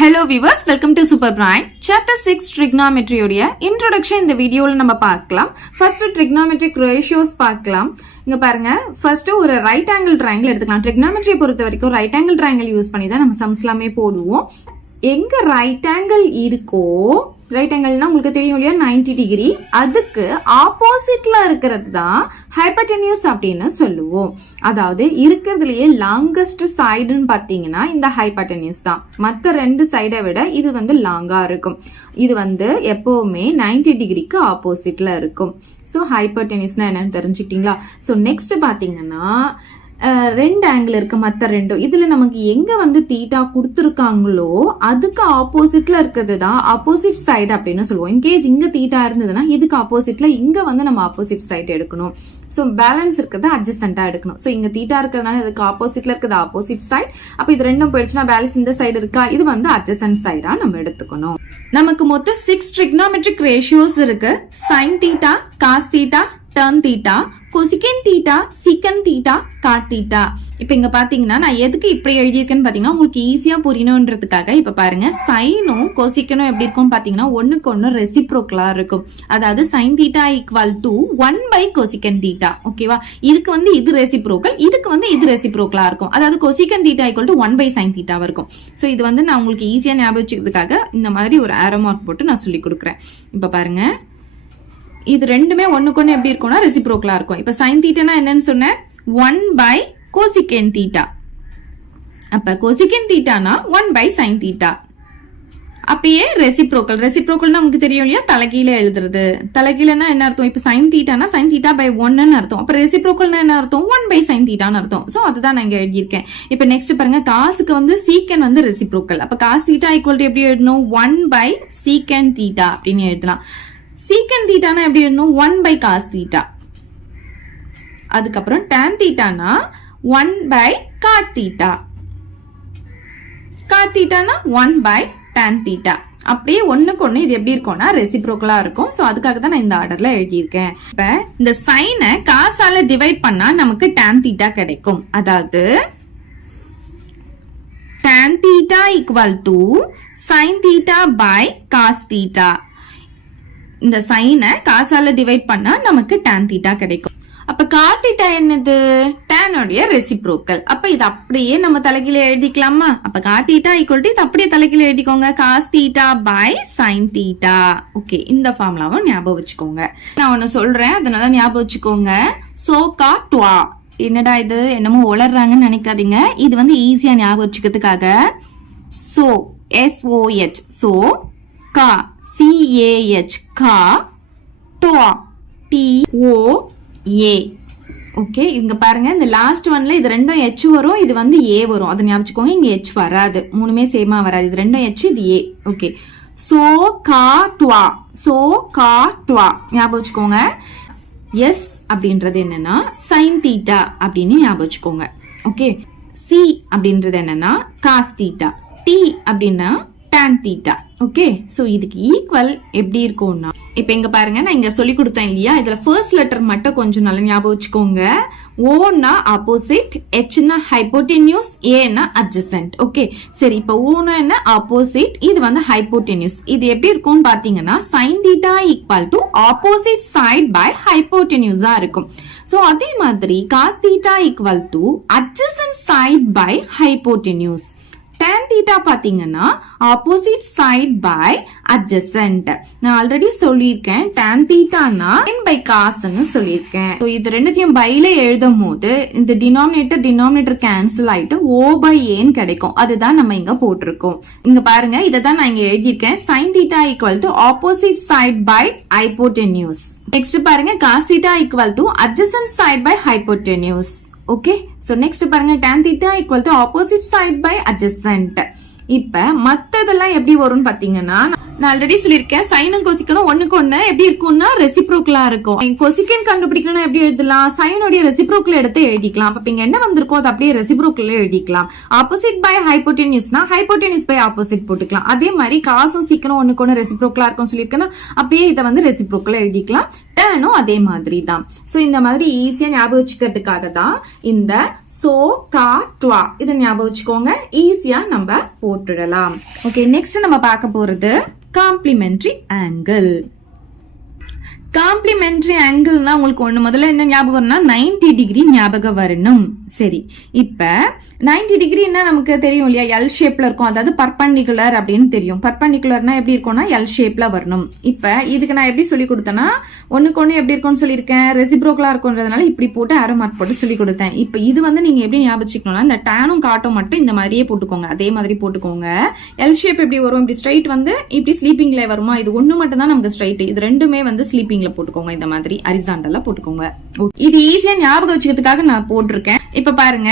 Hello viewers, welcome to Super Prime. Chapter 6 Trigonometry உடைய introduction இந்த வீடியோல நம்ம பார்க்கலாம். First trigonometric ratios பார்க்கலாம். இங்க பாருங்க, first ஒரு right angle triangle எடுத்துக்கலாம். Trigonometry பொறுத்த வரைக்கும் right angle triangle யூஸ் பண்ணி தான் நம்ம sums எல்லாமே போடுவோம். எங்க right angle இருக்கோ, ரைட் ஆங்கிள்னா உங்களுக்கு தெரியும் இல்லையா 90 டிகிரி, அதுக்கு ஆப்போசிட்ல இருக்கிறது தான் ஹைபோடென்யூஸ் அப்படின்னு சொல்லுவோம். அதாவது இருக்கிறதுலயே லாங்கஸ்ட் சைடுன்னு பாத்தீங்கன்னா இந்த ஹைபோடென்யூஸ் தான். மற்ற ரெண்டு சைடை விட இது வந்து லாங்கா இருக்கும். இது வந்து எப்பவுமே 90 டிகிரிக்கு ஆப்போசிட்ல இருக்கும். ஸோ ஹைபோடென்யூஸ்னா என்னன்னு தெரிஞ்சுக்கிட்டீங்களா? ஸோ நெக்ஸ்ட் பாத்தீங்கன்னா ரெண்டு ஆங்கிள் இருக்கு, மற்ற ரெண்டும் இதுல நமக்கு எங்க வந்து தீட்டா கொடுத்துருக்காங்களோ அதுக்கு ஆப்போசிட்ல இருக்கிறது தான் ஆப்போசிட் சைடு அப்படின்னு சொல்லுவோம். இன்கேஸ் இங்க தீட்டா இருந்ததுன்னா இதுக்கு ஆப்போசிட்ல இங்க வந்து நம்ம ஆப்போசிட் சைடு எடுக்கணும். ஸோ பேலன்ஸ் இருக்கிறது அட்ஜஸ்டண்டா எடுக்கணும். ஸோ இங்க தீட்டா இருக்கிறதுனால இதுக்கு ஆப்போசிட்ல இருக்கிறது ஆப்போசிட் சைடு. அப்ப இது ரெண்டும் போயிடுச்சுன்னா பேலன்ஸ் இந்த சைடு இருக்கா, இது வந்து அட்ஜஸ்டன்ட் சைடா நம்ம எடுத்துக்கணும். நமக்கு மொத்தம் 6 trigonometric ratios இருக்கு. sin theta, cos theta, tan theta, cosecant theta, secant theta, cot theta. இப்ப இங்க பாத்தீங்கன்னா நான் எதுக்கு இப்படி எழுதியிருக்கேன்னு பாத்தீங்கன்னா உங்களுக்கு ஈஸியா புரியணும்ன்றதுக்காக. இப்ப பாருங்க, சைனும் கொசிக்கனும் எப்படி இருக்கும் பாத்தீங்கன்னா ஒண்ணுக்கு ஒண்ணு ரெசிப்ரோக்கலா இருக்கும். அதாவது sin theta equal to 1 by cosecant theta. ஓகேவா? இதுக்கு வந்து இது ரெசிப்ரோக்கல், இதுக்கு வந்து இது ரெசிப்ரோக்கலா இருக்கும். அதாவது cosecant theta equal to 1 by sin theta இருக்கும். சோ இது வந்து நான் உங்களுக்கு ஈஸியா ஞாபகம் வச்சுக்கிறதுக்காக இந்த மாதிரி ஒரு ஆரோ மார்க் போட்டு நான் சொல்லி கொடுக்குறேன். இப்ப பாருங்க, இது ரெண்டுமே ஒண்ணுக்கு ஒண்ணு எப்படி இருக்கும்னா ரெசிப்ரோக்கலா இருக்கும். இப்ப sin தீட்டானா என்னன்னு சொன்னேன், 1 by cosecant தீட்டா. அப்ப cosecant தீட்டானா 1 by sin தீட்டா. அப்படியே ரெசிப்ரோக்கல், ரெசிப்ரோக்கல்னா உங்களுக்கு தெரியும் இல்லையா, தலைகீழ எழுதுறது. தலைகீழனா என்ன அர்த்தம்? இப்ப sin தீட்டானா sin தீட்டா by 1 அர்த்தம். அப்ப ரெசிப்ரோக்கல்னா என்ன அர்த்தம்? 1 by sin தீட்டான்னு அர்த்தம். சோ அதுதான் நான் இங்க எழுதியிருக்கேன். இப்ப நெக்ஸ்ட் பாருங்க, காசுக்கு வந்து சீக்கன் வந்து ரெசிப்ரோக்கல். அப்ப cos தீட்டா ஈக்குவல் டு எப்படி எழுதணும்? 1 by secant தீட்டா அப்படின்னு எழுதலாம். secant தீட்டானா எப்படி எழுதணும்? 1 by cos தீட்டா. அதுக்கப்புறம் tan தீட்டானா 1 by cot theta. cot தீட்டானா 1 by tan theta. அப்படியே ஒண்ணுக்கு ஒண்ணு இது எப்படி இருக்கும்னா ரெசிப்ரோக்கலா இருக்கும். சோ அதுக்காக தான் நான் இந்த ஆர்டர்ல எழுதியிருக்கேன். இப்ப இந்த சைனை காசால டிவைட் பண்ணா நமக்கு tan தீட்டா கிடைக்கும். அதாவது tan theta equal to sin theta by cos theta. இந்த சைனை காசால டிவைட் பண்ணா நமக்கு tan தீட்டா கிடைக்கும். அப்ப cot தீட்டா என்னது? tan உடைய ரெசிப்ரோக்கல். அப்ப இது அப்படியே நம்ம தலைகீழ எழுதிக்கலாமா? அப்ப cot தீட்டா ஈக்குவல் டு இது அப்படியே தலைகீழ எழுதிக்கோங்க, cos theta by sin theta. Okay, இந்த ஃபார்முலாவை ஞாபகம் வச்சுக்கோங்க. நான் ஒன்னு சொல்றேன், அதனால ஞாபகம் வச்சுக்கோங்க. சோ காட்வா, என்னடா இது என்னமோ உளறாங்கன்னு நினைக்காதீங்க. இது வந்து ஈஸியா ஞாபகம் வச்சுக்கிறதுக்காக. சோ SOH, சோ கா CAH, கா டோா TOA. ஓகே, இங்க பாருங்க, இந்த லாஸ்ட் ஒன்ல இது ரெண்டும் H வரும், இது வந்து A வரும். அதை ஞாபகம் வச்சுக்கோங்க. இங்க H வராது, மூணுமே சேமா வராது. இது ரெண்டும் H, இது A. ஓகே, சோ கா டுவா, சோ கா டுவா ஞாபகம் வச்சுக்கோங்க. S அப்படின்றது என்னன்னா sin தீட்டா அப்படின்னு ஞாபகம் வச்சுக்கோங்க. ஓகே, C அப்படின்றது என்னன்னா cos தீட்டா, T அப்படின்னா tan தீட்டா. ஓகே, சோ இதுக்கு ஈக்குவல் எப்படி இருக்கும்னா, இப்ப இங்க பாருங்க, நான் இங்க சொல்லி கொடுத்தேன் இல்லையா, இதுல ஃபர்ஸ்ட் லெட்டர் மட்டும் கொஞ்சம் நல்லா ஞாபகம் வச்சுக்கோங்க. ஓனா ஆப்போசிட், ஹெச்னா ஹைபோடென்யூஸ், ஏனா அட்ஜசன்ட். ஓகே, சரி, இப்ப ஓனா என்ன ஆப்போசிட், இது வந்து ஹைபோடென்யூஸ். இது எப்படி இருக்கும்னு பாத்தீங்கன்னா sin theta equal to opposite side by ஹைபோடென்யூஸா இருக்கும். சோ அதே மாதிரி cos theta equal to adjacent side by hypotenuse. tan theta பாத்தீங்கன்னா ஆப்போசிட் சைட் பை அட்ஜசன்ட். நான் ஆல்ரெடி சொல்லியிருக்கேன், tan தீட்டானா sin by cos ன்னு சொல்லியிருக்கேன். இது ரெண்டுத்தையும் பைல எழுதும் போது இந்த டினாமினேட்டர் கேன்சல் ஆயிட்டு O by A கிடைக்கும். அதுதான் நம்ம இங்க போட்டிருக்கோம். இங்க பாருங்க, இதை தான் நான் இங்க எழுதியிருக்கேன், sin theta equal to opposite side by hypotenuse. Next பாருங்க, cos theta equal to adjacent side by hypotenuse. Okay, so next பாருங்க, tan theta equal to opposite side by adjacent. இப்ப மத்ததெல்லாம் எப்படி வரும்னு பாத்தீங்கன்னா, நான் ஆல்ரெடி சொல்லியிருக்கேன், சைனும் கொசிக்கனும் ஒண்ணுக்கு ஒண்ணு எப்படி இருக்கும்னா ரெசிப்ரோக்கலா இருக்கும். கொசிக்கன் கண்டுபிடிக்கணும் எப்படி எழுதலாம்? சைனுடைய ரெசிப்ரோக்கல் எடுத்து எழுதிக்கலாம். அப்ப இங்க என்ன வந்திருக்கும் அது அப்படியே ரெசிப்ரோக்கல் எழுதிக்கலாம். ஆப்போசிட் பை ஹைபோடென்யூஸ்னா ஹைபோடென்யூஸ் பை ஆப்போசிட் போட்டுக்கலாம். அதே மாதிரி காசும் சீக்கனும் ஒண்ணுக்கு ஒண்ணு ரெசிப்ரோக்கலா இருக்கும் சொல்லியிருக்கேன்னா அப்படியே இதை வந்து ரெசிப்ரோக்கல் எழுதிக்கலாம். tan டேனும் அதே மாதிரி தான். ஸோ இந்த மாதிரி ஈஸியா ஞாபகம் வச்சுக்கிறதுக்காக தான் இந்த சோ கா ட்வா இதை ஞாபகம் வச்சுக்கோங்க. ஈஸியா நம்ம போட்டுடலாம். ஓகே, நெக்ஸ்ட் நம்ம பார்க்க போறது காம்ப்ளிமெண்டரி ஆங்கிள். காம்ப்ளிமெண்டரி ஆங்கிள்னா உங்களுக்கு ஒண்ணு முதல்ல என்ன ஞாபகம் வரும்னா 90 டிகிரி ஞாபகம் வரணும். சரி, இப்ப 90 டிகிரின்னா நமக்கு தெரியும் இல்லையா, எல் ஷேப்ல இருக்கும். அதாவது பர்பண்டிகுலர் அப்படின்னு தெரியும். பர்பண்டிகுலர்னா எப்படி இருக்கும்னா எல் ஷேப்ல வரணும். இப்ப இதுக்கு நான் எப்படி சொல்லி கொடுத்தேன்னா ஒண்ணுக்கு ஒண்ணு எப்படி இருக்கும்னு சொல்லியிருக்கேன், ரெசிப்ரோக்கலா இருக்கும்ன்றதுனால இப்படி போட்டு ஆரோ மார்க் போட்டு சொல்லி கொடுத்தேன். இப்ப இது வந்து நீங்க எப்படி ஞாபகம் வச்சுக்கணும்னா இந்த டேனும் காட்டும் மட்டும் இந்த மாதிரியே போட்டுக்கோங்க. அதே மாதிரி போட்டுக்கோங்க. எல் ஷேப் எப்படி வரும், இப்படி ஸ்ட்ரைட் வந்து இப்படி ஸ்லீப்பிங்ல வருமா, இது ஒண்ணு மட்டும் தான் நமக்கு ஸ்ட்ரைட். இது ரெண்டுமே வந்து ஸ்லீப்பிங்ல போட்டுக்கோங்க. இந்த மாதிரி ஹரிசாண்டல்ல போட்டுக்கோங்க. இது ஈஸியா ஞாபகம் வச்சுக்கிறதுக்காக நான் போட்டிருக்கேன். இப்ப பாருங்க,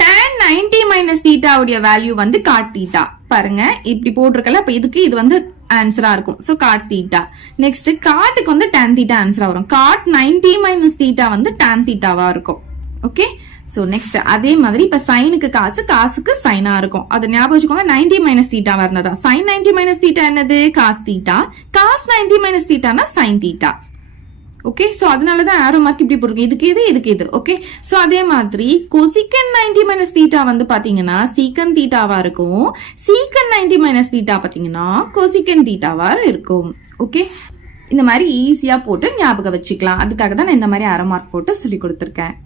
tan 90 மைனஸ் தீட்டாவுடைய வேல்யூ வந்து காட் தீட்டா. பாருங்க இப்படி போட்டிருக்கல. அப்ப இதுக்கு இது வந்து ஆன்சரா இருக்கும். So God theta. நெக்ஸ்ட் காட்டுக்கு வந்து tan தீட்டா ஆன்சரா வரும். காட் 90 மைனஸ் தீட்டா வந்து tan தீட்டாவா இருக்கும். ஓகே, சோ நெக்ஸ்ட் அதே மாதிரி இப்ப சைனுக்கு காசு, காசுக்கு சைனா இருக்கும். அது ஞாபகம் வச்சுக்கோங்க. 90 மைனஸ் தீட்டாவா இருந்ததா சைன் 90 மைனஸ் தீட்டா என்னது, காஸ் தீட்டா. காஸ் 90 மைனஸ் தீட்டானா சைன் தீட்டா. ஓகே, சோ அதனாலதான் ஆரோ மார்க் இப்படி போட்டிருக்கு. இதுக்கு இது, இதுக்கு இது. ஓகே, சோ அதே மாதிரி கொசிகன் 90 மைனஸ் தீட்டா வந்து பாத்தீங்கன்னா சீக்கன் தீட்டாவா இருக்கும். சீக்கன் 90 மைனஸ் தீட்டா பாத்தீங்கன்னா கொசிகன் தீட்டாவா இருக்கும். ஓகே, இந்த மாதிரி ஈஸியா போட்டு ஞாபகம் வச்சுக்கலாம். அதுக்காக தான் நான் இந்த மாதிரி ஆரோ மார்க் போட்டு சொல்லி கொடுத்துருக்கேன்.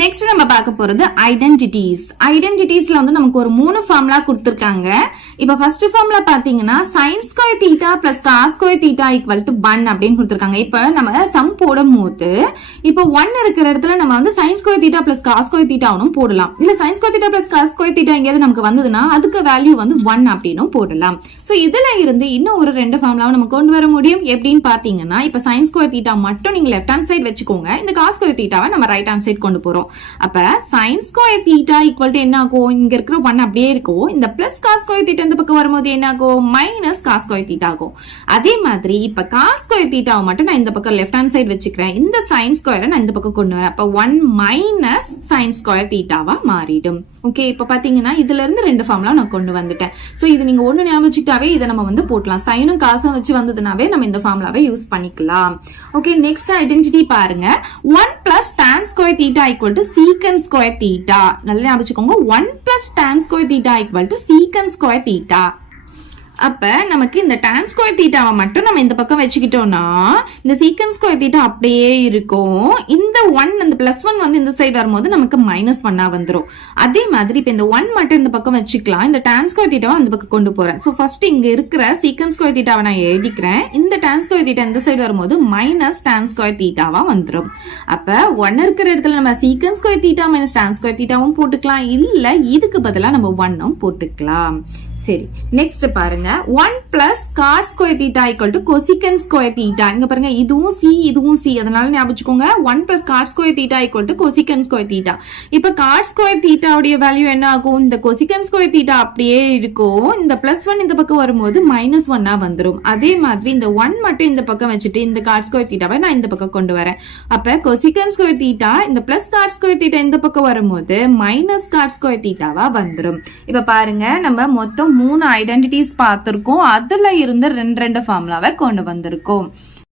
நெக்ஸ்ட் நம்ம பார்க்க போறது ஐடென்டிட்டிஸ். ஐடென்டிட்டிஸ்ல வந்து நமக்கு ஒரு 3 ஃபார்முலா கொடுத்திருக்காங்க. இப்ப ஃபர்ஸ்ட் ஃபார்முலா பாத்தீங்கன்னா sin square theta plus cos square theta equal to 1 அப்படின்னு கொடுத்திருக்காங்க. இப்ப நம்ம சம் போடும் போது இப்ப 1 இருக்கிற இடத்துல நம்ம வந்து sin square theta plus cos square தீட்டாவும் போடலாம். இல்ல sin square theta plus cos square theta எங்கேயாவது நமக்கு வந்ததுன்னா அதுக்கு வேல்யூ வந்து 1 அப்படின்னு போடலாம். சோ இதுல இருந்து இன்னும் ஒரு 2 ஃபார்முலாவை நம்ம கொண்டு வர முடியும். எப்படின்னு பாத்தீங்கன்னா இப்ப sin ஸ்கொயர் தீட்டா மட்டும் நீங்க லெஃப்ட் ஹேண்ட் சைடு வச்சுக்கோங்க. இந்த காஸ் ஸ்கொயர் தீட்டாவை நம்ம ரைட் ஹேண்ட் சைடு கொண்டு போறோம். அப்ப sin square theta equal to என்ன ஆகும், இங்க இருக்கிற 1 அப்படியே இருக்கும். இந்த பிளஸ் காஸ் ஸ்கொயர் தீட்டா இந்த பக்கம் வரும்போது என்ன ஆகும், மைனஸ் காஸ் ஸ்கொயர் தீட்டா ஆகும். அதே மாதிரி இப்ப காஸ் ஸ்கொயர் தீட்டாவை மட்டும் நான் இந்த பக்கம் லெஃப்ட் ஹேண்ட் சைடு வச்சுக்கிறேன். இந்த sin ஸ்கொயரை நான் இந்த பக்கம் கொண்டு வரேன். அப்ப 1 மைனஸ் sin ஸ்கொயர் தீட்டாவா மாறிடும். ஓகே, இப்ப பாத்தீங்கன்னா இதுல இருந்து 2 ஃபார்முலா நான் கொண்டு வந்துட்டேன். சோ இது நீங்க ஒண்ணு ஞாபகம் வச்சுக்கிட்டாவே இதை நம்ம வந்து போட்டலாம். சைனும் காசும் வச்சு வந்ததுனாவே நம்ம இந்த ஃபார்முலாவை யூஸ் பண்ணிக்கலாம். ஓகே, நெக்ஸ்ட் ஐடென்டிட்டி பாருங்க. 1 plus tan square theta equal to சீக்கன் ஸ்கொயர் தீட்டா. நல்லா ஞாபகம் வச்சுக்கோங்க. 1 plus tan square theta equal to சீக்கன் ஸ்கொயர் தீட்டா. அப்ப நமக்கு இந்த tan ஸ்கொயர் தீட்டாவை மட்டும் நம்ம இந்த பக்கம் வச்சுக்கிட்டோம்னா இந்த சீக்கன் ஸ்கொயர் தீட்டா அப்படியே இருக்கும். இந்த 1 அந்த பிளஸ் 1 வந்து இந்த சைடு வரும்போது நமக்கு மைனஸ் 1 வந்துரும். அதே மாதிரி இப்ப இந்த 1 மட்டும் இந்த பக்கம் வச்சுக்கலாம். இந்த tan ஸ்கொயர் தீட்டாவை அந்த பக்கம் கொண்டு போறேன். சோ ஃபர்ஸ்ட் இங்க இருக்கிற சீக்கன் ஸ்கொயர் தீட்டாவை நான் எழுதிக்கிறேன். இந்த tan ஸ்கொயர் தீட்டா இந்த சைடு வரும்போது மைனஸ் tan ஸ்கொயர் தீட்டாவா வந்துரும். அப்ப 1 இருக்கிற இடத்துல நம்ம secant square theta minus tan square தீட்டாவும் போட்டுக்கலாம். இல்ல இதுக்கு பதிலா நம்ம 1 போட்டுக்கலாம். சரி, நெக்ஸ்ட் பாருங்க. 1 plus cot square theta equal to cosecant square theta. இங்க பாருங்க இதுவும் சி இதுவும் சி. அதனால ஞாபகம் வச்சுக்கோங்க 1 plus cot square theta equal to cosecant square theta. இப்ப காட் ஸ்கொயர் தீட்டாவுடைய வேல்யூ என்ன ஆகும், இந்த கொசிகன் ஸ்கொயர் தீட்டா அப்படியே இருக்கும். இந்த பிளஸ் 1 இந்த பக்கம் வரும்போது மைனஸ் 1 வந்துரும். அதே மாதிரி இந்த 1 மட்டும் இந்த பக்கம் வச்சுட்டு இந்த காட் ஸ்கொயர் தீட்டாவை நான் இந்த பக்கம் கொண்டு வரேன். அப்ப கொசிகன் ஸ்கொயர் தீட்டா இந்த பிளஸ் காட் ஸ்கொயர் தீட்டா இந்த பக்கம் வரும்போது மைனஸ் காட் ஸ்கொயர் தீட்டாவா வந்துரும். இப்ப பாருங்க நம்ம மொத்தம் 3 ஐடென்டிட்டிஸ் பார்த்திருக்கோம். அதுல இருந்து 2 ஃபார்முலாவை கொண்டு வந்திருக்கோம்.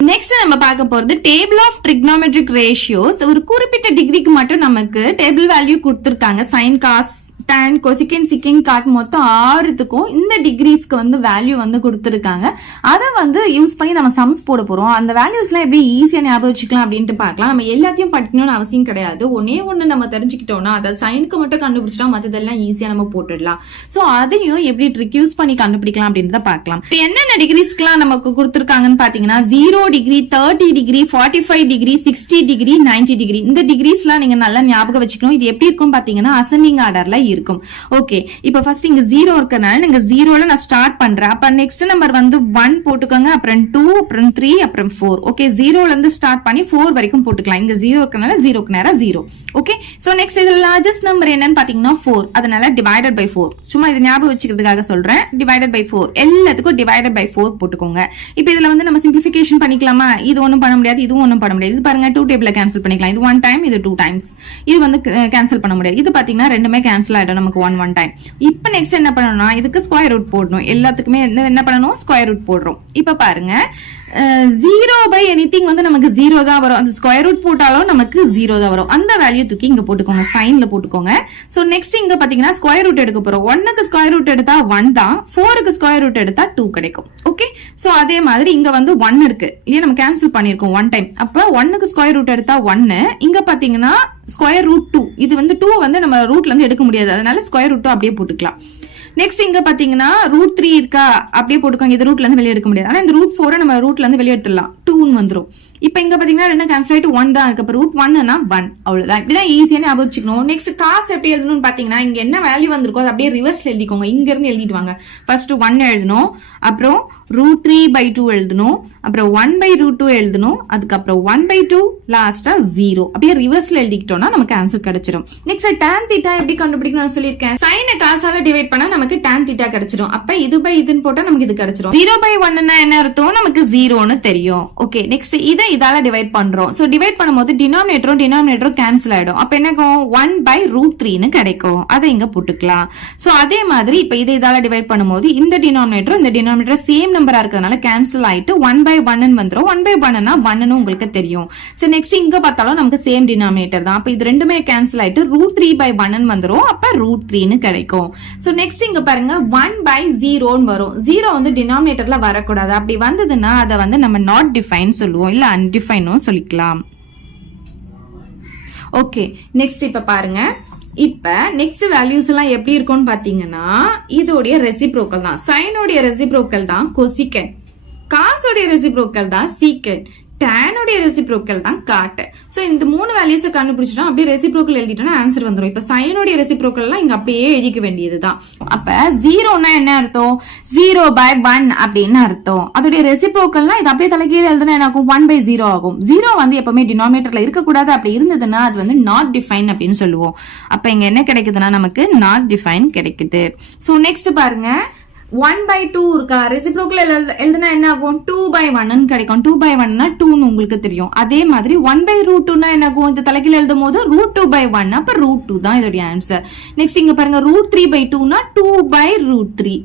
நெக்ஸ்ட் நம்ம பார்க்க போறது டேபிள் ஆஃப் ட்ரிக்னாமெட்ரிக் ரேஷியோஸ். ஒரு குறிப்பிட்ட டிகிரிக்கு மட்டும் நமக்கு டேபிள் வேல்யூ கொடுத்திருக்காங்க. Sine, cos, tan, cosecant, secant, cot மொத்தம் 6த்துக்கும் இந்த டிகிரிஸ்க்கு வந்து வேல்யூ வந்து கொடுத்துருக்காங்க. அதை வந்து யூஸ் பண்ணி நம்ம சம்ஸ் போட போறோம். அந்த வேல்யூஸ்லாம் எப்படி ஈஸியா ஞாபகம் வச்சுக்கலாம் அப்படின்ட்டு பார்க்கலாம். நம்ம எல்லாத்தையும் படிக்கணும்னு அவசியம் கிடையாது. ஒண்ணு நம்ம தெரிஞ்சுக்கிட்டோம்னா அதாவது சைனுக்கு மட்டும் கண்டுபிடிச்சிட்டா மற்றதெல்லாம் ஈஸியா நம்ம போட்டுடலாம். சோ அதையும் எப்படி ட்ரிக் யூஸ் பண்ணி கண்டுபிடிக்கலாம் அப்படின்றத பார்க்கலாம். என்னென்ன டிகிரிஸ்க்குலாம் நமக்கு கொடுத்துருக்காங்கன்னு பாத்தீங்கன்னா 0 degree, 30 degree, 45 degree, 60 degree, 90 degree. இந்த டிகிரிஸ்லாம் நீங்க நல்லா ஞாபகம் வச்சுக்கணும். இது எப்படி இருக்கும் பாத்தீங்கன்னா அசெண்டிங் ஆர்டர்ல இருக்கும். ஓகே, இப்போ ஃபர்ஸ்ட் இங்க 0 இருக்கனால நீங்க 0ல நான் ஸ்டார்ட் பண்றேன். அப்ப நெக்ஸ்ட் நம்பர் வந்து 1 போட்டுக்கோங்க, அப்புறம் 2, அப்புறம் 3, அப்புறம் 4. ஓகே, 0ல இருந்து ஸ்டார்ட் பண்ணி 4 வரைக்கும் போட்டுக்கலாம். இங்க 0 இருக்கனால 0க்கு நேரா 0. ஓகே, சோ நெக்ஸ்ட் இதுல லார்ஜஸ்ட் நம்பர் என்னன்னு பாத்தீங்கன்னா 4. அதனால டிவைடட் பை 4. சும்மா இது ஞாபகம் வச்சுக்கிறதுக்காக சொல்றேன். டிவைடட் பை 4 எல்லாத்துக்கும் டிவைடட் பை 4 போட்டுக்கோங்க. இப்போ இதுல வந்து நம்ம சிம்பிளிஃபிகேஷன் பண்ணிக்கலாமா? இது ஒண்ணும் பண்ண முடியாது, இதுவும் ஒண்ணும் பண்ண முடியாது. இது பாருங்க 2 டேபிள்ல கேன்சல் பண்ணிக்கலாம். இது 1 டைம், இது 2 டைம்ஸ். இது வந்து கேன்சல் பண்ண முடியாது. இது பாத்தீங்கன்னா ரெண்டுமே கேன்சல் ஆயிடும் நமக்கு 1 டைம். இப்போ நெக்ஸ்ட் என்ன பண்ணணும்னா இதுக்கு ஸ்கொயர் ரூட் போடணும். எல்லாத்துக்குமே என்ன பண்ணணும், ஸ்கொயர் ரூட் போடுறோம். இப்ப பாருங்க 0 by anything வந்து நமக்கு 0 தான் வரும். அந்த ஸ்கொயர் ரூட் போட்டாலும் நமக்கு 0 தான் வரும். அந்த வேல்யூ தூக்கி இங்க போட்டுக்கோங்க, சைன்ல போட்டுக்கோங்க. சோ நெக்ஸ்ட் இங்க பாத்தீங்கன்னா ஸ்கொயர் ரூட் எடுக்க போறோம். 1க்கு ஸ்கொயர் ரூட் எடுத்தா 1 தான், 4க்கு ஸ்கொயர் ரூட் எடுத்தா 2 கிடைக்கும். ஓகே, சோ அதே மாதிரி இங்க வந்து 1 இருக்கு இல்லையா, நம்ம கேன்சல் பண்ணிருக்கோம் 1 டைம். அப்ப 1க்கு ஸ்கொயர் ரூட் எடுத்தா 1, இங்க பாத்தீங்கன்னா ஸ்கொயர் ரூட் 2. இது வந்து 2 வந்து நம்ம ரூட்ல இருந்து எடுக்க முடியாது, அதனால ஸ்கொயர் ரூட் 2 அப்படியே போட்டுக்கலாம். நெக்ஸ்ட் இங்க பாத்தீங்கன்னா ரூட் 3 இருக்கா, அப்படியே போட்டுக்கோங்க. இது ரூட்ல இருந்து வெளியே எடுக்க முடியாது, ஆனா இந்த ரூட் 4 நம்ம ரூட்ல இருந்து வெளியே எடுத்துடலாம், 2 வந்துரும். இப்ப இங்க பாத்தீங்கன்னா ரெண்டு கேன்சல் ஆயிட்டு 1 தான் இருக்கு. அப்ப ரூட் 1னா 1, அவ்வளவுதான். இப்படிதான் ஈஸியா ஞாபகம் வச்சுக்கணும். நெக்ஸ்ட் காசு எப்படி எழுதணும்னு பாத்தீங்கன்னா இங்க என்ன வேல்யூ வந்திருக்கோ அது அப்படியே ரிவர்ஸ்ல எழுதிக்கோங்க. இங்க இருந்து எழுதிட்டு வாங்க. ஃபர்ஸ்ட் 1 எழுதணும், அப்புறம் ரூட் 3/2 எழுதணும், அப்புறம் 1/√2 எழுதணும், அதுக்கப்புறம் 1/2, லாஸ்டா 0. அப்படியே ரிவர்ஸ்ல எழுதிக்கிட்டோம்னா நமக்கு ஆன்சர் கிடைச்சிடும். நெக்ஸ்ட் tan θ எப்படி கண்டுபிடிக்கணும்னு சொல்லியிருக்கேன். சைனை காசால டிவைட் பண்ணா நமக்கு tan θ கிடைச்சிடும். அப்ப இது பை இதுன்னு போட்டா நமக்கு இது கிடைச்சிடும். 0/1னா என்ன அர்த்தம், நமக்கு 0ன்னு தெரியும். ஓகே, நெக்ஸ்ட் இதால டிவைட் பண்றோம். சோ டிவைட் பண்ணும்போது டினாமினேட்டரும் கேன்சல் ஆயிடும். அப்ப என்ன ஆகும், 1/√3ன்னு கிடைக்கும். அதை இங்க போட்டுக்கலாம். சோ அதே மாதிரி இப்ப இதால டிவைட் பண்ணும்போது இந்த டினாமினேட்டர் சேம் நம்பரா இருக்கிறதுனால கேன்சல் ஆயிட்டு 1/1 வந்துரும். 1/1னா 1ன்னு உங்களுக்கு தெரியும். சோ நெக்ஸ்ட் இங்க பார்த்தாலும் நமக்கு சேம் டினாமினேட்டர் தான். அப்ப இது ரெண்டுமே கேன்சல் ஆயிட்டு √3/1 வந்துரும். அப்ப √3ன்னு கிடைக்கும். சோ நெக்ஸ்ட் இங்க பாருங்க 1/0ன்னு வரும். 0 வந்து டினாமினேட்டர்ல வரக்கூடாது. அப்படி வந்ததுன்னா அதை வந்து நம்ம நாட் டிஃபைன் சொல்லுவோம், இல்ல அன்டிஃபைனும் சொல்லிக்கலாம். ஓகே, நெக்ஸ்ட் இப்ப பாருங்க. இப்ப நெக்ஸ்ட் வேல்யூஸ் எல்லாம் எப்படி இருக்கும்னு பாத்தீங்கன்னா இதோடைய ரெசிப்ரோக்கல் தான். சைனோடைய ரெசிப்ரோக்கல் தான் கொசிகன், காசோடைய ரெசிப்ரோக்கல் தான் சீக்கன், டேனோடைய ரெசிப்ரோக்கல் தான் காட். சோ இந்த 3 வேல்யூஸ் கண்டுபிடிச்சிட்டோம், அப்படியே ரெசிப்ரோக்கல் எழுதிட்டோம்னா ஆன்சர் வந்துரும். இப்ப சைனோடைய ரெசிப்ரோக்கல் எல்லாம் இங்க அப்படியே எழுதிக்க வேண்டியதுதான். அப்ப 0னா என்ன அர்த்தம், 0/1 அப்படின்னு அர்த்தம். அதோடைய ரெசிப்ரோக்கல்னா இது அப்படியே தலைகீழ எழுதுனா என்ன ஆகும், 1/0 ஆகும். 0 வந்து எப்பவுமே டினாமினேட்டர்ல இருக்கக்கூடாது. அப்படி இருந்ததுன்னா அது வந்து நாட் டிஃபைன் அப்படின்னு சொல்லுவோம். அப்ப இங்க என்ன கிடைக்குதுன்னா நமக்கு நாட் டிஃபைன் கிடைக்குது. சோ நெக்ஸ்ட் பாருங்க 1/2 இருக்கா, ரெசிப்ரோக்கல் எழுதுனா என்ன ஆகும், 2/1 கிடைக்கும். 2/1னா 2ன்னு உங்களுக்கு தெரியும். அதே மாதிரி 1/√2னா என்ன ஆகும், இந்த தலைகீழ எழுதும் போது √2/1, அப்ப √2 தான் இதோட ஆன்சர். நெக்ஸ்ட் இங்க பாருங்க √3/2னா 2/√3.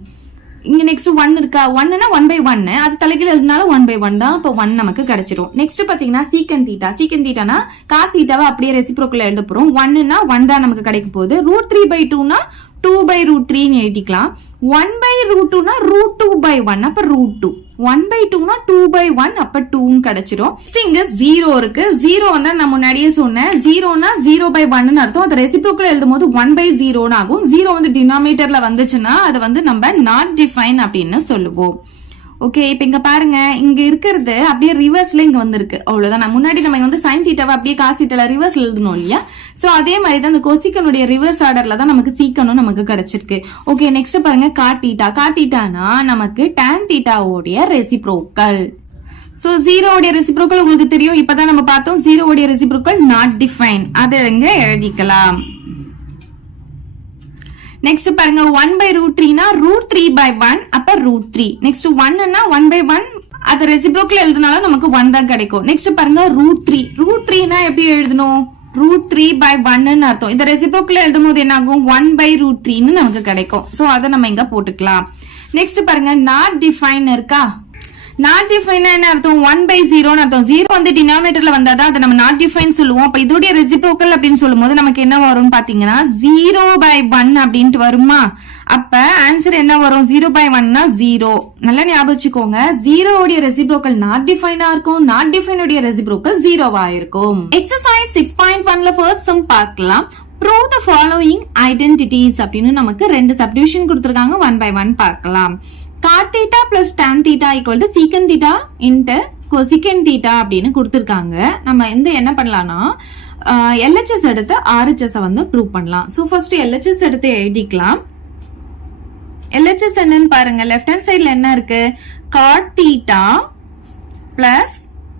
இங்க நெக்ஸ்ட் 1 இருக்கா, 1னா 1/1, அது தலைகீழ எழுதினாலும் 1/1 தான். அப்ப 1 நமக்கு கிடைச்சிரும். நெக்ஸ்ட் பாத்தீங்கன்னா சீக்கன் தீட்டா. சீக்கன் தீட்டானா காஸ் தீட்டாவை அப்படியே ரெசிப்ரோக்கல் எழுத போறோம். 1னா 1 தான் நமக்கு கிடைக்க போகுது. √3/2னா 2/√3ன்னு எழுதிக்கலாம். 1/√2னா √2/1, அப்ப √2. 1/2னா 2/1, அப்ப 2ன்னு கிடைச்சிரும். இங்க 0 இருக்கு. 0 வந்து நான் முன்னாடியே சொன்னேன், 0னா 0/1ன்னு அர்த்தம். அது ரெசிப்ரோக்கல் எழுதும் போது 1/0ன்னு ஆகும். 0 வந்து டினாமினேட்டர்ல வந்துச்சுன்னா அதை வந்து நம்ம நாட் டிஃபைன் அப்படின்னு சொல்லுவோம். ஓகே, இப்ப இங்க பாருங்க, இங்க இருக்கிறது அப்படியே ரிவர்ஸ்ல இங்க வந்திருக்கு, அவ்வளவுதான். நான் முன்னாடி நம்ம வந்து சைன் தீட்டாவை அப்படியே காஸ் தீட்டால ரிவர்ஸ் எழுதணும் இல்லையா. சோ அதே மாதிரி தான் இந்த கொசிக்கனுடைய ரிவர்ஸ் ஆர்டர்ல தான் நமக்கு சீக்கனும் நமக்கு கிடைச்சிருக்கு. ஓகே, நெக்ஸ்ட் பாருங்க காட் தீட்டா. காட் தீட்டானா நமக்கு டான் தீட்டாவோடைய ரெசிப்ரோக்கல். சோ 0 உடைய ரெசிப்ரோக்கல் உங்களுக்கு தெரியும், இப்பதான் நம்ம பார்த்தோம். 0 உடைய ரெசிப்ரோக்கல் நாட் டிஃபைன், அதை இங்க எழுதிக்கலாம். நெக்ஸ்ட் பாருங்க 1/√3னா √3/1, அப்ப √3. நெக்ஸ்ட் 1னா 1/1, அது ரெசிப்ரோக்கல் எழுதினாலும் நமக்கு 1 தான் கிடைக்கும். நெக்ஸ்ட் பாருங்க √3. √3னா எப்படி எழுதணும், √3/1ன்னு அர்த்தம். இந்த ரெசிப்ரோக்கல் எழுதும் போது என்ன ஆகும், 1/√3ன்னு நமக்கு கிடைக்கும். சோ அதை நம்ம இங்க போட்டுக்கலாம். நெக்ஸ்ட் பாருங்க நாட் டிஃபைன் இருக்கா. நாட் டிஃபைன் என்ன அர்த்தம், 1/0ன்னு அர்த்தம். 0 வந்து டினாமினேட்டர்ல வந்தாதான் அதை நம்ம நாட் டிஃபைன் சொல்லுவோம். அப்ப இதோடைய ரெசிப்ரோக்கல் அப்படின்னு சொல்லும் போது நமக்கு என்ன வரும் பாத்தீங்கன்னா 0/1 அப்படின்ட்டு வருமா. அப்ப ஆன்சர் என்ன வரும், 0/1னா 0. நல்லா ஞாபகம் வச்சுக்கோங்க, 0 உடைய ரெசிப்ரோக்கல் நாட் டிஃபைனா இருக்கும், நாட் டிஃபைன் உடைய ரெசிப்ரோக்கல் 0வா இருக்கும். எக்ஸசைஸ் 6.1ல ஃபர்ஸ்ட் சம் பார்க்கலாம். Prove the following identities அப்படின்னு நமக்கு 2 சப்டிவிஷன் கொடுத்திருக்காங்க. 1 by 1 பார்க்கலாம். Cot theta plus tan theta equal to secant theta into cosecant theta அப்படின்னு கொடுத்திருக்காங்க. நம்ம என்ன பண்ணலாம்னா LHS எடுத்து RHS வந்து ப்ரூவ் பண்ணலாம். சோ ஃபர்ஸ்ட் LHS எடுத்து எழுதிக்கலாம். LHS என்னன்னு பாருங்க, லெஃப்ட் ஹேண்ட் சைடுல என்ன இருக்கு, cot theta plus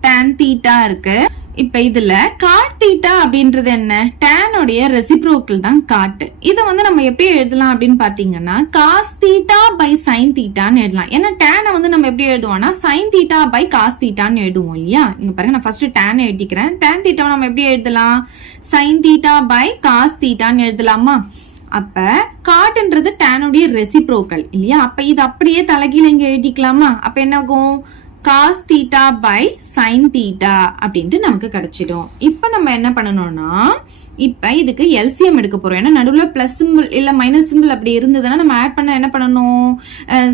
tan theta இருக்கு. இப்ப இதுல காட் தீட்டா அப்படின்றது என்ன, tan உடைய ரெசிப்ரோக்கல் தான் காட். இத வந்து நம்ம எப்படி எழுதலாம் அப்படின்னு பாத்தீங்கன்னா காஸ் தீட்டா பை சைன் தீட்டான்னு எழுதலாம். ஏன்னா tan வந்து நம்ம எப்படி எழுதுவோம்னா சைன் தீட்டா பை காஸ் தீட்டான்னு எழுதுவோம் இல்லையா. இங்க பாருங்க, நான் ஃபர்ஸ்ட் tan எழுதிக்கிறேன். tan தீட்டாவை நம்ம எப்படி எழுதலாம், சைன் தீட்டா பை காஸ் தீட்டான்னு எழுதலாமா. அப்ப காட்ன்றது tan உடைய ரெசிப்ரோக்கல் இல்லையா. அப்ப இது அப்படியே தலைகீழ இங்க எழுதிக்கலாமா. அப்ப என்ன ஆகும், cos theta by sin theta அப்படின்ட்டு நமக்கு கிடைச்சிடும். இப்போ நம்ம என்ன பண்ணணும்னா இப்ப இதுக்கு எல்சிஎம் எடுக்க போறோம். ஏன்னா நடுவுல பிளஸ் சிம்பிள் இல்ல மைனஸ் சிம்பிள் அப்படி இருந்ததுன்னா நம்ம ஆட் பண்ண என்ன பண்ணணும்,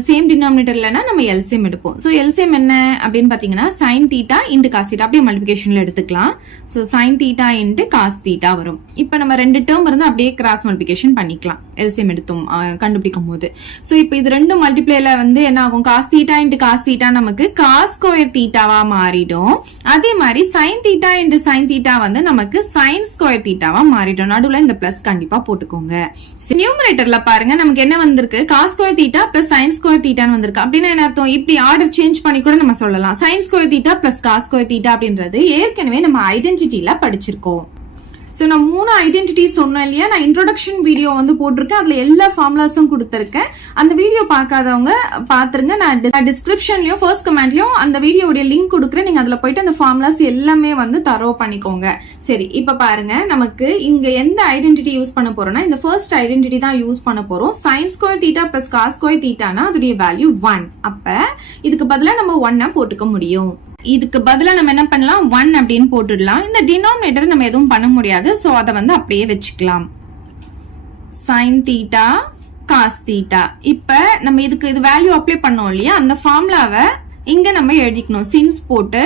சேம் டினாமினேட்டர் இல்லைன்னா நம்ம எல்சிஎம் எடுப்போம். ஸோ எல்சிஎம் என்ன அப்படின்னு பாத்தீங்கன்னா sin theta into cos theta அப்படியே மல்டிபிகேஷன்ல எடுத்துக்கலாம். So sin theta into cos theta வரும். இப்ப நம்ம ரெண்டு டேர்ம் இருந்து அப்படியே கிராஸ் மல்டிபிகேஷன் பண்ணிக்கலாம் எல்சிஎம் எடுத்தோம் கண்டுபிடிக்கும் போது. ஸோ இப்போ இது ரெண்டு மல்டிப்ளேல வந்து என்ன ஆகும், cos theta into cos theta நமக்கு cos ஸ்கொயர் தீட்டாவா மாறிடும். அதே மாதிரி sin theta into sin theta வந்து நமக்கு sin ஸ்கொயர் தீட்டா மாறிடும். நடுவுல இந்த பிளஸ் கண்டிப்பா போட்டுக்கோங்க. நியூமரேட்டர்ல பாருங்க நமக்கு என்ன வந்திருக்கு, cos square theta plus sin square தீட்டான்னு வந்திருக்கு. அப்படின்னா என்ன அர்த்தம், இப்படி ஆர்டர் சேஞ்ச் பண்ணி கூட நம்ம சொல்லலாம். sin square theta plus cos square theta அப்படின்றது ஏற்கனவே நம்ம ஐடென்டிட்டில படிச்சிருக்கோம். ஸோ நான் 3 ஐடென்டிட்டி சொன்னேன் இல்லையா, நான் இன்ட்ரோடக்ஷன் வீடியோ வந்து போட்டிருக்கேன். அதுல எல்லா ஃபார்முலாஸும் கொடுத்துருக்கேன். அந்த வீடியோ பார்க்காதவங்க பாத்துருங்க. நான் டிஸ்கிரிப்ஷன்லயும் ஃபர்ஸ்ட் கமெண்ட்லயும் அந்த வீடியோடைய லிங்க் கொடுக்குறேன். நீங்க அதுல போயிட்டு அந்த ஃபார்முலாஸ் எல்லாமே வந்து தரோ பண்ணிக்கோங்க. சரி, இப்ப பாருங்க நமக்கு இங்க எந்த ஐடென்டிட்டி யூஸ் பண்ண போறோம்னா இந்த ஃபர்ஸ்ட் ஐடென்டிட்டி தான் யூஸ் பண்ண போறோம். sin square theta plus cos square தீட்டானா அதோடைய வேல்யூ 1. அப்ப இதுக்கு பதிலா நம்ம 1 போட்டுக்க முடியும். இதுக்கு பதிலா நம்ம என்ன பண்ணலாம், 1 அப்படின்னு போட்டுடலாம். இந்த டினாமினேட்டர் நம்ம எதுவும் பண்ண முடியாது. சோ அதை வந்து அப்படியே வச்சுக்கலாம். sin theta cos theta. இப்ப நம்ம இதுக்கு இது வேல்யூ அப்ளை பண்ணோம் இல்லையா, அந்த ஃபார்முலாவை இங்க நம்ம எழுதிக்கணும். சின்ஸ் போட்டு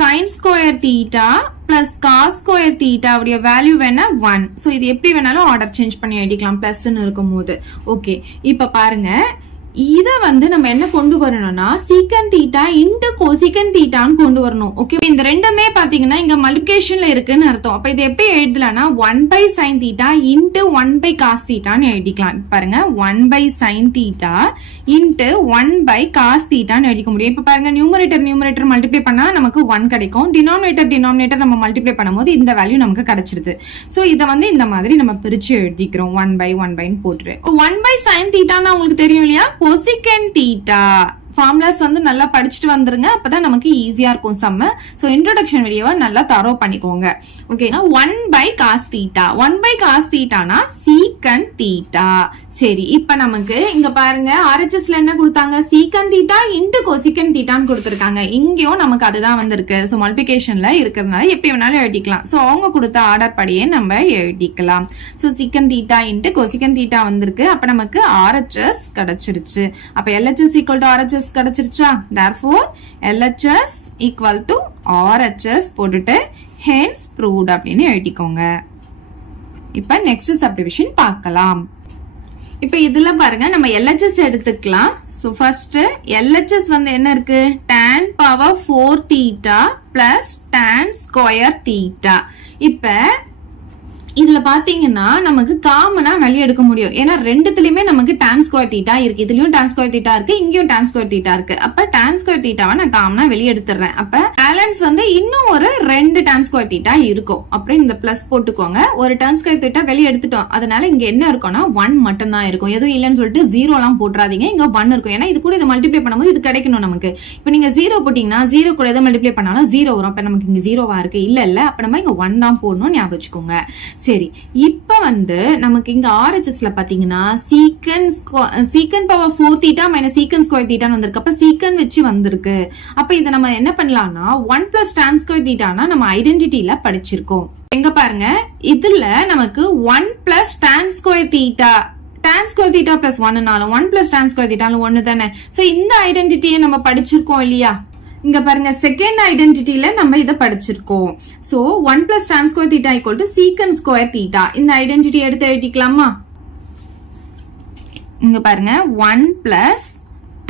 sin square theta plus cos square theta உடைய வேல்யூ வேணா 1. சோ இது எப்படி வேணாலும் ஆர்டர் சேஞ்ச் பண்ணி எழுதிக்கலாம் பிளஸ்ன்னு இருக்கும் போது. ஓகே, இப்ப பாருங்க இத வந்து நம்ம என்ன கொண்டு வரணும்னா சீக்கன் தீட்டா இன்டு கோசிக்கன் தீட்டான்னு கொண்டு வரணும். ஓகே, இந்த ரெண்டுமே பாத்தீங்கன்னா இங்க மல்டிபிகேஷன்ல இருக்குன்னு அர்த்தம். அப்ப இது எப்படி எழுதலாம்னா 1 by sin theta into 1 by cos thetaன்னு எழுதிக்கலாம். பாருங்க 1 by sin theta into 1 by cos thetaன்னு எழுதிக்க முடியும். இப்ப பாருங்க நியூமரேட்டர் மல்டிப்ளை பண்ணா நமக்கு 1 கிடைக்கும். டினாமினேட்டர் நம்ம மல்டிப்ளை பண்ணும்போது இந்த வேல்யூ நமக்கு கிடைச்சிருது. சோ இத வந்து இந்த மாதிரி நம்ம பிரிச்சு எழுதிக்கிறோம். 1 by 1 by போட்டு 1 by sin thetaன்னு உங்களுக்கு தெரியும் இல்லையா, cosecant theta. ஃபார்முலாஸ் வந்து நல்லா படிச்சுட்டு வந்துருங்க, அப்பதான் நமக்கு ஈஸியா இருக்கும் சம்ம. சோ இன்ட்ரோடக்ஷன் வீடியோவை நல்லா தரோ பண்ணிக்கோங்க. ஓகேனா 1 by cos theta. 1 by cos thetaனா secant theta. சரி, இப்ப நமக்கு இங்க பாருங்க RHSல என்ன கொடுத்தாங்க, secant theta into cosecant thetaன்னு கொடுத்திருக்காங்க. இங்கேயும் நமக்கு அதுதான் வந்திருக்கு. சோ மல்டிபிகேஷன்ல இருக்கிறதுனால எப்படி வேணாலும் எழுதிக்கலாம். சோ அவங்க கொடுத்த ஆர்டர் படியே நம்ம எழுதிக்கலாம். So secant theta into cosecant theta வந்திருக்கு. அப்ப நமக்கு RHS கிடைச்சிருச்சு. அப்ப LHS equal to RHS கிடைச்சிருச்சா. therefore LHS equal to RHS போட்டுட்டு hence proved அப்படின்னு எழுதிக்கோங்க. இப்ப நெக்ஸ்ட் சப்டிவிஷன் பார்க்கலாம். இப்ப இதுல பாருங்க நம்ம LHS எடுத்துக்கலாம். சோ ஃபர்ஸ்ட் LHS வந்து என்ன இருக்கு, tan power 4 theta plus tan square theta. இப்ப இதுல பாத்தீங்கன்னா நமக்கு காமனா வெளியே எடுக்க முடியும். ஏன்னா ரெண்டுத்துலயுமே நமக்கு tan ஸ்கொயர் தீட்டா இருக்கு. இதுலயும் tan ஸ்கொயர் தீட்டா இருக்கு, இங்கேயும் tan ஸ்கொயர் தீட்டா இருக்கு. அப்ப tan ஸ்கொயர் தீட்டாவை நான் காமனா வெளியே எடுத்துறேன். அப்ப பேலன்ஸ் வந்து இன்னும் ஒரு 2 tan ஸ்கொயர் தீட்டா இருக்கும். அப்புறம் இந்த பிளஸ் போட்டுக்கோங்க. ஒரு tan ஸ்கொயர் தீட்டா வெளியே எடுத்துட்டோம். அதனால இங்க என்ன இருக்கும்னா 1 மட்டும் தான் இருக்கும். எதுவும் இல்லைன்னு சொல்லிட்டு 0 எல்லாம் போட்டுறாதீங்க. இங்க 1 இருக்கும். ஏன்னா இது கூட இதை மல்டிப்ளை பண்ணும்போது இது கிடைக்கணும் நமக்கு. இப்ப நீங்க 0 போட்டீங்கன்னா 0 கூட எதை மல்டிப்ளை பண்ணாலும் 0 வரும். அப்ப நமக்கு இங்க 0வா இருக்கு. இல்ல அப்ப நம்ம இங்க 1 தான் போடணும், ஞாபகம் வச்சுக்கோங்க. சரி, இப்ப வந்து நமக்கு இங்க RHSல பாத்தீங்கன்னா சீக்கன் பவர் 4 தீட்டா மைனஸ் சீக்கன் ஸ்கொயர் தீட்டான்னு வந்திருக்கு. அப்ப சீக்கன் வச்சு வந்திருக்கு. அப்ப இதை நம்ம என்ன பண்ணலாம்னா 1 பிளஸ் tan ஸ்கொயர் தீட்டானா நம்ம ஐடென்டிட்டில படிச்சிருக்கோம். எங்க பாருங்க இதுல நமக்கு 1 plus tan square theta, tan square theta plus 1னாலும் 1 பிளஸ் tan ஸ்கொயர் தீட்டாலும் 1 தானே. சோ இந்த ஐடென்டிட்டியை நம்ம படிச்சிருக்கோம் இல்லையா. இங்க பாருங்க செகண்ட் ஐடென்டிட்டில நம்ம இத படிச்சிருக்கோம். So 1 plus tan square theta equal to secant square theta. இந்த ஐடென்டிட்டி எடுத்து எழுதிக்கலாமா. இங்க பாருங்க 1 plus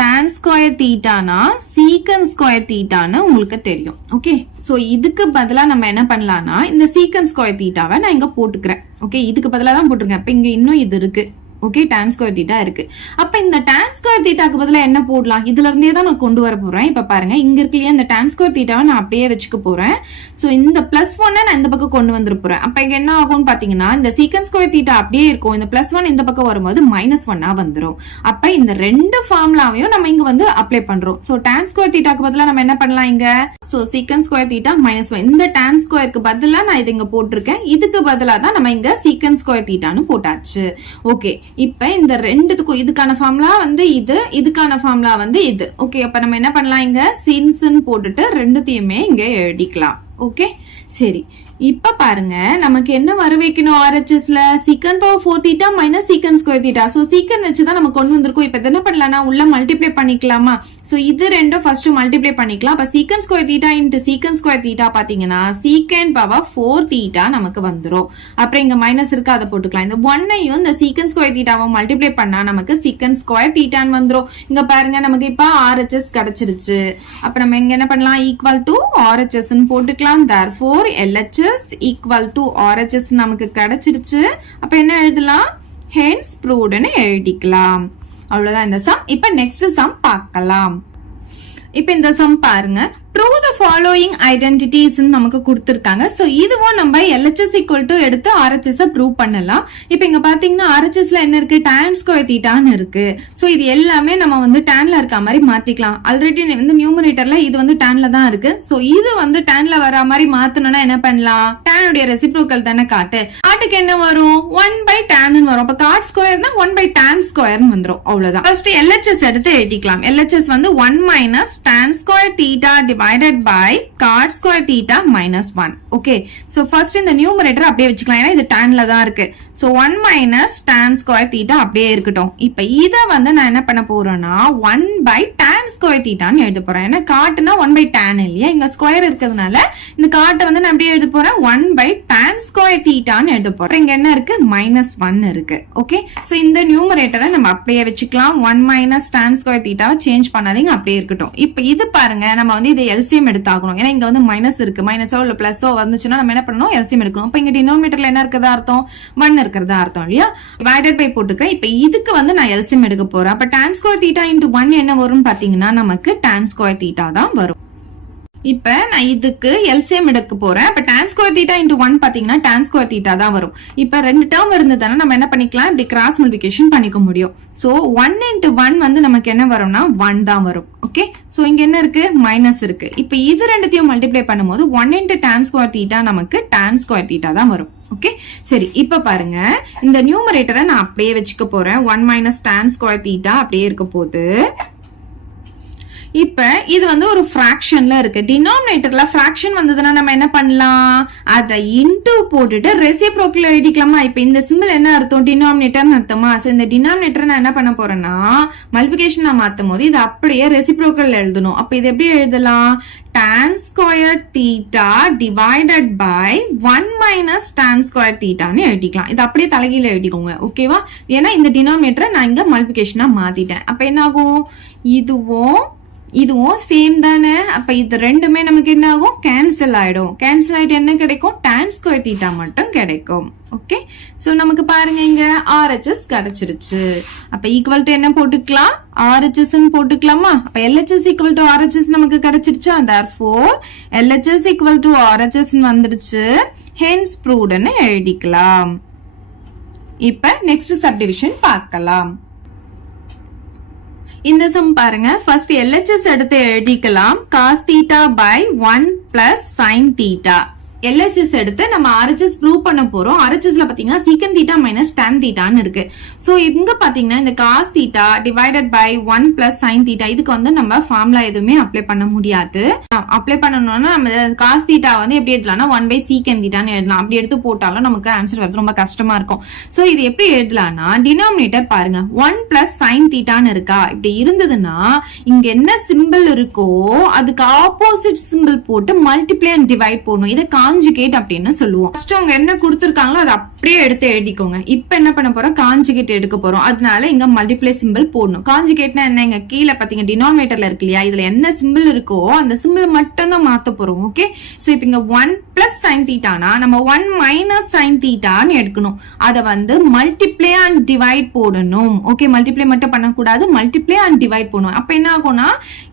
tan square theta னா secant square theta னு உங்களுக்கு தெரியும். ஓகே, சோ இதுக்கு பதிலா நம்ம என்ன பண்ணலாம்னா இந்த secant square theta வை நான் இங்க போட்டுக்கிறேன். ஓகே, இதுக்கு பதிலா தான் போட்டுருக்கேன். அப்ப இங்க இன்னும் இது இருக்கு. ஓகே, tan ஸ்கொயர் தீட்டா இருக்கு. அப்ப இந்த tan ஸ்கொயர் தீட்டாக்கு பதிலா என்ன போடலாம், இதுல இருந்தே தான் நான் கொண்டு வர போறேன். இப்ப பாருங்க இங்க இருக்கு இல்லையா, இந்த tan ஸ்கொயர் தீட்டாவை நான் அப்படியே வச்சுக்க போறேன். சோ இந்த +1 நான் இந்த பக்கம் கொண்டு வந்துட போறேன். அப்ப இங்க என்ன ஆகும்னு பாத்தீங்கன்னா இந்த சீக்கன் ஸ்கொயர் தீட்டா அப்படியே இருக்கும். இந்த +1 இந்த பக்கம் வரும்போது -1 வந்துரும். அப்ப இந்த ரெண்டு ஃபார்முலாவையும் நம்ம இங்க வந்து அப்ளை பண்றோம். சோ tan ஸ்கொயர் தீட்டாக்கு பதிலா நம்ம என்ன பண்ணலாம் இங்க, சோ சீக்கன் ஸ்கொயர் தீட்டா -1 இந்த tan ஸ்கொயருக்கு பதிலா நான் இது இங்க போட்டிருக்கேன். இதுக்கு பதிலா தான் நம்ம இங்க சீக்கன் ஸ்கொயர் தீட்டான்னு போட்டாச்சு. ஓகே, இப்ப இந்த ரெண்டுத்துக்கும் இதுக்கான ஃபார்முலா வந்து இதுக்கான ஃபார்முலா வந்து இது. ஓகே, அப்ப நம்ம என்ன பண்ணலாம், இங்க சின்ஸ்ன்னு போட்டுட்டு ரெண்டுத்தையுமே இங்க எழுதிக்கலாம். ஓகே, சரி. இப்ப பாருங்க, நமக்கு என்ன வர வைக்கணும், RHSல secant power 4 theta minus secant square theta. So secant வச்சுதான் நம்ம கொண்டு வந்திருக்கோம். இப்ப என்ன பண்ணலாம்னா உள்ள மல்டிப்ளை பண்ணிக்கலாமா? சோ இது ரெண்டும் ஃபர்ஸ்ட் மல்டிப்ளை பண்ணிக்கலாம். அப்ப secant square theta into secant square theta பாத்தீங்கன்னா secant power 4 theta நமக்கு வந்துரும். அப்புறம் இங்க மைனஸ் இருக்கு, அதை போட்டுக்கலாம். இந்த 1ஐயும் இந்த secant square theta மல்டிப்ளை பண்ணா நமக்கு secant square theta வந்துரும். இங்க பாருங்க, நமக்கு இப்ப RHS கிடைச்சிருச்சு. அப்ப நம்ம இங்க என்ன பண்ணலாம், equal to RHS ன்னு போட்டுக்கலாம். therefore LHS equal to RHS நமக்கு கிடைச்சிருச்சு. அப்ப என்ன எழுதலாம், hence proved ன்னு எழுதிக்கலாம். அவ்வளவுதான் இந்த சம். இப்ப நெக்ஸ்ட் சம் பார்க்கலாம். இப்ப இந்த சம் பாருங்க, prove the following identities நமக்கு கொடுத்திருக்காங்க. சோ இதுவும் நம்ம LHS equal to எடுத்து RHS ப்ரூவ் பண்ணலாம். இப்ப இங்க பாத்தீங்கன்னா RHSல என்ன இருக்கு, tan square theta ன்னு இருக்கு. சோ இது எல்லாமே நம்ம வந்து tanல இருக்க மாதிரி மாத்திக்கலாம். ஆல்ரெடி வந்து நியூமரேட்டர்ல இது வந்து tanல தான் இருக்கு. சோ இது வந்து tanல வர மாதிரி மாத்தணும்னா என்ன பண்ணலாம், tan உடைய ரெசிப்ரோக்கல் தானே காட்டு. காட்டுக்கு என்ன வரும், 1 by tan ன்னு வரும். அப்ப cot ஸ்கொயர்னா 1 by tan ஸ்கொயர் ன்னு வந்துரும். அவ்வளவுதான். ஃபர்ஸ்ட் LHS எடுத்து எழுதிக்கலாம். LHS வந்து 1 minus tan square theta divided by cot square theta minus 1. Okay, so first இந்த நியூமரேட்டர் அப்படியே வச்சுக்கலாம், ஏன்னா இது tanல தான் இருக்கு. So 1 minus tan square theta அப்படியே இருக்கட்டும். இப்ப இத வந்து நான் என்ன பண்ண போறேன்னா 1 by tan square theta ன்னு எழுத போறேன். ஏன்னா காட்னா 1 by tan இல்லையா, இங்க ஸ்கொயர் இருக்கிறதுனால இந்த காட்டை வந்து நான் அப்படியே எழுத போறேன், 1 by tan square theta ன்னு எழுத போறேன். இங்க என்ன இருக்கு, -1 இருக்கு. ஓகே, சோ இந்த நியூமரேட்டரை நம்ம அப்படியே வச்சுக்கலாம். 1 minus tan square theta change பண்ணாதீங்க, அப்படியே இருக்கட்டும். இப்ப இது பாருங்க, நம்ம வந்து இதை LCM எடுத்தாகணும். ஏன்னா இங்க வந்து மைனஸ் இருக்கு, மைனஸோ இல்ல பிளஸோ வந்துச்சுன்னா நம்ம என்ன பண்ணணும், LCM எடுக்கணும். இப்ப இங்க டினோமினேட்டர்ல என்ன இருக்கிறதா அர்த்தம், 1 இருக்கிறதா அர்த்தம் இல்லையா. டிவைடட் பை போட்டுக்கிறேன். இப்ப இதுக்கு வந்து நான் LCM எடுக்க போறேன். அப்ப tan square theta into 1 என்ன வரும் பாத்தீங்கன்னா நமக்கு tan square theta தான் வரும். இப்ப நான் இதுக்கு LCM எடுக்க போறேன். அப்ப tan square theta into 1 பாத்தீங்கன்னா tan square theta தான் வரும். இப்ப ரெண்டு டேர்ம் இருந்ததுன்னா நம்ம என்ன பண்ணிக்கலாம், இப்படி கிராஸ் மல்டிப்ளிகேஷன் பண்ணிக்க முடியும். சோ 1 into 1 வந்து நமக்கு என்ன வரும்னா 1 தான் வரும். ஓகே, சோ இங்க என்ன இருக்கு, மைனஸ் இருக்கு. இப்ப இது ரெண்டுத்தையும் மல்டிப்ளை பண்ணும்போது 1 into tan square theta நமக்கு tan square theta தான் வரும். ஓகே, சரி. இப்ப பாருங்க, இந்த நியூமரேட்டரை நான் அப்படியே வச்சுக்க போறேன். 1 minus tan square theta அப்படியே இருக்க போது. இப்ப இது வந்து ஒரு ஃபிராக்ஷன்ல இருக்கு. டினாமினேட்டர்ல ஃபிராக்ஷன் வந்ததுன்னா நம்ம என்ன பண்ணலாம், அதை இன்டு போட்டுட்டு ரெசிப்ரோக்கல் எழுதிக்கலாமா. இப்ப இந்த சிம்பிள் என்ன அர்த்தம், டினாமினேட்டர்னு அர்த்தமா. சோ இந்த டினாமினேட்டர் நான் என்ன பண்ண போறேன்னா மல்டிப்ளிகேஷன் நான் மாத்தும் போது இது அப்படியே ரெசிப்ரோக்கல் எழுதணும். அப்ப இது எப்படி எழுதலாம், tan square theta divided by 1 minus tan square theta ன்னு எழுதிக்கலாம். இது அப்படியே தலைகீழ எழுதிக்கோங்க. ஓகேவா, ஏன்னா இந்த டினாமினேட்டரை நான் இங்க மல்டிப்ளிகேஷனா மாத்திட்டேன். அப்ப என்ன ஆகும், இதுவும் சேம் தானே. அப்ப இது ரெண்டுமே நமக்கு என்ன ஆகும், கேன்சல் ஆயிடும். கேன்சல் ஆயிட்டு என்ன கிடைக்கும், tan square theta மட்டும் கிடைக்கும். ஓகே, சோ நமக்கு பாருங்க இங்க RHS கிடைச்சிருச்சு. அப்ப ஈக்குவல் டு என்ன போட்டுக்கலாம், RHS ன்னு போட்டுக்கலாமா. அப்ப LHS equal to RHS நமக்கு கிடைச்சிருச்சு. therefore LHS equal to RHS ன்னு வந்துருச்சு. hence proved ன்னு எழுதிக்கலாம். இப்ப நெக்ஸ்ட் சப்டிவிஷன் பார்க்கலாம். இந்த சம் பாருங்க, ஃபர்ஸ்ட் LHS எடுத்து எழுதிக்கலாம். cos theta by 1 plus sin theta. LHS எடுத்து நம்ம RHS ப்ரூவ் பண்ண போறோம். RHSல பாத்தீங்கன்னா secant theta minus tan theta ன்னு இருக்கு. சோ இங்க பாத்தீங்கன்னா இந்த cos theta divided by 1 plus sin theta இதுக்கு வந்து நம்ம ஃபார்முலா எதுவுமே அப்ளை பண்ண முடியாது. அப்ளை பண்ணனும்னா நம்ம cos theta வந்து எப்படி எழுதலாம்னா 1 by secant theta ன்னு எழுதலாம். அப்படி எடுத்து போட்டாலும் நமக்கு ஆன்சர் வரது ரொம்ப கஷ்டமா இருக்கும். சோ இது எப்படி எழுதலாம்னா டினாமினேட்டர் பாருங்க 1 plus sin theta ன்னு இருக்கா. இப்படி இருந்ததுன்னா இங்க என்ன சிம்பிள் இருக்கோ அதுக்கு ஆப்போசிட் சிம்பிள் போட்டு மல்டிப்ளை அண்ட் டிவைட் பண்ணனும். இத காஞ்சுகேட் அப்படின்னு சொல்லுவோம். ஃபர்ஸ்ட் அவங்க என்ன கொடுத்திருக்காங்களோ அதை அப்படியே எடுத்து எழுதிக்கோங்க. இப்ப என்ன பண்ண போறோம், காஞ்சுகேட் எடுக்க போறோம். அதனால இங்க மல்டிப்ளை சிம்பிள் போடணும். காஞ்சுகேட்னா என்ன, இங்க கீழே பாத்தீங்க டினாமினேட்டர்ல இருக்கு இல்லையா, இதுல என்ன சிம்பிள் இருக்கோ அந்த சிம்பிள் மட்டும் தான் மாத்த போறோம். ஓகே, சோ இப்ப இங்க 1 plus sin theta னா நம்ம 1 minus sin theta ன்னு எடுக்கணும். அத வந்து மல்டிப்ளை அண்ட் டிவைட் போடணும். ஓகே, மல்டிப்ளை மட்டும் பண்ணக்கூடாது, மல்டிப்ளை அண்ட் டிவைட் போடணும். அப்ப என்ன ஆகும்னா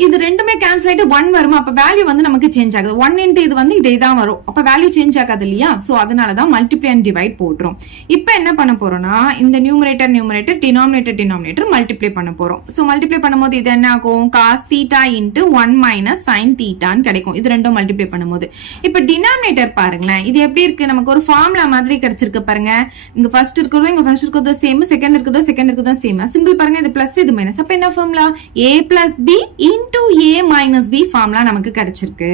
இது ரெண்டுமே கேன்சல் ஆயிட்டு 1 வரும். அப்ப வேல்யூ வந்து நமக்கு சேஞ்ச் ஆகுது. 1 into இது வந்து இதே தான் வரும். அப்ப வேல்யூ சேஞ்ச் ஆகாது இல்லையா, சோ அதனாலதான் மல்டிப்ளை அண்ட் டிவைட் போடுறோம். இப்போ என்ன பண்ண போறோம்னா இந்த நியூமரேட்டர் டினாமினேட்டர் மல்டிப்ளை பண்ண போறோம். சோ மல்டிப்ளை பண்ணும்போது இது என்ன ஆகும், cos θ இன்டு 1 மைனஸ் sin θன்னு கிடைக்கும். இது ரெண்டும் மல்டிப்ளை பண்ணும்போது இப்போ டினாமினேட்டர் பாருங்களேன், இது எப்படி இருக்கு, நமக்கு ஒரு ஃபார்முலா மாதிரி கிடைச்சிருக்கு பாருங்க. இங்க ஃபர்ஸ்ட் இருக்கிறதோ சேம், செகண்ட் இருக்கிறதோ சேம். சிம்பிள் பாருங்க, இது பிளஸ் இது மைனஸ். அப்ப என்ன formula, a plus b into a minus b formula நமக்கு கிடைச்சிருக்கு.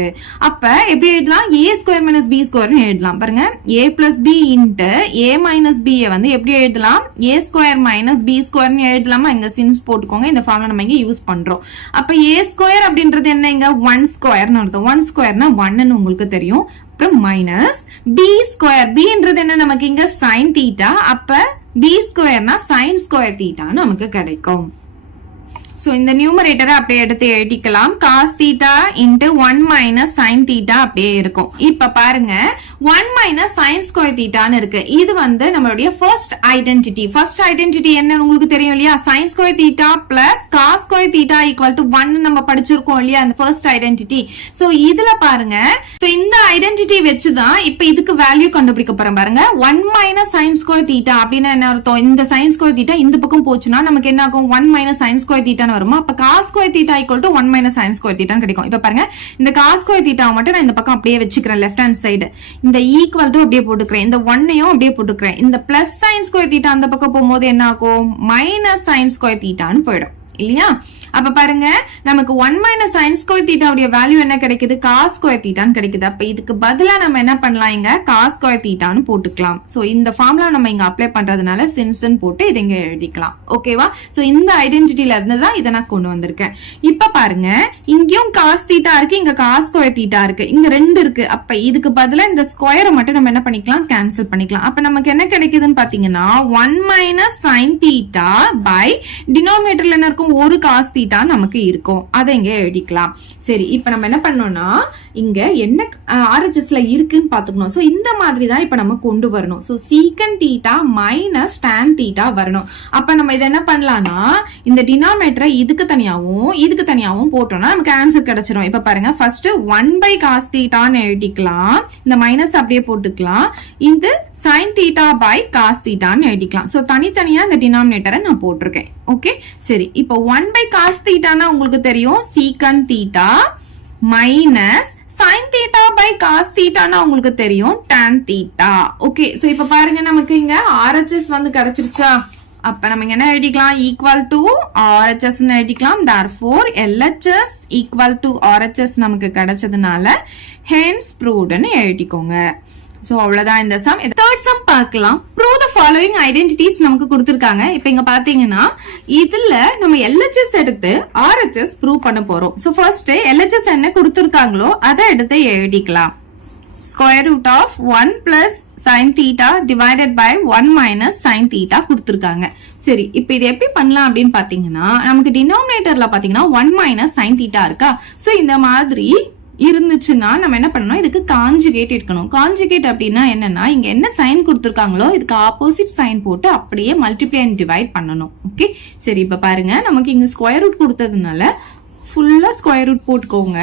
அப்ப எப்படி எழுதலாம், a ஸ்கொயர் மைனஸ் b ஸ்கொயர்னு எழுதலாம். பாருங்க, a plus b into a minus b வந்து எப்படி எழுதலாம், a ஸ்கொயர் மைனஸ் b ஸ்கொயர்னு எழுதலாமா. இங்க சின்ஸ் போட்டுக்கோங்க, இந்த ஃபார்முலா நம்ம இங்க யூஸ் பண்றோம். அப்ப a ஸ்கொயர் அப்படின்றது என்ன, இங்க 1 ஸ்கொயர்னு அர்த்தம். 1 ஸ்கொயர்னா 1ன்னு உங்களுக்கு தெரியும். அப்புறம் மைனஸ் b ஸ்கொயர், bன்றது என்ன நமக்கு இங்க sin θ. அப்ப b ஸ்கொயர்னா sin ஸ்கொயர் θ நமக்கு கிடைக்கும். சோ இந்த நியூமரேட்டரை அப்படியே எடுத்து எழுதிக்கலாம். cos θ இன்டு 1 மைனஸ் sin θ அப்படியே இருக்கும். இப்ப பாருங்க 1 மைனஸ் sin ஸ்கொயர் θன்னு இருக்கு. இது வந்து நம்மளுடைய ஃபர்ஸ்ட் ஐடென்டிட்டி. ஃபர்ஸ்ட் ஐடென்டிட்டி என்ன உங்களுக்கு தெரியும் இல்லையா, sin square θ plus cos square θ equal to 1 நம்ம படிச்சிருக்கோம் இல்லையா, அந்த ஃபர்ஸ்ட் ஐடென்டிட்டி. சோ இதுல பாருங்க, சோ இந்த ஐடென்டிட்டி வச்சுதான் இப்ப இதுக்கு வேல்யூ கண்டுபிடிக்க போறோம். பாருங்க 1 மைனஸ் sin ஸ்கொயர் θ அப்படின்னா என்ன அர்த்தம், இந்த sin ஸ்கொயர் θ இந்த பக்கம் போச்சுன்னா நமக்கு என்ன ஆகும், 1 மைனஸ் sin ஸ்கொயர் θ வருமா. அப்ப cos square θ equal to 1 minus sin square θ கிடைக்கும். இப்ப பாருங்க, இந்த cos ஸ்கொயர் θ மட்டும் நான் இந்த பக்கம் அப்படியே வச்சுக்கிறேன் லெஃப்ட் ஹேண்ட் சைடு. இந்த ஈக்குவல் டு அப்படியே போட்டுக்கிறேன், இந்த 1ஐயும் அப்படியே போட்டுக்கிறேன். இந்த பிளஸ் sin ஸ்கொயர் θ அந்த பக்கம் போகும்போது என்ன ஆகும், மைனஸ் sin ஸ்கொயர் θன்னு போயிடும் இல்லையா. அப்ப பாருங்க, நமக்கு 1 மைனஸ் sin ஸ்கொயர் θ உடைய வேல்யூ என்ன கிடைக்குது, cos ஸ்கொயர் θன்னு கிடைக்குது. அப்ப இதுக்கு பதிலா நம்ம என்ன பண்ணலாம், இங்க cos ஸ்கொயர் θன்னு போட்டுக்கலாம். சோ இந்த ஃபார்முலா நம்ம இங்க அப்ளை பண்றதுனால சின்ஸ்ன்னு போட்டு இத இங்க எழுதிக்கலாம். ஓகேவா. சோ இந்த ஐடென்டிட்டில இருந்து தான் இத நான் கொண்டு வந்திருக்கேன். இப்ப பாருங்க, இங்கேயும் cos θ இருக்கு, இங்க cos ஸ்கொயர் θ இருக்கு, இங்க ரெண்டு இருக்கு. அப்ப இதுக்கு பதிலா இந்த ஸ்கொயரை மட்டும் நம்ம என்ன பண்ணிக்கலாம், கேன்சல் பண்ணிக்கலாம். அப்ப நமக்கு என்ன கிடைக்குதுன்னு பாத்தீங்கன்னா 1 மைனஸ் sin θ பை டினாமினேட்டர்ல என்ன இருக்கும், ஒரு cos θ நமக்கு இருக்கும். அதை இங்க எழுதிக்கலாம். சரி, இப்ப நம்ம என்ன பண்ணோம்னா இங்க என்ன RHSல இருக்குன்னு பாத்துக்கணும். சோ இந்த மாதிரி தான் இப்ப நம்ம கொண்டு வரணும். சோ secant θ மைனஸ் tan θ வரணும். அப்ப நம்ம இதை என்ன பண்ணலாம்னா இந்த டினாமினேட்டரை இதுக்கு தனியாவும் போட்டோம்னா நமக்கு ஆன்சர் கிடைச்சிரும். இப்ப பாருங்க, ஃபர்ஸ்ட் 1 பை cos θன்னு எழுதிக்கலாம், இந்த மைனஸ் அப்படியே போட்டுக்கலாம், இது sin θ பை cos θன்னு எழுதிக்கலாம். சோ தனித்தனியா இந்த டினாமினேட்டரை நான் போட்டிருக்கேன். ஓகே, சரி. இப்போ 1 பை cos θன்னா உங்களுக்கு தெரியும் secant θ minus sin θ by cos θன்னா உங்களுக்கு தெரியும் tan θ. ஓகே, சோ இப்ப பாருங்க, நமக்கு இங்க RHS வந்து கிடைச்சிருச்சா. அப்ப நம்ம என்ன எழுதிக்கலாம், ஈக்குவல் டு RHS எழுதிக்கலாம். therefore LHS equal to RHS நமக்கு கிடைச்சதுனால hence proved எழுதிக்கோங்க. சோ அவ்வளவுதான் இந்த சம். தேர்ட் சம் பார்க்கலாம். prove the following identities நமக்கு கொடுத்திருக்காங்க. இப்ப இங்க பாத்தீங்கன்னா இதுல நம்ம LHS எடுத்து RHS prove பண்ண போறோம். சோ ஃபர்ஸ்ட் LHS என்ன கொடுத்திருக்காங்களோ அதை எடுத்து எழுதிக்கலாம். square root of 1 plus sin theta divided by 1 minus sin theta கொடுத்திருக்காங்க. சரி, இப்ப இது எப்படி பண்ணலாம் அப்படின்னு பாத்தீங்கன்னா, நமக்கு டினாமினேட்டர்ல பாத்தீங்கன்னா 1 minus sin theta இருக்கா. சோ இந்த மாதிரி இருந்துச்சுன்னா நம்ம என்ன பண்ணணும், இதுக்கு காஞ்சுகேட் எடுக்கணும். காஞ்சுகேட் அப்படின்னா என்னன்னா, இங்க என்ன சைன் கொடுத்திருக்காங்களோ இதுக்கு ஆப்போசிட் சைன் போட்டு அப்படியே மல்டிப்ளை அண்ட் டிவைட் பண்ணணும். ஓகே, சரி. இப்ப பாருங்க, நமக்கு இங்க ஸ்கொயர் ரூட் கொடுத்ததுனால ஃபுல்லா ஸ்கொயர் ரூட் போட்டுக்கோங்க.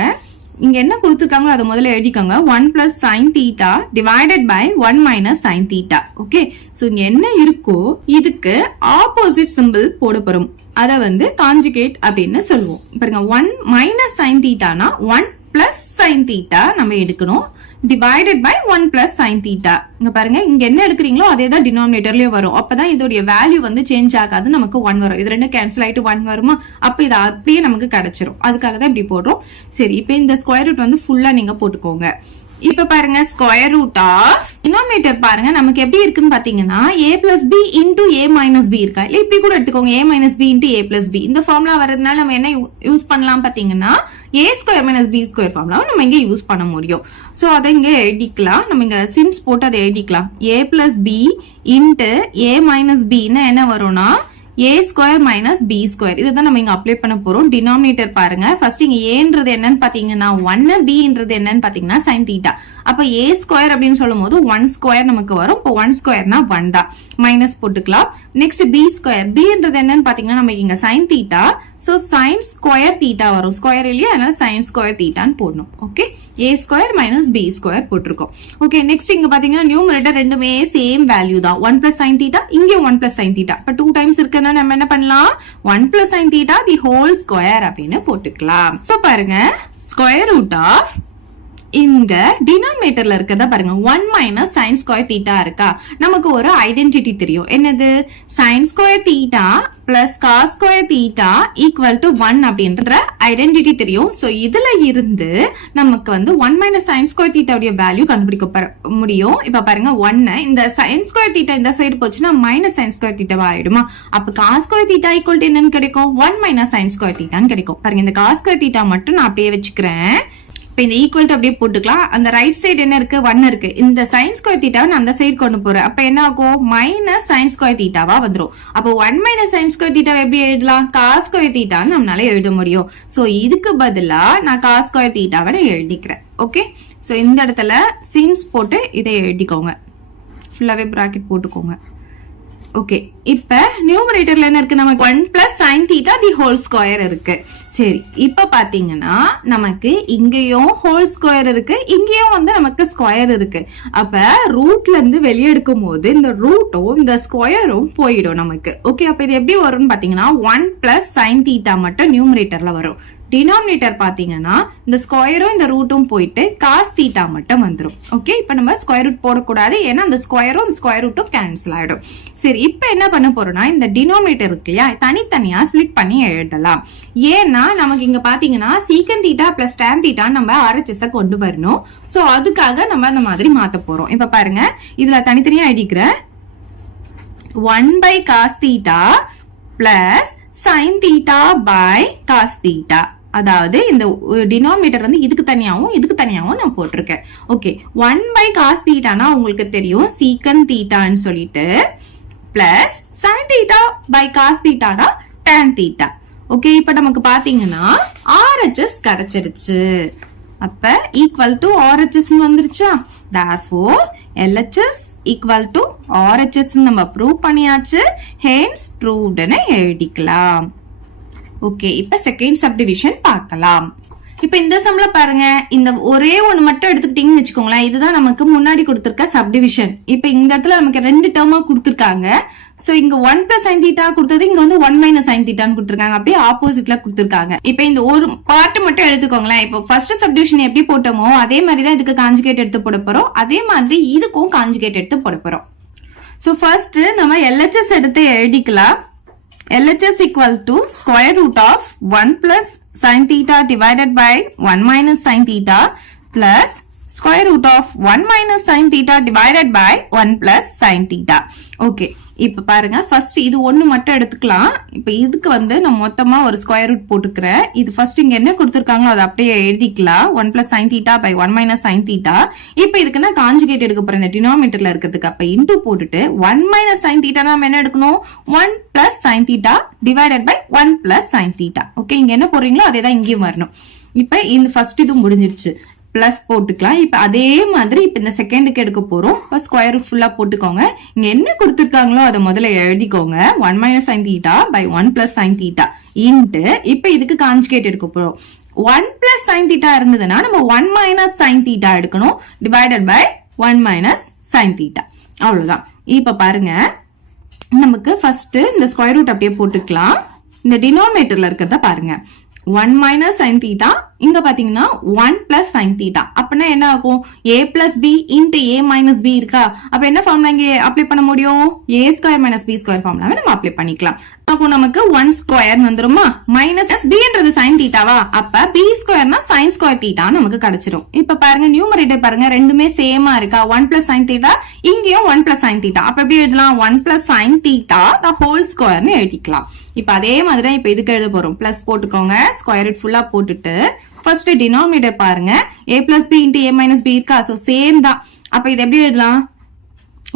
இங்க என்ன கொடுத்திருக்காங்களோ அதை முதல்ல எழுதிக்கோங்க. 1 plus sin theta divided by 1 minus sin theta. Okay, so இங்க என்ன இருக்கோ இதுக்கு ஆப்போசிட் சிம்பிள் போட போறோம். அத வந்து காஞ்சுகேட் அப்படின்னு சொல்லுவோம். பாருங்க, 1 minus sin thetaனா 1 plus sin theta நம்ம எடுக்கணும், divided by 1 plus sin theta. இங்க பாருங்க, இங்க என்ன எடுக்கிறீங்களோ அதே தான் டினாமினேட்டர்லயே வரும். அப்பதான் இதோடைய வேல்யூ வந்து சேஞ்ச் ஆகாது, நமக்கு 1 வரும். இது ரெண்டும் கேன்சல் ஆயிட்டு 1 வருமா, அப்ப இது அப்படியே நமக்கு கிடைச்சிரும். அதுக்காக தான் இப்படி போடுறோம். சரி, இப்ப இந்த ஸ்கொயர் ரூட் வந்து ஃபுல்லா நீங்க போட்டுக்கோங்க. இப்ப பாருங்க, ஸ்கொயர் ரூட் ஆஃப் டினாமினேட்டர் பாருங்க நமக்கு எப்படி இருக்குன்னு பாத்தீங்கன்னா a plus b into a minus b இருக்கா, இல்ல இப்படி கூட எடுத்துக்கோங்க, a minus b into a plus b. இந்த ஃபார்முலா வரதுனால நம்ம என்ன யூஸ் பண்ணலாம் பாத்தீங்கன்னா, a square minus b square formula நம்ம இங்க யூஸ் பண்ண முடியும். சோ அதை இங்க எழுதிக்கலாம். நம்ம இங்க சின்ஸ் போட்டு அதை எழுதிக்கலாம். a plus b into a minus b னா என்ன வரும்னா a square minus b square இதுதான் நம்ம இங்க அப்ளை பண்ண போறோம். டினாமினேட்டர் பாருங்க. ஃபர்ஸ்ட் இங்க ஏன்றது என்னன்னு பாத்தீங்கன்னா 1, bன்றது என்னன்னு பாத்தீங்கன்னா sin தீட்டா. அப்ப a ஸ்கொயர் அப்படின்னு சொல்லும் போது 1 ஸ்கொயர் நமக்கு வரும். இப்போ 1 ஸ்கொயர்னா 1 தான், மைனஸ் போட்டுக்கலாம். நெக்ஸ்ட் b ஸ்கொயர், bன்றது என்னன்னு பாத்தீங்கன்னா நமக்கு இங்க sin theta, so sin square theta வரும். ஸ்கொயர் இல்லையா, அதனால sin ஸ்கொயர் தீட்டான்னு போடணும். Okay, a square minus b square போட்டிருக்கோம். ஓகே, நெக்ஸ்ட் இங்க பாத்தீங்கன்னா நியூமரேட்டர் ரெண்டுமே சேம் வேல்யூ தான். 1 பிளஸ் sin தீட்டா, இங்கே 1 பிளஸ் sin தீட்டா. இப்ப 2 டைம்ஸ் இருக்குன்னா நம்ம என்ன பண்ணலாம், 1 plus sin theta the whole square அப்படின்னு போட்டுக்கலாம். இப்ப பாருங்க, ஸ்கொயர் ரூட் ஆஃப் இங்க டினாமினேட்டர்ல இருக்கதா பாருங்க 1 மைனஸ் sin ஸ்கொயர் தீட்டா இருக்கா. நமக்கு ஒரு ஐடென்டிட்டி தெரியும். என்னது, sin square theta plus cos square theta equal to 1 அப்படின்ற ஐடென்டிட்டி தெரியும். சோ இதுல இருந்து நமக்கு வந்து 1 மைனஸ் sin ஸ்கொயர் தீட்டாவுடைய வேல்யூ கண்டுபிடிக்க முடியும். இப்ப பாருங்க 1 இந்த sin ஸ்கொயர் தீட்டா இந்த சைடு போச்சுன்னா மைனஸ் sin ஸ்கொயர் தீட்டாவா ஆயிடுமா. அப்ப cos square theta equal to என்னன்னு கிடைக்கும், 1 மைனஸ் sin ஸ்கொயர் தீட்டான்னு கிடைக்கும். பாருங்க இந்த cos ஸ்கொயர் தீட்டா மட்டும் நான் அப்படியே வச்சுக்கிறேன். இந்த ஈக்குவல் அப்படியே போட்டுக்கலாம். அந்த ரைட் சைடு என்ன இருக்கு, 1 இருக்கு. இந்த sin ஸ்கொயர் தீட்டாவை நான் அந்த சைடு கொண்டு போறேன். அப்ப என்ன ஆகும், மைனஸ் sin ஸ்கொயர் தீட்டாவா வந்துரும். அப்போ 1 மைனஸ் sin ஸ்கொயர் தீட்டாவை எப்படி எழுதலாம், cos ஸ்கொயர் தீட்டான்னு நம்மளால எழுத முடியும். சோ இதுக்கு பதிலா நான் cos ஸ்கொயர் தீட்டாவை நான் எழுதிக்கிறேன். ஓகே, சோ இந்த இடத்துல சின்ஸ் போட்டு இதை எழுதிக்கோங்க, ஃபுல்லாவே பிராக்கெட் போட்டுக்கோங்க. ஓகே, இப்ப நியூமரேட்டர்ல என்ன இருக்கு, நமக்கு 1 plus sin theta the whole square இருக்கு. சரி, இப்ப பாத்தீங்கன்னா நமக்கு இங்கேயும் ஹோல் ஸ்கொயர் இருக்கு, இங்கேயும் வந்து நமக்கு ஸ்கொயர் இருக்கு. அப்ப ரூட்ல இருந்து வெளியே எடுக்கும் போது இந்த ரூட்டும் இந்த ஸ்கொயரும் போயிடும் நமக்கு. ஓகே, அப்ப இது எப்படி வரும்னு பாத்தீங்கன்னா 1 பிளஸ் sin தீட்டா மட்டும் நியூமரேட்டர்ல வரும். டினாமினேட்டர் பாத்தீங்கன்னா இந்த ஸ்கொயரும் இந்த ரூட்டும் போயிட்டு காஸ் தீட்டா மட்டும் வந்துடும். ஓகே, இப்ப நம்ம ஸ்கொயர் ரூட் போடக்கூடாது, ஏன்னா அந்த ஸ்கொயரும் இந்த ஸ்கொயர் ரூட்டும் கேன்சல் ஆயிடும். சரி, இப்ப என்ன பண்ண போறோம்னா இந்த டினாமினேட்டர் இருக்கு இல்லையா, தனித்தனியா ஸ்பிளிட் பண்ணி எழுதலாம். ஏன்னா நமக்கு இங்க பாத்தீங்கன்னா சீக்கன் தீட்டா பிளஸ் tan தீட்டா நம்ம RHS கொண்டு வரணும். சோ அதுக்காக நம்ம அந்த மாதிரி மாத்த போறோம். இப்ப பாருங்க, இதுல தனித்தனியா எழுதிக்கிறேன். 1 by cos theta plus sin theta by cos theta. அதாவது இந்த டினாமினேட்டர் வந்து இதுக்கு தனியாவும் நான் போட்டிருக்கேன். ஓகே, 1 by cos தீட்டானா உங்களுக்கு தெரியும் சீக்கன் தீட்டான்னு சொல்லிட்டு, plus sin theta by cos தீட்டானா tan theta. Okay, இப்ப நமக்கு பாத்தீங்கன்னா RHS கிடைச்சிருச்சு. அப்ப ஈக்குவல் டு RHS வந்துருச்சா. therefore LHS equal to RHS நம்ம ப்ரூவ் பண்ணியாச்சு. hence proved ன்னு எழுதிக்கலாம். ஓகே, இப்ப செகண்ட் சப்டிவிஷன் பார்க்கலாம். இப்ப இந்த சம்ல பாருங்க, இந்த ஒரே ஒண்ணு மட்டும் எடுத்துக்கிட்டீங்கன்னு வச்சுக்கோங்களேன், இதுதான் நமக்கு முன்னாடி கொடுத்திருக்க சப்டிவிஷன். இப்ப இந்த இடத்துல நமக்கு 2 டேர்மா கொடுத்திருக்காங்க. சோ இங்க 1 பிளஸ் sin தீட்டா கொடுத்தது, இங்க வந்து 1 மைனஸ் sin தீட்டான்னு கொடுத்திருக்காங்க. அப்படியே ஆப்போசிட்ல கொடுத்திருக்காங்க. இப்ப இந்த ஒரு பார்ட் மட்டும் எடுத்துக்கோங்களேன். இப்போ ஃபர்ஸ்ட் சப்டிவிஷன் எப்படி போட்டோமோ அதே மாதிரி தான் இதுக்கு கான்ஜுகேட் எடுத்து போட போறோம். அதே மாதிரி இதுக்கும் கான்ஜுகேட் எடுத்து போட போறோம். சோ ஃபர்ஸ்ட் நம்ம LHS எடுத்து எழுதிக்கலாம். LHS equal to square root of 1 plus sin theta divided by 1 minus sin theta plus square root of 1 minus sin theta divided by 1 plus sin theta. Okay, இப்ப பாருங்க, first இது ஒண்ணு மட்டும் எடுத்துக்கலாம். இப்ப இதுக்கு வந்து நான் மொத்தமா ஒரு ஸ்கொயர் ரூட் போட்டுக்கிறேன். இது ஃபர்ஸ்ட் இங்க என்ன கொடுத்திருக்காங்களோ அதை அப்படியே எழுதிக்கலாம். 1 plus sin theta by 1 minus sin theta. இப்ப இதுக்கு நான் கான்ஜுகேட் எடுக்க போறேன் இந்த டினாமினேட்டர்ல இருக்கிறதுக்கு. அப்ப இன்டு போட்டுட்டு 1 minus sin theta நாம என்ன எடுக்கணும், 1 plus sin theta divided by 1 plus sin theta. Okay, இங்க என்ன போறீங்களோ அதே தான் இங்கேயும் வரணும். இப்ப இந்த ஃபர்ஸ்ட் இது முடிஞ்சிருச்சு, பிளஸ் போட்டுக்கலாம். இப்ப அதே மாதிரி இப்ப இந்த செகண்டுக்கு எடுக்க போறோம். ஸ்கொயர் ரூட் ஃபுல்லா போட்டுக்கோங்க. இங்க என்ன கொடுத்திருக்காங்களோ அதை முதல்ல எழுதிக்கோங்க. 1 minus sin theta by 1 plus sin theta into இப்ப இதுக்கு கான்ஜுகேட் எடுக்க போறோம். 1 plus sin theta இருந்ததுன்னா நம்ம 1 minus sin theta எடுக்கணும், divided by 1 minus sin theta. அவ்வளவுதான். இப்ப பாருங்க, நமக்கு ஃபர்ஸ்ட் இந்த ஸ்கொயர் ரூட் அப்படியே போட்டுக்கலாம். இந்த டினாமினேட்டர்ல இருக்கிறத பாருங்க, 1 minus sin theta, இங்க பாத்தீங்கன்னா 1 plus sin theta. அப்பனா என்ன ஆகும், a plus b into a minus b இருக்கா. அப்ப என்ன ஃபார்முலா இங்க அப்ளை பண்ண முடியும், a square minus b square ஃபார்முலாவை நம்ம அப்ளை பண்ணிக்கலாம். அப்போ நமக்கு 1 ஸ்கொயர் வந்துருமா, மைனஸ் b என்றது sin தீட்டாவா, அப்ப b ஸ்கொயர்னா sin ஸ்கொயர் தீட்டா நமக்கு கிடைச்சிரும். இப்ப பாருங்க நியூமரேட்டர் பாருங்க, ரெண்டுமே சேமா இருக்கா. 1 plus sin theta, இங்கேயும் 1 plus sin theta. அப்ப எப்படி எழுதலாம், 1 plus sin theta the whole square னு எழுதிக்கலாம். இப்ப அதே மாதிரி இப்ப இதுக்கு எழுத போறோம். பிளஸ் போட்டுக்கோங்க, ஸ்கொயர் ரூட் ஃபுல்லா போட்டுட்டு ஃபர்ஸ்ட் டினாமினேட்டர் பாருங்க, a plus b into a minus b இருக்கா. சோ சேம் தான். அப்ப இது எப்படி எழுதலாம்,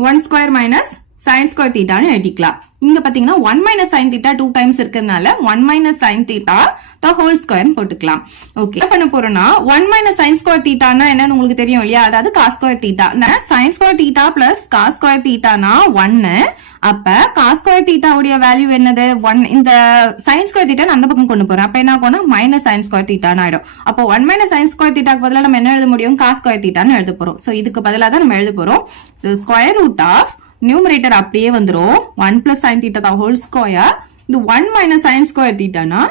1 ஸ்கொயர் மைனஸ் sin ஸ்கொயர் தீட்டான்னு எழுதிக்கலாம். இங்க பாத்தீங்கன்னா 1 மைனஸ் சைன் தீட்டா 2 டைம்ஸ் இருக்கிறதுனால 1 minus sine theta the whole square போட்டுக்கலாம். ஓகே, என்ன பண்ண போறோம்னா 1 மைனஸ் சைன் ஸ்கொயர் தீட்டானா என்னன்னு உங்களுக்கு தெரியும் இல்லையா? அதாவது cos square theta. Sine square theta plus cos square தீட்டானா 1. அப்ப காஸ் ஸ்கொயர் தீட்டாவுடைய வேல்யூ என்னது? 1. இந்த சைன் ஸ்கொயர் தீட்டா அந்த பக்கம் கொண்டு போறோம். அப்ப என்ன ஆகும்னா மைனஸ் சைன் ஸ்கொயர் தீட்டான்னு ஆயிடும். அப்போ 1 மைனஸ் சைன் ஸ்கொயர் தீட்டாக்கு பதிலா நம்ம என்ன எழுத முடியும்? காஸ் ஸ்கொயர் தீட்டான்னு எழுத போறோம். சோ இதுக்கு பதிலா தான் நம்ம எழுத போறோம். ஸ்கொயர் ரூட் ஆஃப் நியூமரேட்டர் அப்படியே வந்துரும் 1 plus sine theta the whole square. இது 1 மைனஸ் சைன் ஸ்கொயர் தீட்டானா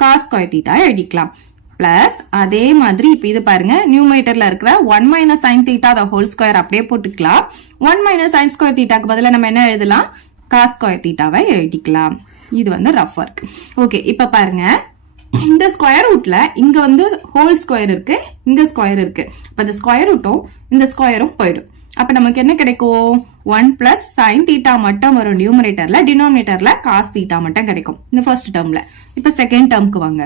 காஸ் ஸ்கொயர் தீட்டா எழுதிக்கலாம். பிளஸ் அதே மாதிரி இப்ப இது பாருங்க, நியூமரேட்டர்ல இருக்கிற 1 minus sine theta the whole square அப்படியே போட்டுக்கலாம். 1 மைனஸ் சைன் ஸ்கொயர் தீட்டாக்கு பதிலா நம்ம என்ன எழுதலாம்? காஸ் ஸ்கொயர் தீட்டாவை எழுதிக்கலாம். இது வந்து ரஃப் ஒர்க். ஓகே, இப்ப பாருங்க, இந்த ஸ்கொயர் ரூட்ல இங்க வந்து ஹோல் ஸ்கொயர் இருக்கு, இங்க ஸ்கொயர் இருக்கு. அப்ப இந்த ஸ்கொயர் ரூட்டும் இந்த ஸ்கொயரும் போயிடும். அப்ப நமக்கு என்ன கிடைக்கும்? 1 பிளஸ் சைன் தீட்டா மட்டும் வரும் நியூமரேட்டர்ல, டினாமினேட்டர்ல காஸ் தீட்டா மட்டும் கிடைக்கும் இந்த ஃபர்ஸ்ட் டேர்ம்ல. இப்ப செகண்ட் டேர்ம்க்கு வாங்க.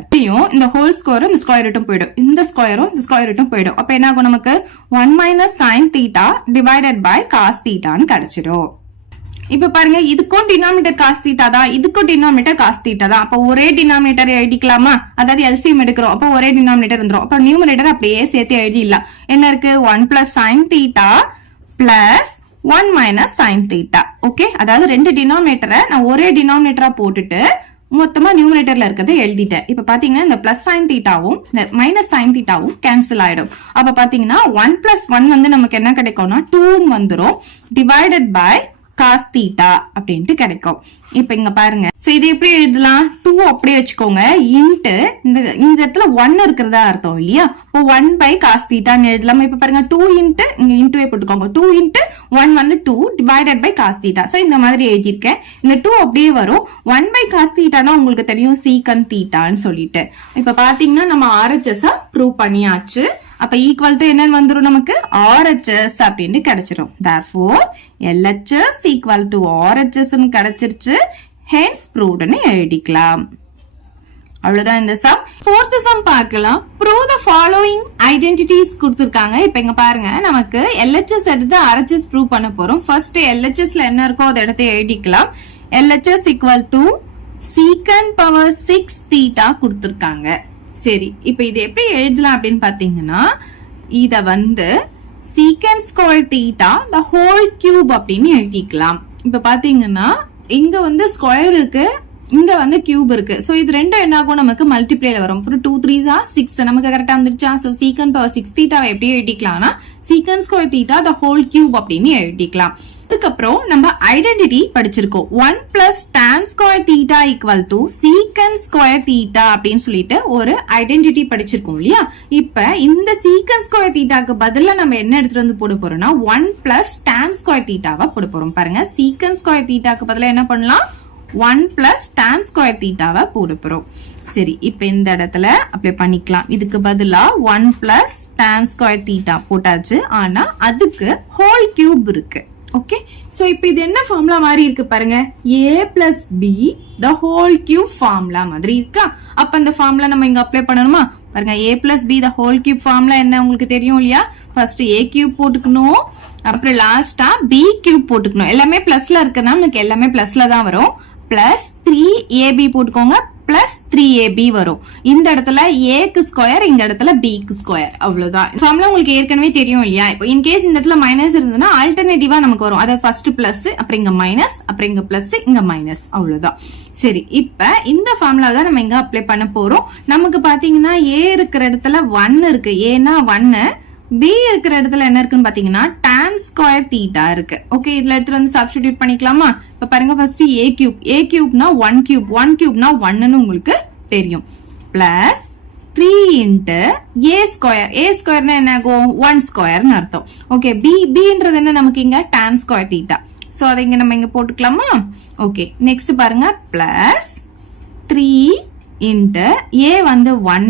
இந்த ஹோல் ஸ்கொயரும் இந்த ஸ்கொயர் ரூட்டும் போயிடும், இந்த ஸ்கொயரும் இந்த ஸ்கொயர் ரூட்டும் போயிடும். அப்ப என்ன ஆகும்? நமக்கு 1 minus sine theta divided by cos தீட்டான்னு கிடைச்சிடும். இப்ப பாருங்க, இதுக்கும் டினாமினேட்டர் காஸ் தீட்டா தான், இதுக்கும் டினாமினேட்டர் காஸ் தீட்டா தான். அப்ப ஒரே டினாமினேட்டர் எழுதிக்கலாமா? அதாவது எல்சிஎம் எடுக்கிறோம். அப்ப ஒரே டினாமினேட்டர் வந்துரும். அப்ப நியூமரேட்டர் அப்படியே சேர்த்து எழுதிடலாம். என்ன இருக்கு? 1 plus sine theta plus 1 minus sine theta. Okay, அதாவது ரெண்டு டினாமினேட்டரை நான் ஒரே டினாமினேட்டரா போட்டுட்டு மொத்தமா நியூமரேட்டர்ல இருக்கிறத எழுதிட்டேன். இப்ப பாத்தீங்கன்னா இந்த பிளஸ் சைன் தீட்டாவும் மைனஸ் சைன் தீட்டாவும் கேன்சல் ஆயிடும். அப்ப பாத்தீங்கன்னா 1 பிளஸ் 1 வந்து நமக்கு என்ன கிடைக்கும்னா 2 வந்துரும் டிவைடட் பை காஸ் தீட்டா அப்படின்ட்டு கிடைக்கும். இப்ப இங்க பாருங்க, சோ இது எப்படி எழுதலாம்? 2 அப்படியே வச்சுக்கோங்க, இன்ட்டு இந்த இடத்துல 1 இருக்கிறதா அர்த்தம் இல்லையா? இப்போ 1 பை காஸ் தீட்டான்னு எழுதலாம். இப்ப பாருங்க, 2 இன்ட்டு இங்க இன்ட்டுவே போட்டுக்கோங்க. 2 இன்ட்டு 1 வந்து 2 divided by cos theta. So இந்த மாதிரி எழுதியிருக்கேன். இந்த 2 அப்படியே வரும். 1 பை காஸ் தீட்டானா உங்களுக்கு தெரியும் சீக்கன் தீட்டான்னு சொல்லிட்டு. இப்ப பாத்தீங்கன்னா நம்ம RHS ப்ரூவ் பண்ணியாச்சு. அப்ப ஈக்குவல் டு என்னன்னு வந்துரும்? நமக்கு RHS அப்படின்னு கிடைச்சிரும். therefore LHS equal to RHS ன்னு கிடைச்சிருச்சு. hence proved ன்னு எழுதிக்கலாம். அவ்வளவுதான் இந்த சம். ஃபோர்த் சம் பார்க்கலாம். prove the following identities கொடுத்திருக்காங்க. இப்ப இங்க பாருங்க, நமக்கு LHS எடுத்து RHS ப்ரூவ் பண்ண போறோம். ஃபர்ஸ்ட் LHSல என்ன இருக்கோ அதை எடுத்து எழுதிக்கலாம். LHS equal to secant power 6 theta கொடுத்திருக்காங்க. சரி, இப்ப இது எப்படி எழுதலாம் அப்படின்னு பாத்தீங்கன்னா, இத வந்து secant square theta the whole cube அப்படின்னு எழுதிக்கலாம். இப்ப பாத்தீங்கன்னா இங்க வந்து ஸ்கொயர் இருக்கு, இங்க வந்து கியூப் இருக்கு. சோ இது ரெண்டும் என்ன ஆகும்? நமக்கு மல்டிப்ளேல வரும். அப்புறம் 2 3s 6 நமக்கு கரெக்டா வந்துருச்சா? சோ secant power 6 தீட்டாவை எப்படி எழுதிக்கலாம்னா secant square theta the whole cube அப்படின்னு எழுதிக்கலாம். அதுக்கப்புறம் நம்ம ஐடென்டிட்டி படிச்சிருக்கோம். 1 plus tan square theta equal to secant square theta அப்படின்னு சொல்லிட்டு ஒரு ஐடென்டிட்டி படிச்சிருக்கோம் இல்லையா? இப்ப இந்த secant ஸ்கொயர் தீட்டாக்கு பதிலா நம்ம என்ன எடுத்துட்டு வந்து போட போறோம்னா 1 பிளஸ் tan ஸ்கொயர் தீட்டாவை போட போறோம். பாருங்க, secant ஸ்கொயர் தீட்டாக்கு பதிலா என்ன பண்ணலாம்? 1 பிளஸ் tan ஸ்கொயர் தீட்டாவை போட போறோம். சரி, இப்ப இந்த இடத்துல அப்ளை பண்ணிக்கலாம். இதுக்கு பதிலா 1 பிளஸ் tan ஸ்கொயர் தீட்டா போட்டாச்சு. ஆனா அதுக்கு ஹோல் கியூப் இருக்கு. ஓகே, சோ இப்போ இது என்ன ஃபார்முலா மாதிரி இருக்கு பாருங்க, a plus b the whole cube formula மாதிரி இருக்கா? அப்ப அந்த ஃபார்முலா நம்ம இங்க அப்ளை பண்ணணுமா? பாருங்க, a plus b the whole cube formula என்ன உங்களுக்கு தெரியும் இல்லையா? ஃபர்ஸ்ட் a cube போட்டுக்கணும், அப்புறம் லாஸ்டா b cube போட்டுக்கணும். எல்லாமே பிளஸ்ல இருக்குன்னா நமக்கு எல்லாமே பிளஸ்ல தான் வரும். பிளஸ் 3ab போட்டுக்கோங்க, பிளஸ் 3ab வரும். இந்த இடத்துல a க்கு ஸ்கொயர், இந்த இடத்துல b க்கு ஸ்கொயர். அவ்வளவுதான். ஃபார்முலா உங்களுக்கு ஏற்கனவே தெரியும் இல்லையா? இப்போ இன் கேஸ் இந்த இடத்துல மைனஸ் இருந்ததுன்னா ஆல்டர்னேட்டிவா நமக்கு வரும். அத ஃபர்ஸ்ட் பிளஸ், அப்புறம் இங்க மைனஸ், அப்புறம் இங்க பிளஸ், இங்க மைனஸ். அவ்வளவுதான். சரி, இப்ப இந்த ஃபார்முலா தான் நம்ம இங்க அப்ளை பண்ண போறோம். நமக்கு பாத்தீங்கன்னா a இருக்கிற இடத்துல 1 இருக்கு, ஏன்னா 1. b இருக்கிற இடத்துல என்ன இருக்குன்னு பாத்தீங்கன்னா tan ஸ்கொயர் தீட்டா இருக்கு. ஓகே, இதுல எடுத்துட்டு வந்து சப்ஸ்டிடியூட் பண்ணிக்கலாமா? இப்ப பாருங்க, first a cube, a கியூப்னா 1 cube, 1 கியூப்னா 1ன்னு உங்களுக்கு தெரியும். Plus 3 into a square, a ஸ்கொயர்னா என்ன ஆகும்? 1 ஸ்கொயர்னு அர்த்தம். ஓகே, bன்றது என்ன நமக்கு இங்க tan ஸ்கொயர் தீட்டா. சோ அதை இங்க நம்ம இங்க போட்டுக்கலாமா? ஓகே, நெக்ஸ்ட் பாருங்க, பிளஸ் 3 இன்ட்டு a வந்து 1,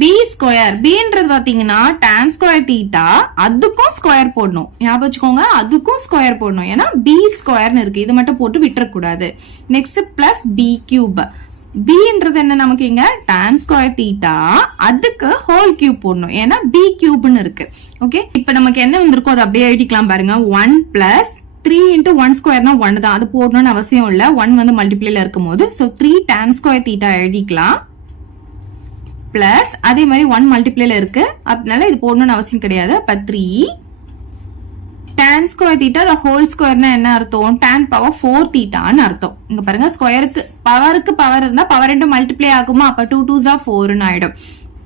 b ஸ்கொயர், bன்றது பாத்தீங்கன்னா tan ஸ்கொயர் தீட்டா, அதுக்கும் ஸ்கொயர் போடணும். ஞாபகம் வச்சுக்கோங்க, அதுக்கும் ஸ்கொயர் போடணும். ஏன்னா b ஸ்கொயர்னு இருக்கு, இது மட்டும் போட்டு விட்டுறக்கூடாது. நெக்ஸ்ட் பிளஸ் b கியூப், bன்றது என்ன நமக்கு இங்க tan ஸ்கொயர் தீட்டா, அதுக்கு ஹோல் கியூப் போடணும். ஏன்னா b கியூப்னு இருக்கு. ஓகே, இப்ப நமக்கு என்ன வந்திருக்கோ அதை அப்படியே எழுதிக்கலாம். பாருங்க, 1 பிளஸ் 3 into 1 ஸ்கொயர்னா 1 தான், அது போடணும்னு அவசியம் இல்ல, 1 வந்து மல்டிப்ளேல இருக்கும் போது. ஸோ 3 tan ஸ்கொயர் தீட்டா எழுதிக்கலாம். பிளஸ் அதே மாதிரி 1 மல்டிப்ளேல இருக்கு, அதனால இது போடணும்னு அவசியம் கிடையாது. அப்ப 3 tan square theta the whole ஸ்கொயர்னா என்ன அர்த்தம், tan பவர் 4 தீட்டான்னு அர்த்தம். இங்க பாருங்க, ஸ்கொயருக்கு பவர் இருந்தா பவர் ரெண்டு மல்டிப்ளை ஆகுமா, அப்ப 2 2s are 4ன்னு ஆயிடும்.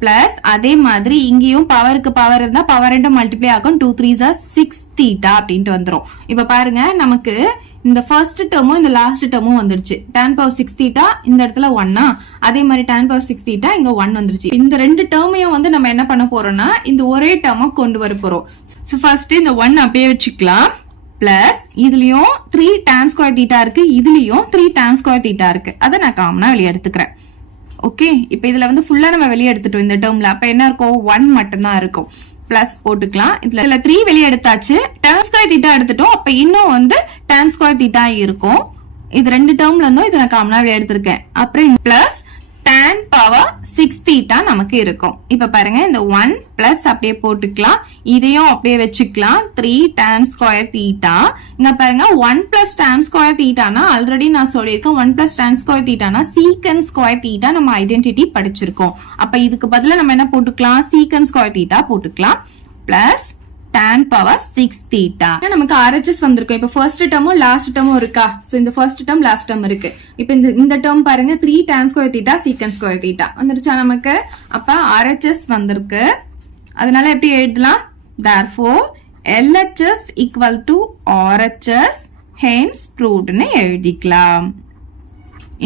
பிளஸ் அதே மாதிரி இங்கேயும் பவருக்கு பவர் இருந்தா பவர் ரெண்டு மல்டிப்ளை ஆகும், 2 3s are 6 தீட்டா அப்படின்ட்டு வந்துரும். இப்ப பாருங்க, நமக்கு இந்த ஃபர்ஸ்ட் டேர்மும் இந்த லாஸ்ட் டேர்மும் வந்துருச்சு. tan பவர் 6 தீட்டா இந்த இடத்துல 1, அதே மாதிரி tan பவர் 6 தீட்டா இங்க 1 வந்துருச்சு. இந்த ரெண்டு டேர்மையும் வந்து நம்ம என்ன பண்ண போறோம்னா இந்த ஒரே டேர்மா கொண்டு வர போறோம். சோ ஃபர்ஸ்ட் இந்த 1 அப்படியே வச்சுக்கலாம். பிளஸ் இதுலயும் 3 tan ஸ்கொயர் தீட்டா இருக்கு, இதுலயும் 3 tan ஸ்கொயர் தீட்டா இருக்கு, அதை நான் காமனா வெளியே எடுத்துக்கிறேன். ஓகே, இப்ப இதுல வந்து ஃபுல்லா நம்ம வெளியே எடுத்துட்டோம் இந்த டேர்ம்ல. அப்ப என்ன இருக்கும், 1 மட்டும் தான் இருக்கும். பிளஸ் போட்டுக்கலாம். இதுல 3 வெளியே எடுத்தாச்சு, tan ஸ்கொயர் தீட்டா எடுத்துட்டோம். அப்ப இன்னும் வந்து tan ஸ்கொயர் தீட்டா இருக்கும். இது ரெண்டு டேர்ம்ல இருந்தும் இதை நான் காமனா வெளியே எடுத்திருக்கேன். அப்புறம் பிளஸ் tan பவர் 6 தீட்டா நமக்கு இருக்கும். இப்ப பாருங்க, இந்த 1 பிளஸ் அப்படியே போட்டுக்கலாம், இதையும் அப்படியே வச்சுக்கலாம். 3 tan ஸ்கொயர் தீட்டா. இங்க பாருங்க, 1 பிளஸ் tan ஸ்கொயர் தீட்டானா ஆல்ரெடி நான் சொல்லியிருக்கேன், 1 பிளஸ் tan ஸ்கொயர் தீட்டானா சீக்கன் ஸ்கொயர் தீட்டா நம்ம ஐடென்டிட்டி படிச்சிருக்கோம். அப்ப இதுக்கு பதிலா நம்ம என்ன போட்டுக்கலாம், சீக்கன் ஸ்கொயர் தீட்டா போட்டுக்கலாம். Plus tan power 6 theta. நமக்கு RHS வந்திருக்கும். இப்ப ஃபர்ஸ்ட் டேர்மும் லாஸ்ட் டேர்மும் இருக்கா, சோ இந்த ஃபர்ஸ்ட் டேர்ம் லாஸ்ட் டேர்ம் இருக்கு. இப்ப இந்த டேர்ம் பாருங்க, 3 tan ஸ்கொயர் தீட்டா சீக்கன் ஸ்கொயர் தீட்டா வந்துருச்சா நமக்கு. அப்ப RHS வந்திருக்கு. அதனால எப்படி எழுதலாம், therefore LHS equal to RHS hence proved ன்னு எழுதிக்கலாம்.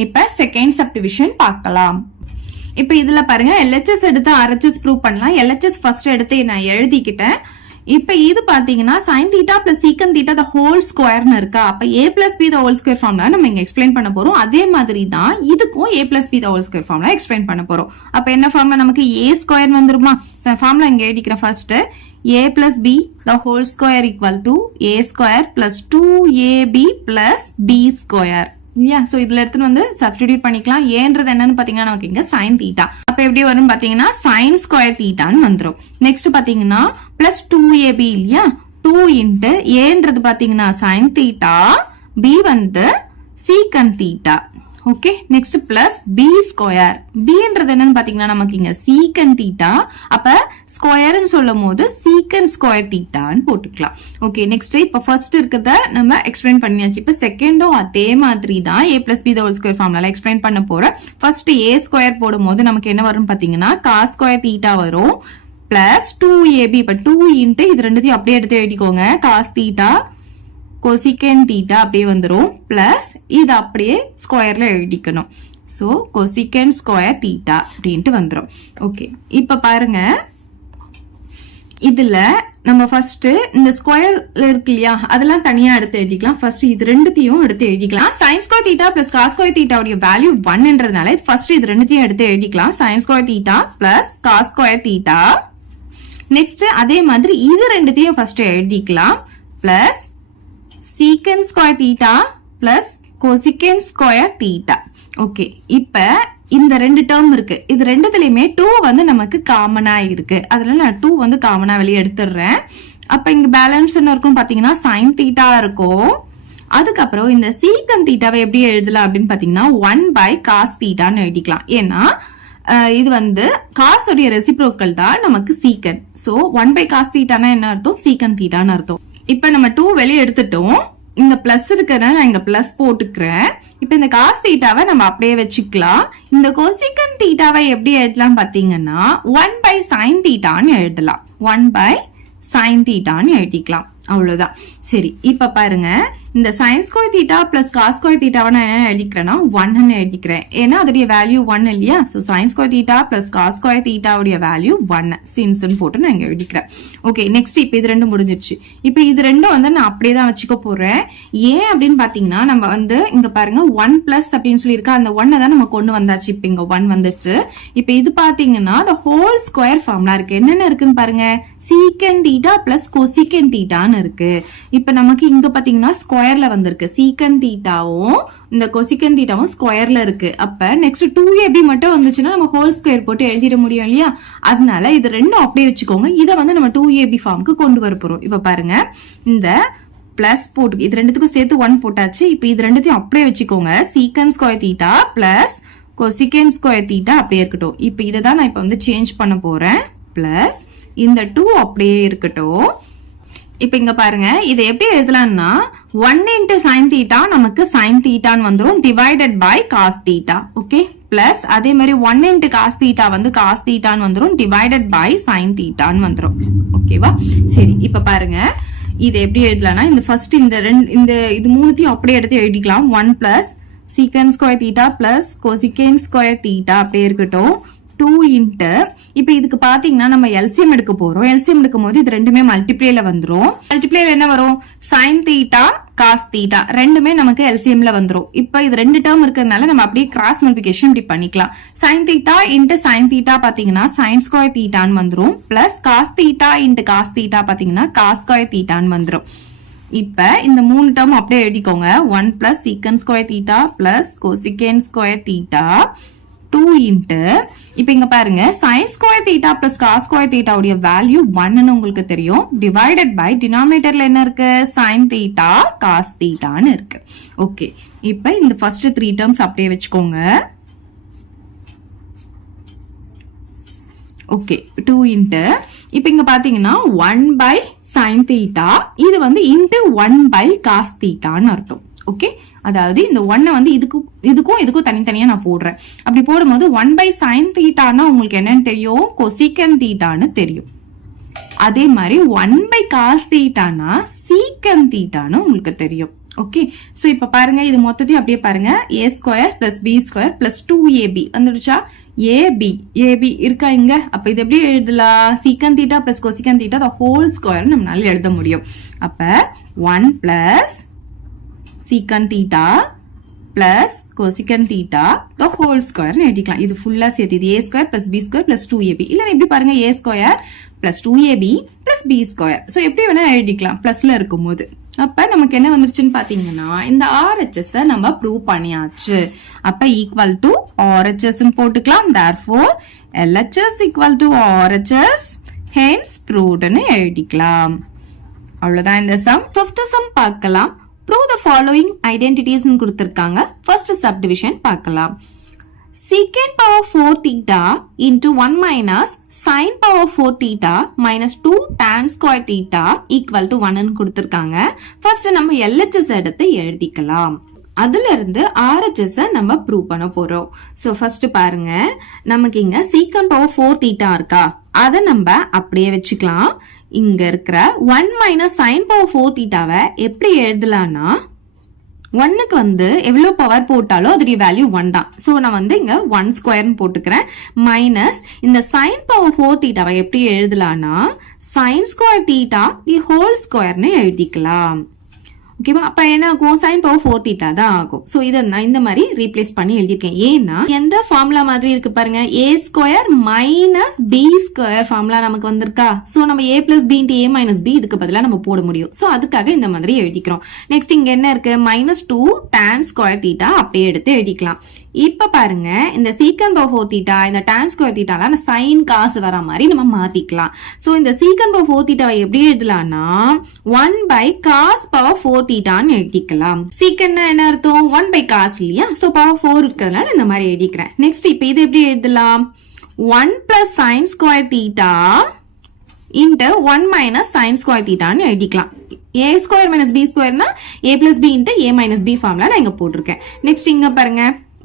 இப்ப செகண்ட் சப்டிவிஷன் பார்க்கலாம். இப்ப இதுல பாருங்க, LHS எடுத்து RHS ப்ரூவ் பண்ணலாம். LHS ஃபர்ஸ்ட் எடுத்து நான் எழுதிக்கிட்டேன். இப்ப இது பாத்தீங்கன்னா sin theta plus secant theta the whole square னு இருக்கா. அப்ப a plus b the whole square formula நம்ம இங்க எக்ஸ்பிளைன் பண்ண போறோம். அதே மாதிரி தான் இதுக்கும் a plus b the whole square formula explain பண்ண போறோம். அப்ப என்ன ஃபார்முலா, நமக்கு a ஸ்கொயர் வந்துருமா. ஃபார்முலா இங்க எழுதிக்கிறேன். First a plus b the whole square equal to a square plus 2ab plus b square இல்லையா. சோ இதுல எடுத்து வந்து சப்ஸ்டிடியூட் பண்ணிக்கலாம். ஏன்றது என்னன்னு பாத்தீங்கன்னா நமக்கு இங்க sin தீட்டா. அப்ப எப்படி வரும் பாத்தீங்கன்னா sin ஸ்கொயர் தீட்டான்னு வந்துரும். நெக்ஸ்ட் பாத்தீங்கன்னா பிளஸ் 2ab இல்லையா, 2 இன்ட்டு ஏன்றது பாத்தீங்கன்னா sin தீட்டா, b வந்து secant theta. Okay, next plus b square. bன்றது என்னன்னு பாத்தீங்கன்னா நமக்கு இங்க சீக்கன் தீட்டா. அப்ப ஸ்கொயர்னு சொல்லும் போது சீக்கன் ஸ்கொயர் தீட்டான்னு போட்டுக்கலாம். ஓகே, நெக்ஸ்ட் இப்ப ஃபர்ஸ்ட் இருக்கிறத நம்ம எக்ஸ்பிளைன் பண்ணியாச்சு. இப்ப செகண்டும் அதே மாதிரி தான் a plus b whole square formula explain பண்ண போறேன். ஃபர்ஸ்ட் a ஸ்கொயர் போடும் போது நமக்கு என்ன வரும் பாத்தீங்கன்னா cos ஸ்கொயர் தீட்டா வரும். Plus 2ab. இப்ப 2 இன்ட்டு இது ரெண்டுத்தையும் அப்படியே எடுத்து எழுதிக்கோங்க. cos தீட்டா கொசிகன் தீட்டா அப்படியே வந்துரும். பிளஸ் இது அப்படியே ஸ்கொயர்ல எழுதிக்கணும். சோ கொசிகன் ஸ்கொயர் தீட்டா அப்படின்ட்டு வந்துரும். ஓகே, இப்ப பாருங்க, இதுல நம்ம ஃபர்ஸ்ட் இந்த ஸ்கொயர் இருக்கு இல்லையா, அதெல்லாம் தனியா எடுத்து எழுதிக்கலாம். ஃபர்ஸ்ட் இது ரெண்டுத்தையும் எடுத்து எழுதிக்கலாம். sin square theta plus cos square தீட்டாவுடைய வேல்யூ 1ன்றதுனால ஃபர்ஸ்ட் இது ரெண்டுத்தையும் எடுத்து எழுதிக்கலாம். sin square theta plus cos square theta. Next அதே மாதிரி இது ரெண்டுத்தையும் ஃபர்ஸ்ட் எழுதிக்கலாம். Plus secant square theta plus cosecant square theta. Okay, இப்ப இந்த ரெண்டு டேர்ம் இருக்கு. இது ரெண்டுத்துலயுமே 2 வந்து நமக்கு காமனா இருக்கு. அதனால நான் 2 வந்து காமனா வெளியே எடுத்துடுறேன். அப்ப இங்க பேலன்ஸ் என்ன இருக்கும் பாத்தீங்கன்னா sin தீட்டா இருக்கும். அதுக்கப்புறம் இந்த சீக்கன் தீட்டாவை எப்படி எழுதலாம் அப்படின்னு பாத்தீங்கன்னா 1/cos தீட்டான்னு எழுதிக்கலாம். ஏன்னா இது வந்து cos உடைய ரெசிப்ரோக்கல் தான் நமக்கு சீக்கன். சோ 1/cos தீட்டானா என்ன அர்த்தம், சீக்கன் தீட்டான்னு அர்த்தம். இப்ப நம்ம 2 வெளியே எடுத்துட்டோம். இந்த பிளஸ் இருக்கிறதுனால நான் இங்க பிளஸ் போட்டுக்கிறேன். இப்ப இந்த cos தீட்டாவை நம்ம அப்படியே வச்சுக்கலாம். இந்த கொசிகன் தீட்டாவை எப்படி எழுதலாம் பாத்தீங்கன்னா 1/sin தீட்டான்னு எழுதலாம். 1/sin தீட்டான்னு எழுதிக்கலாம். அவ்வளவுதான். சரி, இப்ப பாருங்க, இந்த sin square theta plus cos square தீட்டாவை நான் என்ன எழுதிக்கிறேன்னா 1 எழுதிக்கிறேன். ஏன்னா அதோடைய வேல்யூ 1 இல்லையா. So sin square theta plus cos square தீட்டாவுடைய வேல்யூ 1 சின்ஸ்னு போட்டு நான் இங்க எழுதிக்கிறேன். ஓகே, நெக்ஸ்ட் இப்ப இது ரெண்டும் முடிஞ்சிருச்சு. இப்ப இது ரெண்டும் வந்து நான் அப்படியே தான் வச்சுக்க போறேன். ஏன் அப்படின்னு பாத்தீங்கன்னா நம்ம வந்து இங்க பாருங்க 1 பிளஸ் அப்படின்னு சொல்லி இருக்கா, அந்த 1 தான் நம்ம கொண்டு வந்தாச்சு. இப்ப இங்க 1 வந்துருச்சு. இப்ப இது பாத்தீங்கன்னா the whole square ஃபார்முலா இருக்கு. என்னென்ன இருக்குன்னு பாருங்க, சீக்கன் தீட்டா பிளஸ் கொசிகன் தீட்டான்னு இருக்கு. இப்ப நமக்கு இங்க பாத்தீங்கன்னா ஸ்கொயர்ல வந்திருக்கு. சீக்கன் தீட்டாவும் இந்த கொசிகன் தீட்டாவும் ஸ்கொயர்ல இருக்கு. அப்ப நெக்ஸ்ட் 2ab மட்டும் வந்துச்சுன்னா நம்ம ஹோல் ஸ்கொயர் போட்டு எழுதிட முடியும் இல்லையா. அதனால இது ரெண்டும் அப்படியே வச்சுக்கோங்க. இதை வந்து நம்ம 2ab ஃபார்முக்கு கொண்டு வர போறோம். இப்ப பாருங்க, இந்த பிளஸ் போட்டு இது ரெண்டுத்துக்கும் சேர்த்து 1 போட்டாச்சு. இப்போ இது ரெண்டுத்தையும் அப்படியே வச்சுக்கோங்க. சீக்கன் square theta plus cosecant square theta அப்படியே இருக்கட்டும். இப்போ இதை தான் நான் இப்போ வந்து சேஞ்ச் பண்ண போறேன். பிளஸ் இந்த 2 அப்படியே இருக்கட்டும். இப்போ இங்க பாருங்க, இதை எப்படி எழுதலாம்னா 1 into sin theta நமக்கு sin thetaன்னு வந்துரும் divided by cos theta. Okay, plus அதே மாதிரி 1 into cos theta வந்து cos thetaன்னு வந்துரும் டிவைடட் பை sin thetaன்னு வந்துரும். ஓகேவா? சரி, இப்ப பாருங்க இதை எப்படி எழுதலாம்னா இந்த ஃபர்ஸ்ட் இந்த இது மூணுத்தையும் அப்படியே எடுத்து எழுதிக்கலாம். 1 plus secant square theta plus cosecant square theta அப்படியே இருக்கட்டும். 2 into இப்போ இதுக்கு பாத்தீங்கன்னா நம்ம எல்சிஎம் எடுக்க போறோம். எல்சிஎம் எடுக்கும் போது இது ரெண்டுமே மல்டிப்ளேல வந்துரும். மல்டிப்ளேல என்ன வரும்? sin தீட்டா காஸ் தீட்டா ரெண்டுமே நமக்கு எல்சிஎம்ல வந்துரும். இப்போ இது ரெண்டு டேர்ம் இருக்கிறதுனால நம்ம அப்படியே கிராஸ் மல்டிபிகேஷன் இப்படி பண்ணிக்கலாம். sin theta into sin theta பாத்தீங்கன்னா sin ஸ்கொயர் தீட்டான்னு வந்துரும். Plus cos theta into cos theta பாத்தீங்கன்னா காஸ் ஸ்கொயர் தீட்டான்னு வந்துரும். இப்ப இந்த மூணு டேர்ம் அப்படியே எழுதிக்கோங்க. 1 plus secant square theta plus cosecant square theta 2 into இப்போ இங்க பாருங்க sin square theta plus cos square theta உடைய வேல்யூ 1 ன்னு உங்களுக்கு தெரியும். டிவைடட் பை டினாமினேட்டர்ல என்ன இருக்கு? sin தீட்டா காஸ் தீட்டான்னு இருக்கு. ஓகே, இப்போ இந்த ஃபர்ஸ்ட் 3 டேர்ம்ஸ் அப்படியே வச்சுக்கோங்க. ஓகே, 2 into இப்போ இங்க பாத்தீங்கன்னா 1 by sin தீட்டா இது வந்து into 1 by cos தீட்டான்னு அர்த்தம். ஓகே, அதாவது இந்த 1 வந்து இதுக்கும் தனித்தனியா நான் போடுறேன். அப்படி போடும்போது 1 by sin தீட்டானா உங்களுக்கு என்னன்னு தெரியும்? கொசிகன் தீட்டான்னு தெரியும். அதே மாதிரி 1 by cos தீட்டானா சீக்கன் தீட்டான்னு உங்களுக்கு தெரியும். ஓகே, சோ இப்ப பாருங்க இது மொத்தத்தையும் அப்படியே பாருங்க. a square plus b square plus 2ab வந்துடுச்சா? ab இருக்கா இங்க? அப்ப இது எப்படி எழுதலாம்? சீக்கன் theta plus கொசிகன் theta the whole square நம்மளால எழுத முடியும். அப்ப 1 பிளஸ் சீக்கன் theta plus கொசிகன் theta the whole square எழுதிக்கலாம். இது ஃபுல்லா சேர்த்து இது a square plus b square plus 2ab இல்ல எப்படி பாருங்க a square plus 2ab plus b square. So எப்படி வேணா எழுதிக்கலாம் பிளஸ்ல இருக்கும்போது. அப்ப நமக்கு என்ன வந்துருச்சுன்னு பாத்தீங்கன்னா இந்த RHS நம்ம ப்ரூவ் பண்ணியாச்சு. அப்ப ஈக்குவல் டு RHS போட்டுக்கலாம். therefore LHS equal to RHS hence proved ன்னு எழுதிக்கலாம். அவ்வளவுதான் இந்த சம். 5th sum பார்க்கலாம். prove the following identities ன்னு கொடுத்திருக்காங்க. first subdivision பார்க்கலாம். secant power 4 theta into 1 minus sin power 4 theta minus 2 tan square theta equal to 1 ன்னு கொடுத்திருக்காங்க. first நம்ம LHS எடுத்து எழுதிக்கலாம். அதுல இருந்து RHS நம்ம ப்ரூவ் பண்ண போறோம். சோ ஃபர்ஸ்ட் பாருங்க, நமக்கு இங்க secant power 4 theta இருக்கா? அத நம்ம அப்படியே வச்சுக்கலாம். இங்க இருக்கிற 1 minus sin power 4 thetaவை எப்படி எழுதலாம்னா 1க்கு வந்து எவ்வளவு பவர் போட்டாலும் அதோட வேல்யூ 1 தான். சோ நான் வந்து இங்க 1 ஸ்கொயர்னு போட்டுக்கிறேன். மைனஸ் இந்த sin பவர் 4 தீட்டாவை எப்படி எழுதலாம்னா sin square theta the whole ஸ்கொயர்னு எழுதிக்கலாம். ஓகேவா? அப்ப என்ன ஆகும்? sin பவர் 4 தீட்டா தான் ஆகும். சோ இதை நான் இந்த மாதிரி ரீப்ளேஸ் பண்ணி எழுதிருக்கேன். ஏன்னா எந்த ஃபார்முலா மாதிரி இருக்கு பாருங்க, a square minus b square formula நமக்கு வந்திருக்கா? சோ நம்ம a plus b into a minus b இதுக்கு பதிலா நம்ம போட முடியும். சோ அதுக்காக இந்த மாதிரி எழுதிக்கிறோம். நெக்ஸ்ட் இங்க என்ன இருக்கு? மைனஸ் 2 tan ஸ்கொயர் தீட்டா அப்படியே எடுத்து எழுதிக்கலாம். இப்ப பாருங்க, இந்த சீக்கன் பவர் 4 தீட்டா இந்த tan ஸ்கொயர் தீட்டால சைன் காசு வர மாதிரி நம்ம மாத்திக்கலாம். சோ இந்த சீக்கன் பவர் 4 தீட்டாவை எப்படி எழுதலாம்னா 1 by cos பவர் 4 தீட்டான்னு எழுதிக்கலாம். சீக்கன்னா என்ன அர்த்தம்? 1 by cos இல்லையா? சோ பவர் 4 இருக்கிறதுனால இந்த மாதிரி எழுதிக்கிறேன். நெக்ஸ்ட் இப்ப இது எப்படி எழுதலாம்? 1 plus sin square theta into 1 minus sin square தீட்டான்னு எழுதிக்கலாம். a ஸ்கொயர் மைனஸ் b ஸ்கொயர்னா a plus b into a minus b formula நான் இங்க போட்டிருக்கேன். நெக்ஸ்ட் இங்க பாருங்க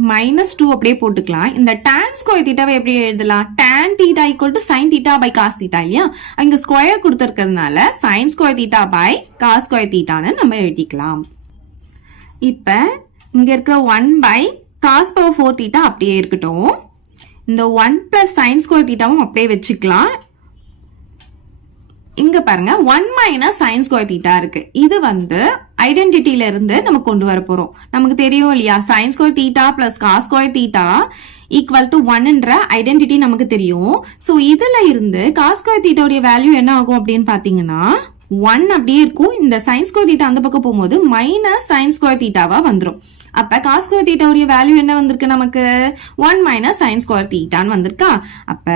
மைனஸ் 2 அப்படியே போட்டுக்கலாம். இந்த tan ஸ்கொயர் தீட்டாவை எப்படி எழுதலாம்? tan theta equal to sin theta by cos theta இல்லையா? இங்க ஸ்கொயர் கொடுத்திருக்கிறதுனால sin square theta by cos square தீட்டான்னு நம்ம எழுதிக்கலாம். இப்ப இங்க இருக்கிற 1 பை cos பவர் 4 தீட்டா அப்படியே இருக்கட்டும். இந்த 1 பிளஸ் sin ஸ்கொயர் தீட்டாவும் அப்படியே வச்சுக்கலாம். இங்க பாருங்க 1 மைனஸ் sin ஸ்கொயர் தீட்டா இருக்கு. இது வந்து ஐடென்டிட்டில இருந்து நம்ம கொண்டு வர போறோம். நமக்கு தெரியும் இல்லையா, sin square theta plus cos square theta equal to 1ன்ற ஐடென்டிட்டி நமக்கு தெரியும். சோ இதுல இருந்து cos ஸ்கொயர் தீட்டாவுடைய வேல்யூ என்ன ஆகும் அப்படின்னு பாத்தீங்கன்னா 1 அப்படியே இருக்கும். இந்த sin ஸ்கொயர் தீட்டா அந்த பக்கம் போகும்போது மைனஸ் sin ஸ்கொயர் தீட்டாவா வந்துரும். அப்ப cos ஸ்கொயர் தீட்டாவுடைய வேல்யூ என்ன வந்திருக்கு நமக்கு? 1 மைனஸ் sin ஸ்கொயர் தீட்டான்னு வந்திருக்கா? அப்ப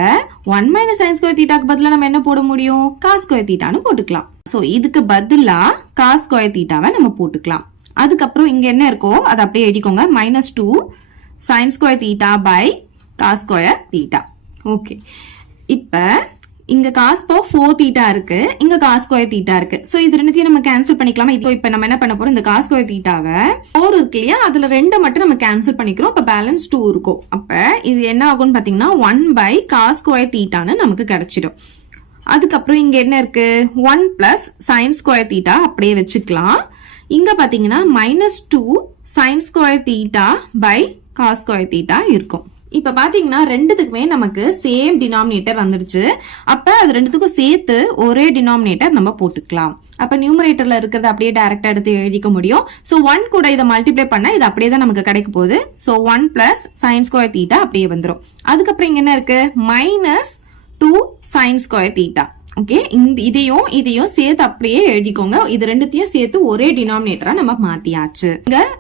1 மைனஸ் sin ஸ்கொயர் தீட்டாக்கு பதிலா நம்ம என்ன போட முடியும்? cos ஸ்கொயர் தீட்டான்னு போட்டுக்கலாம். ஸோ இதுக்கு பதிலா காஸ் ஸ்கொயர் தீட்டாவை நம்ம போட்டுக்கலாம். அதுக்கப்புறம் இங்க என்ன இருக்கோ அதை அப்படியே எழுதிக்கோங்க. -2 sin square theta by cos square theta. Okay, இப்ப இங்க காஸ் பவர் 4 தீட்டா இருக்கு, இங்க காஸ் ஸ்கொயர் தீட்டா இருக்கு. சோ இது ரெண்டுத்தையும் நம்ம கேன்சல் பண்ணிக்கலாமா? இப்போ நம்ம என்ன பண்ண போறோம், இந்த காஸ் ஸ்கொயர் தீட்டாவை 4 இருக்கு இல்லையா, அதுல 2 மட்டும் நம்ம கேன்சல் பண்ணிக்கிறோம். அப்ப பேலன்ஸ் 2 இருக்கும். அப்ப இது என்ன ஆகும்னு பாத்தீங்கன்னா 1 பை காஸ் ஸ்கொயர் தீட்டான்னு நமக்கு கிடைச்சிடும். அதுக்கப்புறம் இங்க என்ன இருக்கு, 1 பிளஸ் சைன் ஸ்கொயர் தீட்டா அப்படியே வச்சுக்கலாம். இங்க பாத்தீங்கன்னா -2 sin square theta by cos square theta இருக்கும். இப்ப பாத்தீங்கன்னா ரெண்டுத்துக்குமே நமக்கு சேம் டினாமினேட்டர் வந்துடுச்சு. அப்ப அது ரெண்டுத்துக்கும் சேர்த்து ஒரே டினாமினேட்டர் நம்ம போட்டுக்கலாம். அப்ப நியூமரேட்டர்ல இருக்கிறத அப்படியே டைரக்டா எடுத்து எழுதிக்க முடியும். சோ 1 கூட இதை மல்டிப்ளை பண்ணா இது அப்படியே தான் நமக்கு கிடைக்க போகுது. So 1 plus sine square theta அப்படியே வந்துடும். அதுக்கப்புறம் இங்க என்ன இருக்கு, -2 sin ஸ்கொயர் தீட்டா. ஓகே, இதையும் சேர்த்து அப்படியே எழுதிக்கோங்க. இது ரெண்டுத்தையும் சேர்த்து ஒரே டினாமினேட்டரா நம்ம மாத்தியாச்சு.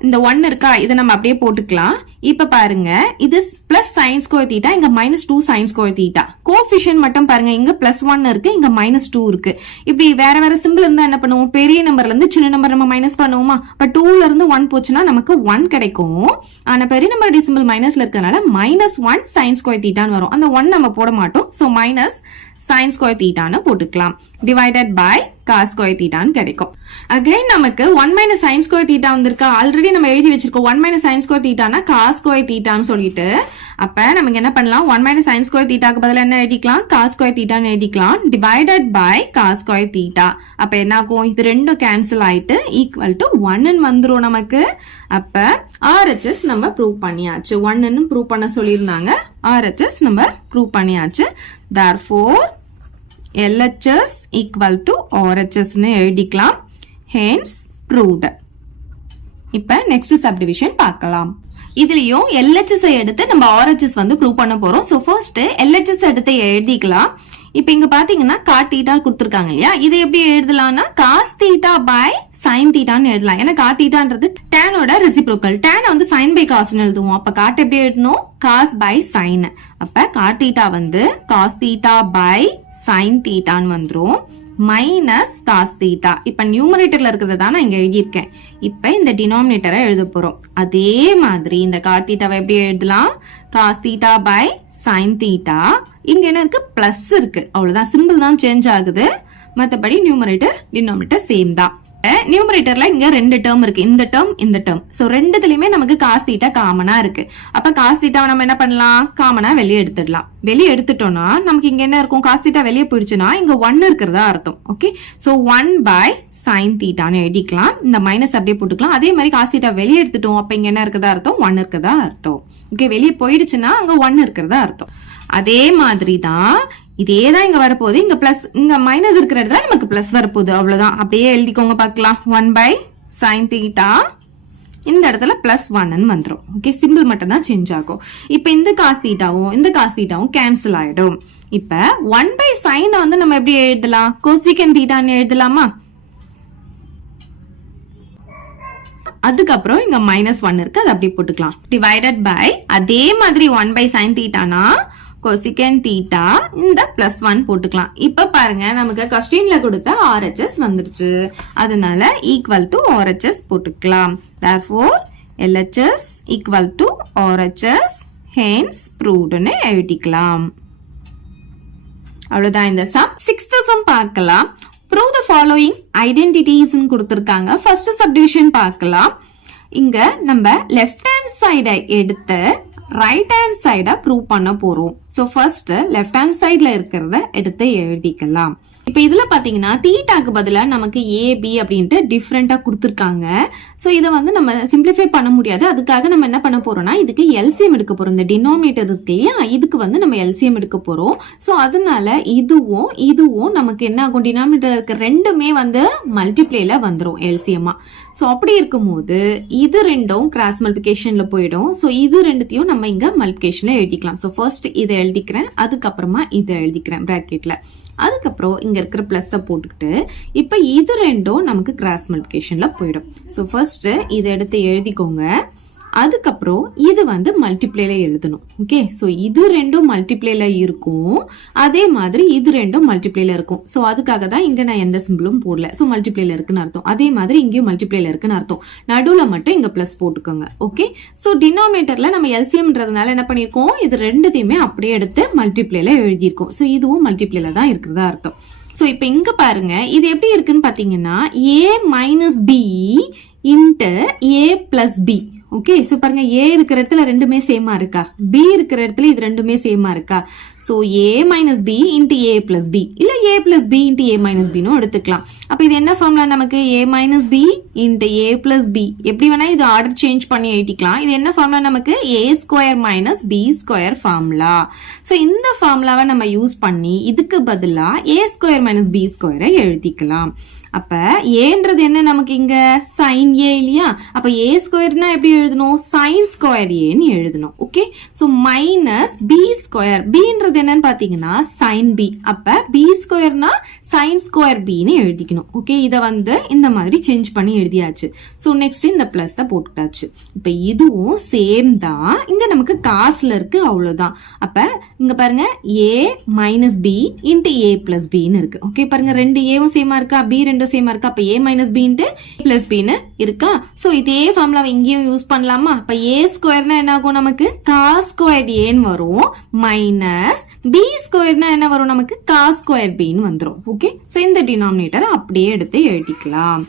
இந்த 1 இருக்கா, இதை நம்ம அப்படியே போட்டுக்கலாம். இப்ப பாருங்க, இது பிளஸ் சைன் ஸ்கொயர் தீட்டா, இங்க -2 sin ஸ்கொயர் தீட்டா. கோஎஃபிஷியன்ட் மட்டும் பாருங்க, இங்க +1 இருக்கு, இங்க -2 இருக்கு. இப்படி வேற வேற சிம்பிள் இருந்தா என்ன பண்ணுவோம், பெரிய நம்பர்ல இருந்து சின்ன நம்பர் நம்ம மைனஸ் பண்ணுவோமா? அப்ப 2ல இருந்து 1 போச்சுன்னா நமக்கு 1 கிடைக்கும். ஆனா பெரிய நம்பர் சிம்பிள் மைனஸ்ல இருக்கறனால -1 sin ஸ்கொயர் தீட்டான்னு வரும். அந்த 1 நம்ம போட மாட்டோம். சோ மைனஸ் sin ஸ்கொயர் தீட்டான்னு போட்டுக்கலாம். டிவைடட் பை காஸ் ஸ்கொயர் தீட்டான்னு கிடைக்கும். அகைன் நமக்கு 1 - sin ஸ்கொயர் தீட்டா வந்திருக்கா, ஆல்ரெடி நம்ம எழுதி வச்சிருக்கோம். 1 - sin ஸ்கொயர் தீட்டானா காஸ் ஸ்கொயர் தீட்டான்னு சொல்லிட்டு, அப்ப நமக்கு என்ன பண்ணலாம், 1 - sin ஸ்கொயர் தீட்டாக்கு பதிலா என்ன எழுதிக்கலாம், காஸ் ஸ்கொயர் தீட்டான்னு எழுதிக்கலாம். Divided by cos square theta. அப்ப என்ன ஆகும், இது ரெண்டும் கேன்சல் ஆயிட்டு ஈக்குவல் டு 1 வந்துரும் நமக்கு. அப்ப RHS நம்ம ப்ரூவ் பண்ணியாச்சு. 1 ப்ரூவ் பண்ண சொல்லியிருந்தாங்க, RHS நம்ம ப்ரூவ் பண்ணியாச்சு. therefore LHS equal to RHS ன்னு எழுதிக்கலாம். hence proved. இப்ப நெக்ஸ்ட் சப்டிவிஷன் பார்க்கலாம். இதுலயும் LHS எடுத்து நம்ம RHS வந்து ப்ரூவ் பண்ண போறோம். சோ ஃபர்ஸ்ட் LHS எடுத்து எழுதிக்கலாம். இப்ப இங்க பாத்தீங்கன்னா காட் தீட்டா கொடுத்திருக்காங்க இல்லையா, இது எப்படி எழுதலாம்னா காஸ் தீட்டா பை சைன் தீட்டான்னு எழுதலாம். ஏன்னா காட் தீட்டான்றது டேனோட ரெசிப்ரோக்கல். டேனை வந்து சைன் பை காஸ்ன்னு எழுதுவோம். அப்ப காட் எப்படி எழுதணும், காஸ் பை சைன். அப்ப காட் தீட்டா வந்து காஸ் தீட்டா பை சைன் தீட்டான்னு வந்துரும். Minus cos theta. இப்ப நியூமரேட்டர்ல இருக்கிறத தான் நான் இங்க எழுதியிருக்கேன். இப்ப இந்த டினாமினேட்டரை எழுத போறோம். அதே மாதிரி இந்த காட் தீட்டாவை எப்படி எழுதலாம், cos theta by sine theta. இங்க என்ன இருக்கு, பிளஸ் இருக்கு, அவ்வளவுதான். சிம்பிள் தான் சேஞ்ச் ஆகுது, மத்தபடி நியூமரேட்டர் டினாமினேட்டர் சேம் தான். நியூமரேட்டர்ல இங்க 2 டேர்ம் இருக்கு, இந்த டேர்ம் இந்த டேர்ம். சோ ரெண்டுலயுமே நமக்கு காஸ் தீட்டா காமனா இருக்கு. அப்ப காஸ் தீட்டாவை நம்ம என்ன பண்ணலாம், காமனா வெளியே எடுத்துடலாம். வெளியே எடுத்துட்டோம்னா நமக்கு இங்க என்ன இருக்கும், காஸ் தீட்டா வெளியே போயிடுச்சுன்னா இங்க 1 இருக்கிறதா அர்த்தம். ஓகே, சோ 1 பை சைன் தீட்டான்னு எழுதிக்கலாம். இந்த மைனஸ் அப்படியே போட்டுக்கலாம். அதே மாதிரி காஸ் தீட்டா வெளியே எடுத்துட்டோம், அப்ப இங்க என்ன இருக்கிறதா அர்த்தம், 1 இருக்கிறதா அர்த்தம். ஓகே, வெளியே போயிடுச்சுன்னா அங்க 1 இருக்கிறதா அர்த்தம். அதே மாதிரி தான் இதேதான் இங்க வரப்போகுது. இங்க பிளஸ், இங்க மைனஸ் இருக்கிற இடத்துல நமக்கு பிளஸ் வரப்போகுது, அவ்வளவுதான். அப்படியே எழுதிக்கோங்க பார்க்கலாம். 1 பை சைன் தீட்டா, இந்த இடத்துல +1 வந்துடும். ஓகே, சிம்பிள் மட்டும் தான் சேஞ்ச் ஆகும். இப்ப இந்த காஸ் தீட்டாவும் கேன்சல் ஆயிடும். இப்ப 1 பை சைன் வந்து நம்ம எப்படி எழுதலாம், கோசிகன் தீட்டான்னு எழுதலாமா? அதுக்கப்புறம் இங்க -1 இருக்கு, அது அப்படி போட்டுக்கலாம். டிவைடட் பை அதே மாதிரி 1 பை சைன் தீட்டானா கொசிகன் தீட்டா, இந்த +1 போட்டுக்கலாம். இப்ப பாருங்க, நமக்கு கொஸ்டின்ல கொடுத்த RHS வந்துருச்சு. அதனால ஈக்குவல் டு RHS போட்டுக்கலாம். therefore LHS equal to RHS, hence proved ன்னு எழுதிக்கலாம். அவ்வளவுதான் இந்த சம். 6th சம் பார்க்கலாம். prove the following identities ன்னு கொடுத்திருக்காங்க. ஃபர்ஸ்ட் சப்டிவிஷன் பார்க்கலாம். இங்க நம்ம லெஃப்ட் ஹேண்ட் சைடை எடுத்து ரைட் ஹேண்ட் சைட ப்ரூவ் பண்ண போறோம். சோ ஃபர்ஸ்ட் லெஃப்ட் ஹேண்ட் சைட்ல இருக்கிறத எடுத்து எழுதிக்கலாம். இப்ப இதுல பாத்தீங்கன்னா தீட்டாக்கு பதிலா நமக்கு AB அப்படின்ட்டு டிஃப்ரெண்டா கொடுத்திருக்காங்க. சோ இதை வந்து நம்ம சிம்பிளிஃபை பண்ண முடியாது. அதுக்காக நம்ம என்ன பண்ண போறோம்னா இதுக்கு LCM எடுக்க போறோம். இந்த டினாமினேட்டர் இருக்கு இல்லையா, இதுக்கு வந்து நம்ம LCM எடுக்க போறோம். சோ அதனால இதுவும் நமக்கு என்ன ஆகும், டினாமினேட்டர் இருக்க ரெண்டுமே வந்து மல்டிப்ளேல வந்துரும் LCM-ஆ. சோ அப்படி இருக்கும்போது இது ரெண்டும் கிராஸ் மல்டிபிகேஷன்ல போயிடும். சோ இது ரெண்டுத்தையும் நம்ம இங்க மல்டிபிகேஷன்ல எழுதிக்கலாம். சோ ஃபர்ஸ்ட் இதை எழுதிக்கிறேன், அதுக்கப்புறமா இதை எழுதிக்கிறேன் பிராக்கெட்ல. அதுக்கப்புறம் இங்க இருக்கிற பிளஸ் போட்டுக்கிட்டு இப்ப இது ரெண்டும் நமக்கு கிராஸ் மல்டிபிகேஷன்ல போயிடும். சோ ஃபர்ஸ்ட் இதை எடுத்து எழுதிக்கோங்க. அதுக்கப்புறம் இது வந்து மல்டிப்ளேல எழுதணும். ஓகே, சோ இது ரெண்டும் மல்டிப்ளேல இருக்கும், அதே மாதிரி இது ரெண்டும் மல்டிப்ளேல இருக்கும். சோ அதுக்காக தான் இங்க நான் எந்த சிம்பிளும் போடல. சோ மல்டிப்ளேல இருக்குன்னு அர்த்தம். அதே மாதிரி இங்கேயும் மல்டிப்ளேல இருக்குன்னு அர்த்தம். நடுவுல மட்டும் இங்க பிளஸ் போட்டுக்கோங்க. ஓகே, சோ டினாமினேட்டர்ல நம்ம எல்சிஎம்ன்றதுனால என்ன பண்ணிருக்கோம், இது ரெண்டுத்தையுமே அப்படியே எடுத்து மல்டிப்ளேல எழுதியிருக்கோம். சோ இதுவும் மல்டிப்ளேல தான் இருக்கிறதா அர்த்தம். சோ இப்ப இங்க பாருங்க, இது எப்படி இருக்குன்னு பாத்தீங்கன்னா a minus B into a plus b. Okay, so பாருங்க, a இருக்கிற இடத்துல ரெண்டுமே சேமா இருக்கா, b இருக்கிற இடத்துல இது ரெண்டுமே சேமா இருக்கா. So a minus B into a plus B, இல்ல a plus B into a minus பின்னு எடுத்துக்கலாம். அப்ப இது என்ன ஃபார்முலா நமக்கு, a minus B into a plus B. எப்படி வேணா இது ஆர்டர் சேஞ்ச் பண்ணி எழுதிக்கலாம். இது என்ன ஃபார்முலா நமக்கு, a square minus b square formula. So இந்த ஃபார்முலாவை நம்ம யூஸ் பண்ணி இதுக்கு பதிலா a ஸ்கொயர் மைனஸ் b ஸ்கொயரை எழுதிக்கலாம். அப்ப ஏன்றது என்ன நமக்கு இங்க, sin a இல்லையா. அப்ப a ஸ்கொயர்னா எப்படி எழுதணும், sin ஸ்கொயர் ஏன்னு எழுதணும். Okay, so minus b square, bன்றது என்னன்னு பாத்தீங்கன்னா sin b. அப்ப b ஸ்கொயர்னா sin ஸ்கொயர் bன்னு எழுதிக்கணும். ஓகே, இத வந்து இந்த மாதிரி சேஞ்ச் பண்ணி எழுதியாச்சு. சோ நெக்ஸ்ட் இந்த பிளஸ் போட்டுட்டாச்சு. இப்ப இதுவும் சேம் தான், இங்க நமக்கு காசுல இருக்கு, அவ்வளவுதான். அப்ப இங்க பாருங்க, a minus b into a plus பின்னு இருக்கு. ஓகே, பாருங்க ரெண்டு ஏவும் சேமா இருக்கா, b ரெண்டும் சேமா இருக்கா. அப்ப a minus b into plus பின்னு இருக்கா. சோ இதே ஃபார்முலாவை இங்கேயும் யூஸ் பண்ணலாமா. அப்ப a ஸ்கொயர்னா என்ன ஆகும் நமக்கு, காஸ் ஸ்கொயர் ஏன்னு வரும், மைனஸ் b ஸ்கொயர்னா என்ன வரும் நமக்கு, காஸ் ஸ்கொயர் பின்னு வந்துரும். ஓகே, சோ இந்த டினாமினேட்டர் அப்படியே எடுத்து எழுதிக்கலாம்.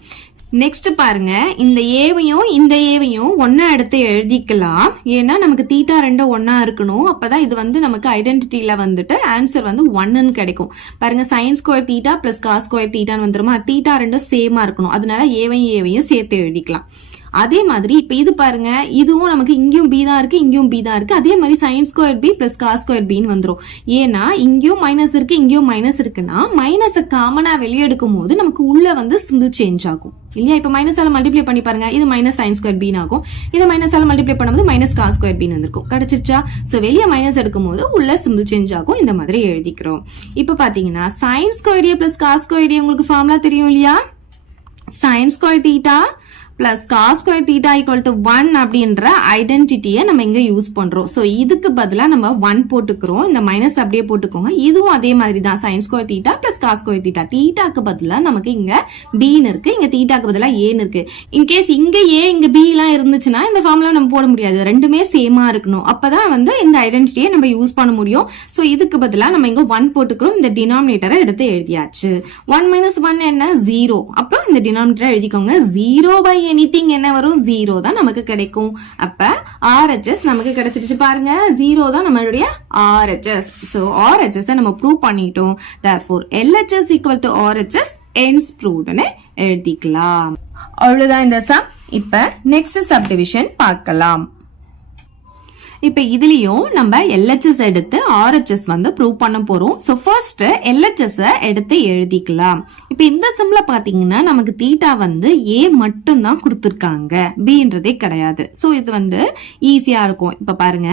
நெக்ஸ்ட் பாருங்க, இந்த ஏவையும் இந்த ஏவையும் ஒன்னா எடுத்து எழுதிக்கலாம். ஏன்னா நமக்கு தீட்டா ரெண்டும் ஒன்னா இருக்கணும். அப்பதான் இது வந்து நமக்கு ஐடென்டிட்டியில வந்துட்டு ஆன்சர் வந்து 1ன்னு கிடைக்கும். பாருங்க, sine square theta plus cos square தீட்டான்னு வந்துருமா. தீட்டா ரெண்டும் சேமா இருக்கணும், அதனால ஏவையும் சேர்த்து எழுதிக்கலாம். அதே மாதிரி இப்ப இது பாருங்க, இதுவும் நமக்கு இங்கேயும் b தான் இருக்கு, இங்கேயும் b தான் இருக்கு. அதே மாதிரி sin square b plus cos square பின்னு வந்துரும். ஏன்னா இங்கேயும் மைனஸ் இருக்கு, இங்கேயும் மைனஸ் இருக்குன்னா மைனஸை காமனா வெளியெடுக்கும் போது நமக்கு உள்ள வந்து சிம்பிள் சேஞ்ச் ஆகும் இல்லையா. இப்ப மைனஸால மல்டிப்ளை பண்ணி பாருங்க, இது மைனஸ் sin ஸ்கொயர் b ஆகும். இதை மைனஸால மல்டிப்ளை பண்ணும்போது மைனஸ் காஸ் ஸ்கொயர் பின்னு வந்திருக்கும். கிடைச்சிருச்சா. சோ வெளியே மைனஸ் எடுக்கும் போது உள்ள சிம்பிள் சேஞ்ச் ஆகும். இந்த மாதிரி எழுதிக்கிறோம். இப்ப பாத்தீங்கன்னா sin square a plus cos square உங்களுக்கு ஃபார்முலா தெரியும் இல்லையா. sin square theta plus cos square theta equal to 1 அப்படின்ற ஐடென்டிட்டியை நம்ம இங்க யூஸ் பண்றோம். சோ இதுக்கு பதிலா நம்ம 1 போட்டுக்கிறோம், இந்த மைனஸ் அப்படியே போட்டுக்கோங்க. இதுவும் அதே மாதிரி தான், sin square theta plus cos square theta. தீட்டாக்கு பதிலா நமக்கு இங்க b இருக்கு, இங்க தீட்டாக்கு பதிலா a இருக்கு. இன்கேஸ் இங்க a இங்க b எல்லாம் இருந்துச்சுன்னா இந்த ஃபார்முலா நம்ம போட முடியாது, ரெண்டுமே சேமா இருக்கணும். அப்பதான் வந்து இந்த ஐடென்டிட்டியை நம்ம யூஸ் பண்ண முடியும். சோ இதுக்கு பதிலா நம்ம இங்க 1 போட்டுக்கிறோம். இந்த டினாமினேட்டரை எடுத்து எழுதியாச்சு. 1 மைனஸ் 1 என்ன, 0. அப்புறம் இந்த டினாமினேட்டரை எழுதிக்கோங்க. 0 by anything என்ன வரும், 0 தான் நமக்கு கிடைக்கும். அப்ப RHS நமக்கு கிடைச்சிருச்சு. பாருங்க, 0 தான் நம்மளுடைய RHS. So RHS நம்ம ப்ரூவ் பண்ணிட்டோம். Therefore LHS equal to RHS ends proved னு எழுதிக்கலாம். அவ்வளவுதான் இந்த சம். இப்ப நெக்ஸ்ட் சப்டிவிஷன் பார்க்கலாம். இப்ப இதுலயும் நம்ம LHS எடுத்து RHS வந்து ப்ரூவ் பண்ண போறோம். சோ ஃபர்ஸ்ட் LHS எடுத்து எழுதிக்கலாம். இப்ப இந்த சம்ல பாத்தீங்கன்னா நமக்கு தீட்டா வந்து a மட்டும் தான் கொடுத்திருக்காங்க, bன்றதே கிடையாது. சோ இது வந்து ஈஸியா இருக்கும். இப்ப பாருங்க,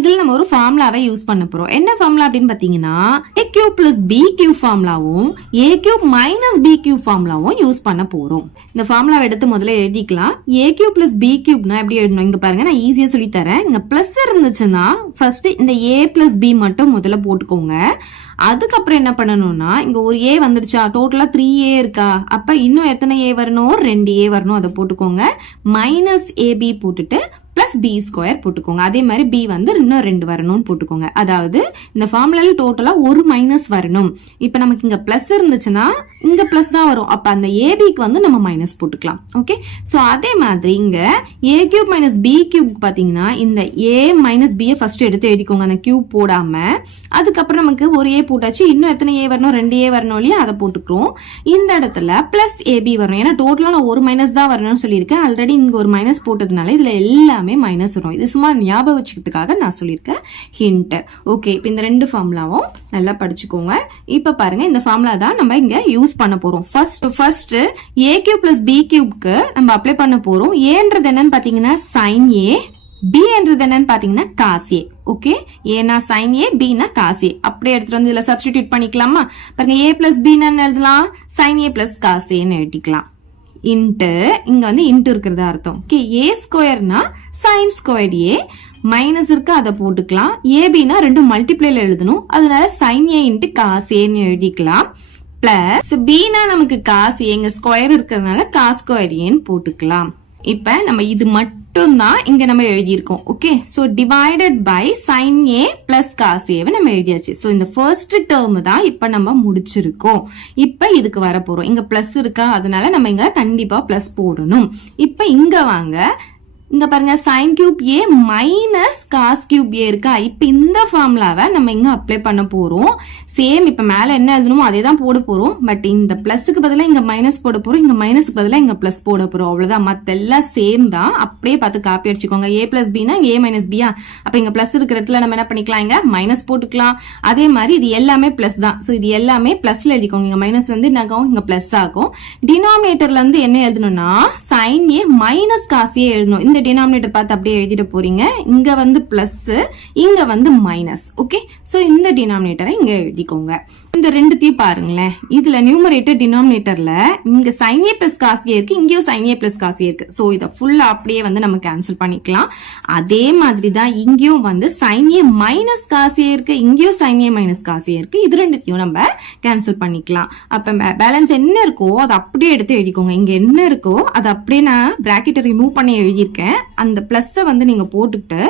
இதுல நம்ம ஒரு ஃபார்முலாவை யூஸ் பண்ண போறோம். என்ன ஃபார்முலா அப்படின்னு பாத்தீங்கன்னா a cube plus b cube ஃபார்முலாவும் a cube minus b cube ஃபார்முலாவும் யூஸ் பண்ண போறோம். இந்த ஃபார்முலாவை எடுத்து முதல்ல எழுதிக்கலாம். a கியூப் பிளஸ் b கியூப்னா எப்படி எழுதணும், இங்க பாருங்க நான் ஈஸியா சொல்லி தரேன். இங்க பிளஸ் இருந்துச்சுன்னா ஃபர்ஸ்ட் இந்த a பிளஸ் b மட்டும் முதல்ல போட்டுக்கோங்க. அதுக்கப்புறம் என்ன பண்ணணும்னா, இங்க ஒரு a வந்துடுச்சா, டோட்டலா 3a இருக்கா, அப்ப இன்னும் எத்தனை a வரணும், 2a வரணும். அதை போட்டுக்கோங்க. மைனஸ் ab போட்டுட்டு பிளஸ் b ஸ்கொயர் போட்டுக்கோங்க. அதே மாதிரி b வந்து இன்னும் 2 வரணும்னு போட்டுக்கோங்க. அதாவது இந்த ஃபார்முலால டோட்டலா ஒரு மைனஸ் வரணும். இப்ப நமக்கு இங்க பிளஸ் இருந்துச்சுன்னா இங்க பிளஸ் தான் வரும். அப்ப அந்த ஏபிக்கு வந்து நம்ம மைனஸ் போட்டுக்கலாம். ஓகே, சோ அதே மாதிரி இங்க a cube minus b cube பாத்தீங்கன்னா இந்த a மைனஸ் b ஃபர்ஸ்ட் எடுத்து எழுதிக்கோங்க, அந்த கியூப் போடாம. அதுக்கப்புறம் நமக்கு ஒரு a போட்டாச்சு, இன்னும் எத்தனை a வரணும், 2a வரணும் இல்லையா, அதை போட்டுக்கிறோம். இந்த இடத்துல பிளஸ் ab வரணும். ஏன்னா டோட்டலா நான் ஒரு மைனஸ் தான் வரணும்னு சொல்லியிருக்கேன். ஆல்ரெடி இங்க ஒரு மைனஸ் போட்டதுனால இதுல எல்லாமே மைனஸ் வரும். இது சும்மா ஞாபகம் வச்சுக்கிறதுக்காக நான் சொல்லியிருக்கேன், ஹிண்ட். ஓகே, இப்போ இந்த ரெண்டு ஃபார்முலாவும் நல்லா படிச்சுக்கோங்க. இப்ப பாருங்க, இந்த ஃபார்முலா தான் நம்ம இங்க யூஸ் பண்ண போறோம். First a cube plus b கியூப்க்கு நம்ம அப்ளை பண்ண போறோம். ஏன்றது என்னன்னு பாத்தீங்கன்னா sin a, b என்றது என்னன்னு பாத்தீங்கன்னா cos a. ஓகே, ஏனா sin a, b னா cos a. அப்படியே எடுத்துட்டு வந்து இதுல சப்ஸ்டிடியூட் பண்ணிக்கலாமா. பாருங்க, a பிளஸ் b ன்னு எழுதலாம், sin a plus cos a ன்னு எழுதிக்கலாம். இன்ட்டு இங்க வந்து இன்ட்டு இருக்கிறதா அர்த்தம். ஓகே, ஏ ஸ்கொயர்னா சைன் ஸ்கொயர் ஏ, மைனஸ் இருக்கு அதை போட்டுக்கலாம். ஏபினா ரெண்டும் மல்டிப்ளைல எழுதணும், அதனால சைன் ஏ இன்ட்டு காஸ் ஏன்னு எழுதிக்கலாம். பிளஸ் பினா நமக்கு காஸ் ஏங்க ஸ்கொயர் இருக்கிறதுனால காஸ் ஸ்கொயர் ஏன்னு போட்டுக்கலாம். இப்ப நம்ம இது மட்டும் தான் இங்க நம்ம எழுதியிருக்கோம். Okay, so divided by sine a plus cos ஏவை நம்ம எழுதியாச்சு. சோ இந்த ஃபர்ஸ்ட் டேர்ம் தான் இப்ப நம்ம முடிச்சிருக்கோம். இப்ப இதுக்கு வர போறோம். இங்க பிளஸ் இருக்கா, அதனால நம்ம இங்க கண்டிப்பா பிளஸ் போடணும். இப்ப இங்க வாங்க, இங்க பாருங்க சைன் கியூப் ஏ மைனஸ் காஸ் கியூப் ஏ இருக்கா. இப்ப இந்த ஃபார்முலாவை நம்ம இங்க அப்ளை பண்ண போறோம். சேம் இப்ப மேல என்ன எழுதணுமோ அதே தான் போட போறோம். பட் இந்த பிளஸுக்கு பதிலா இங்க மைனஸ் போட போறோம், இங்க மைனஸ்க்கு பதிலா இங்க பிளஸ் போட போறோம். அவ்வளவுதான், மத்த எல்லாம் சேம் தான். அப்படியே பார்த்து காப்பி அடிச்சுக்கோங்க. ஏ பிளஸ் பினா ஏ மைனஸ் பியா, அப்ப இங்க பிளஸ் இருக்கிற இடத்துல நம்ம என்ன பண்ணிக்கலாம், இங்க மைனஸ் போட்டுக்கலாம். அதே மாதிரி இது எல்லாமே பிளஸ் தான். சோ இது எல்லாமே பிளஸ்ல எழுதிக்கோங்க. இங்க மைனஸ் வந்து என்ன ஆகும், இங்க பிளஸ் ஆகும். டினாமினேட்டர்ல இருந்து என்ன எழுதணும்னா sine A minus cos A எழுதணும். இந்த டினாமினேட்டர் பார்த்து அப்படியே எழுதிட்டு போறீங்க. இங்க வந்து பிளஸ், இங்க வந்து மைனஸ். ஓகே, சோ இந்த டினாமினேட்டரை இங்க எழுதிக்கோங்க. இந்த ரெண்டுத்தையும் பாருங்களேன், இதுல நியூமரேட்டர் டினாமினேட்டர்ல இங்க sin a plus cos a இருக்கு, இங்கேயும் sin a plus cos a இருக்கு. சோ இத ஃபுல்லா அப்படியே வந்து நம்ம கேன்சல் பண்ணிக்கலாம். அதே மாதிரி தான் இங்கேயும் வந்து sin a minus cos a இருக்கு, இங்கேயும் sin a minus cos a இருக்கு. இது ரெண்டுத்தையும் நம்ம கேன்சல் பண்ணிக்கலாம். அப்ப பேலன்ஸ் என்ன இருக்கோ அதை அப்படியே எடுத்து எழுதிக்கோங்க. இங்க என்ன இருக்கோ அதை அப்படியே நான் பிராக்கெட்டை ரிமூவ் பண்ணி எழுதியிருக்கேன். அந்த பிளஸ் வந்து நீங்க போட்டுட்டு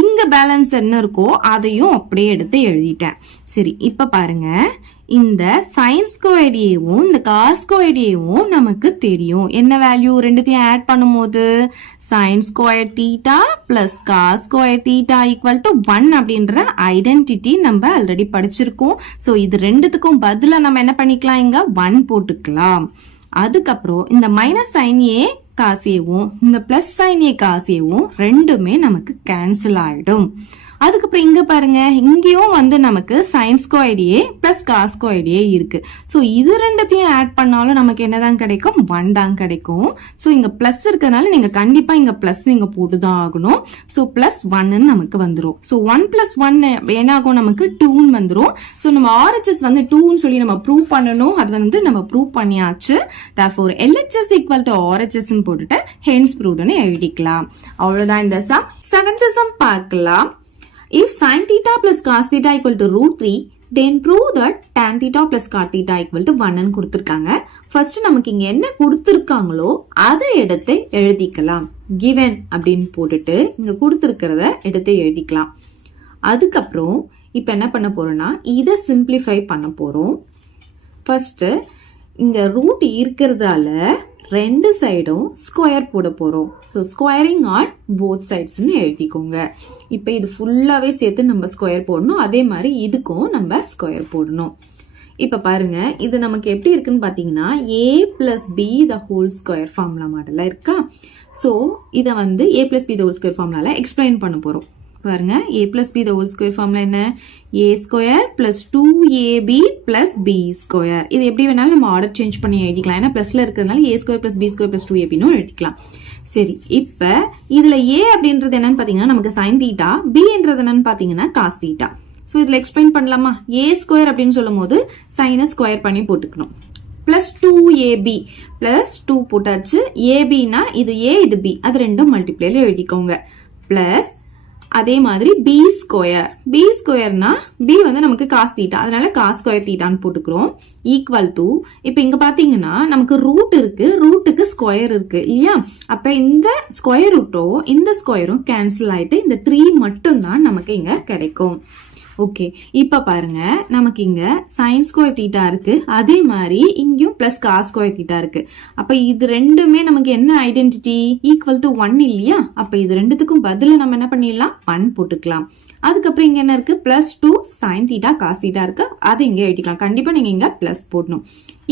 இங்க பேலன்ஸ் என்ன இருக்கோ அதையும் அப்படியே எடுத்து எழுதிட்டேன். சரி, இப்ப பாருங்க, இந்த sin ஸ்கொயர் ஏவும் இந்த cos ஸ்கொயர் ஏவும் நமக்கு தெரியும். என்ன வேல்யூ, ரெண்டுத்தையும் ஆட் பண்ணும்போது sin square theta plus cos square theta equal to 1 அப்படின்ற ஐடென்டிட்டி நம்ம ஆல்ரெடி படிச்சிருக்கோம். சோ இது ரெண்டுத்துக்கும் பதிலா நம்ம என்ன பண்ணிக்கலாம், இங்க 1 போட்டுக்கலாம். அதுக்கப்புறம் இந்த மைனஸ் சைன் ஏ காசேவும் இந்த பிளஸ் சைன் ஏ காசேவும் ரெண்டுமே நமக்கு கேன்சல் ஆயிடும். அதுக்கப்புறம் இங்க பாருங்க, இங்கேயும் வந்து நமக்கு sin ஸ்கொயர் ஏ பிளஸ் காஸ் ஸ்கொயர் ஏ இருக்கு. ஸோ இது ரெண்டுத்தையும் ஆட் பண்ணாலும் நமக்கு என்னதான் கிடைக்கும், 1 தான் கிடைக்கும். ஸோ இங்க பிளஸ் இருக்கிறதுனால நீங்க கண்டிப்பா இங்க பிளஸ் நீங்க போட்டுதான் ஆகணும். ஸோ பிளஸ் 1 நமக்கு வந்துடும். ஸோ 1 பிளஸ் 1 என்ன ஆகும், நமக்கு 2 வந்துடும். ஸோ நம்ம RHS வந்து 2 சொல்லி நம்ம ப்ரூவ் பண்ணணும். அது வந்து நம்ம ப்ரூவ் பண்ணியாச்சு. therefore LHS equal to RHS போட்டுட்டு hence proved எழுதிக்கலாம். அவ்வளவுதான் இந்த சம். 7th சம் பார்க்கலாம். If sin theta plus cos theta equal to root 3, then prove that tan theta plus cot theta equal to 1 ன்னு கொடுத்திருக்காங்க. ஃபர்ஸ்ட் நமக்கு இங்க என்ன கொடுத்திருக்காங்களோ அதை எடுத்து எழுதிக்கலாம். given அப்படின்னு போட்டுட்டு இங்க கொடுத்திருக்கிறத எடுத்து எழுதிக்கலாம். அதுக்கப்புறம் இப்ப என்ன பண்ண போறோம்னா இதை சிம்பிளிஃபை பண்ண போறோம். ஃபர்ஸ்ட் இங்க ரூட் இருக்கிறதால ரெண்டு சைடும் ஸ்கொயர் போட போறோம். ஸோ ஸ்கொயரிங் ஆன் போத் சைட்ஸ்ன்னு எழுதிக்கோங்க. இப்போ இது ஃபுல்லாவே சேர்த்து நம்ம ஸ்கொயர் போடணும். அதே மாதிரி இதுக்கும் நம்ம ஸ்கொயர் போடணும். இப்ப பாருங்க, இது நமக்கு எப்படி இருக்குன்னு பாத்தீங்கன்னா a plus B the whole square formula மாடல்ல இருக்கா. ஸோ இதை வந்து a plus B the whole square ஃபார்முலால எக்ஸ்பிளைன் பண்ண போறோம். பாருங்க, a plus B the whole square formula என்ன, a square plus 2ab plus b square. இது எப்படி வேணாலும் நம்ம ஆர்டர் சேஞ்ச் பண்ணி எழுதிக்கலாம். ஏன்னா பிளஸ்ல இருக்கிறதுனால a square plus b square plus 2ab எழுதிக்கலாம். சரி, இப்ப இதுல a அப்படின்றது என்னன்னு பாத்தீங்கன்னா நமக்கு sin தீட்டா, b என்றது என்னன்னு பாத்தீங்கன்னா cos தீட்டா. ஸோ இதுல எக்ஸ்பிளைன் பண்ணலாமா. a ஸ்கொயர் அப்படின்னு சொல்லும் போது சைனை ஸ்கொயர் பண்ணி போட்டுக்கணும். பிளஸ் 2ab பிளஸ் 2 போட்டாச்சு. abனா இது a இது b, அது ரெண்டும் மல்டிப்ளைல எழுதிக்கோங்க. பிளஸ் அதே மாதிரி பி ஸ்கொயர்னா பி வந்து நமக்கு காஸ் தீட்டா, அதனால காஸ் ஸ்கொயர் தீட்டான்னு போட்டுக்கிறோம். ஈக்குவல் டு இப்ப இங்க பாத்தீங்கன்னா நமக்கு ரூட் இருக்கு, ரூட்டுக்கு ஸ்கொயர் இருக்கு இல்லையா. அப்ப இந்த ஸ்கொயர் ரூட்டும் இந்த ஸ்கொயரும் கேன்சல் ஆயிட்டு இந்த 3 மட்டும் தான் நமக்கு இங்க கிடைக்கும். ஓகே, இப்ப பாருங்க, நமக்கு இங்க sin ஸ்கொயர் தீட்டா இருக்கு, அதே மாதிரி இங்கேயும் பிளஸ் காஸ் ஸ்கொயர் தீட்டா இருக்கு. அப்ப இது ரெண்டுமே நமக்கு என்ன ஐடென்டிட்டி, ஈக்குவல் டு 1 இல்லையா. அப்ப இது ரெண்டுத்துக்கும் பதிலா நம்ம என்ன பண்ணிடலாம், 1 போட்டுக்கலாம். அதுக்கப்புறம் இங்க என்ன இருக்கு, plus 2 sin theta cos theta இருக்கு, அது இங்க எழுதிக்கலாம். கண்டிப்பா நீங்க இங்க பிளஸ் போடணும்.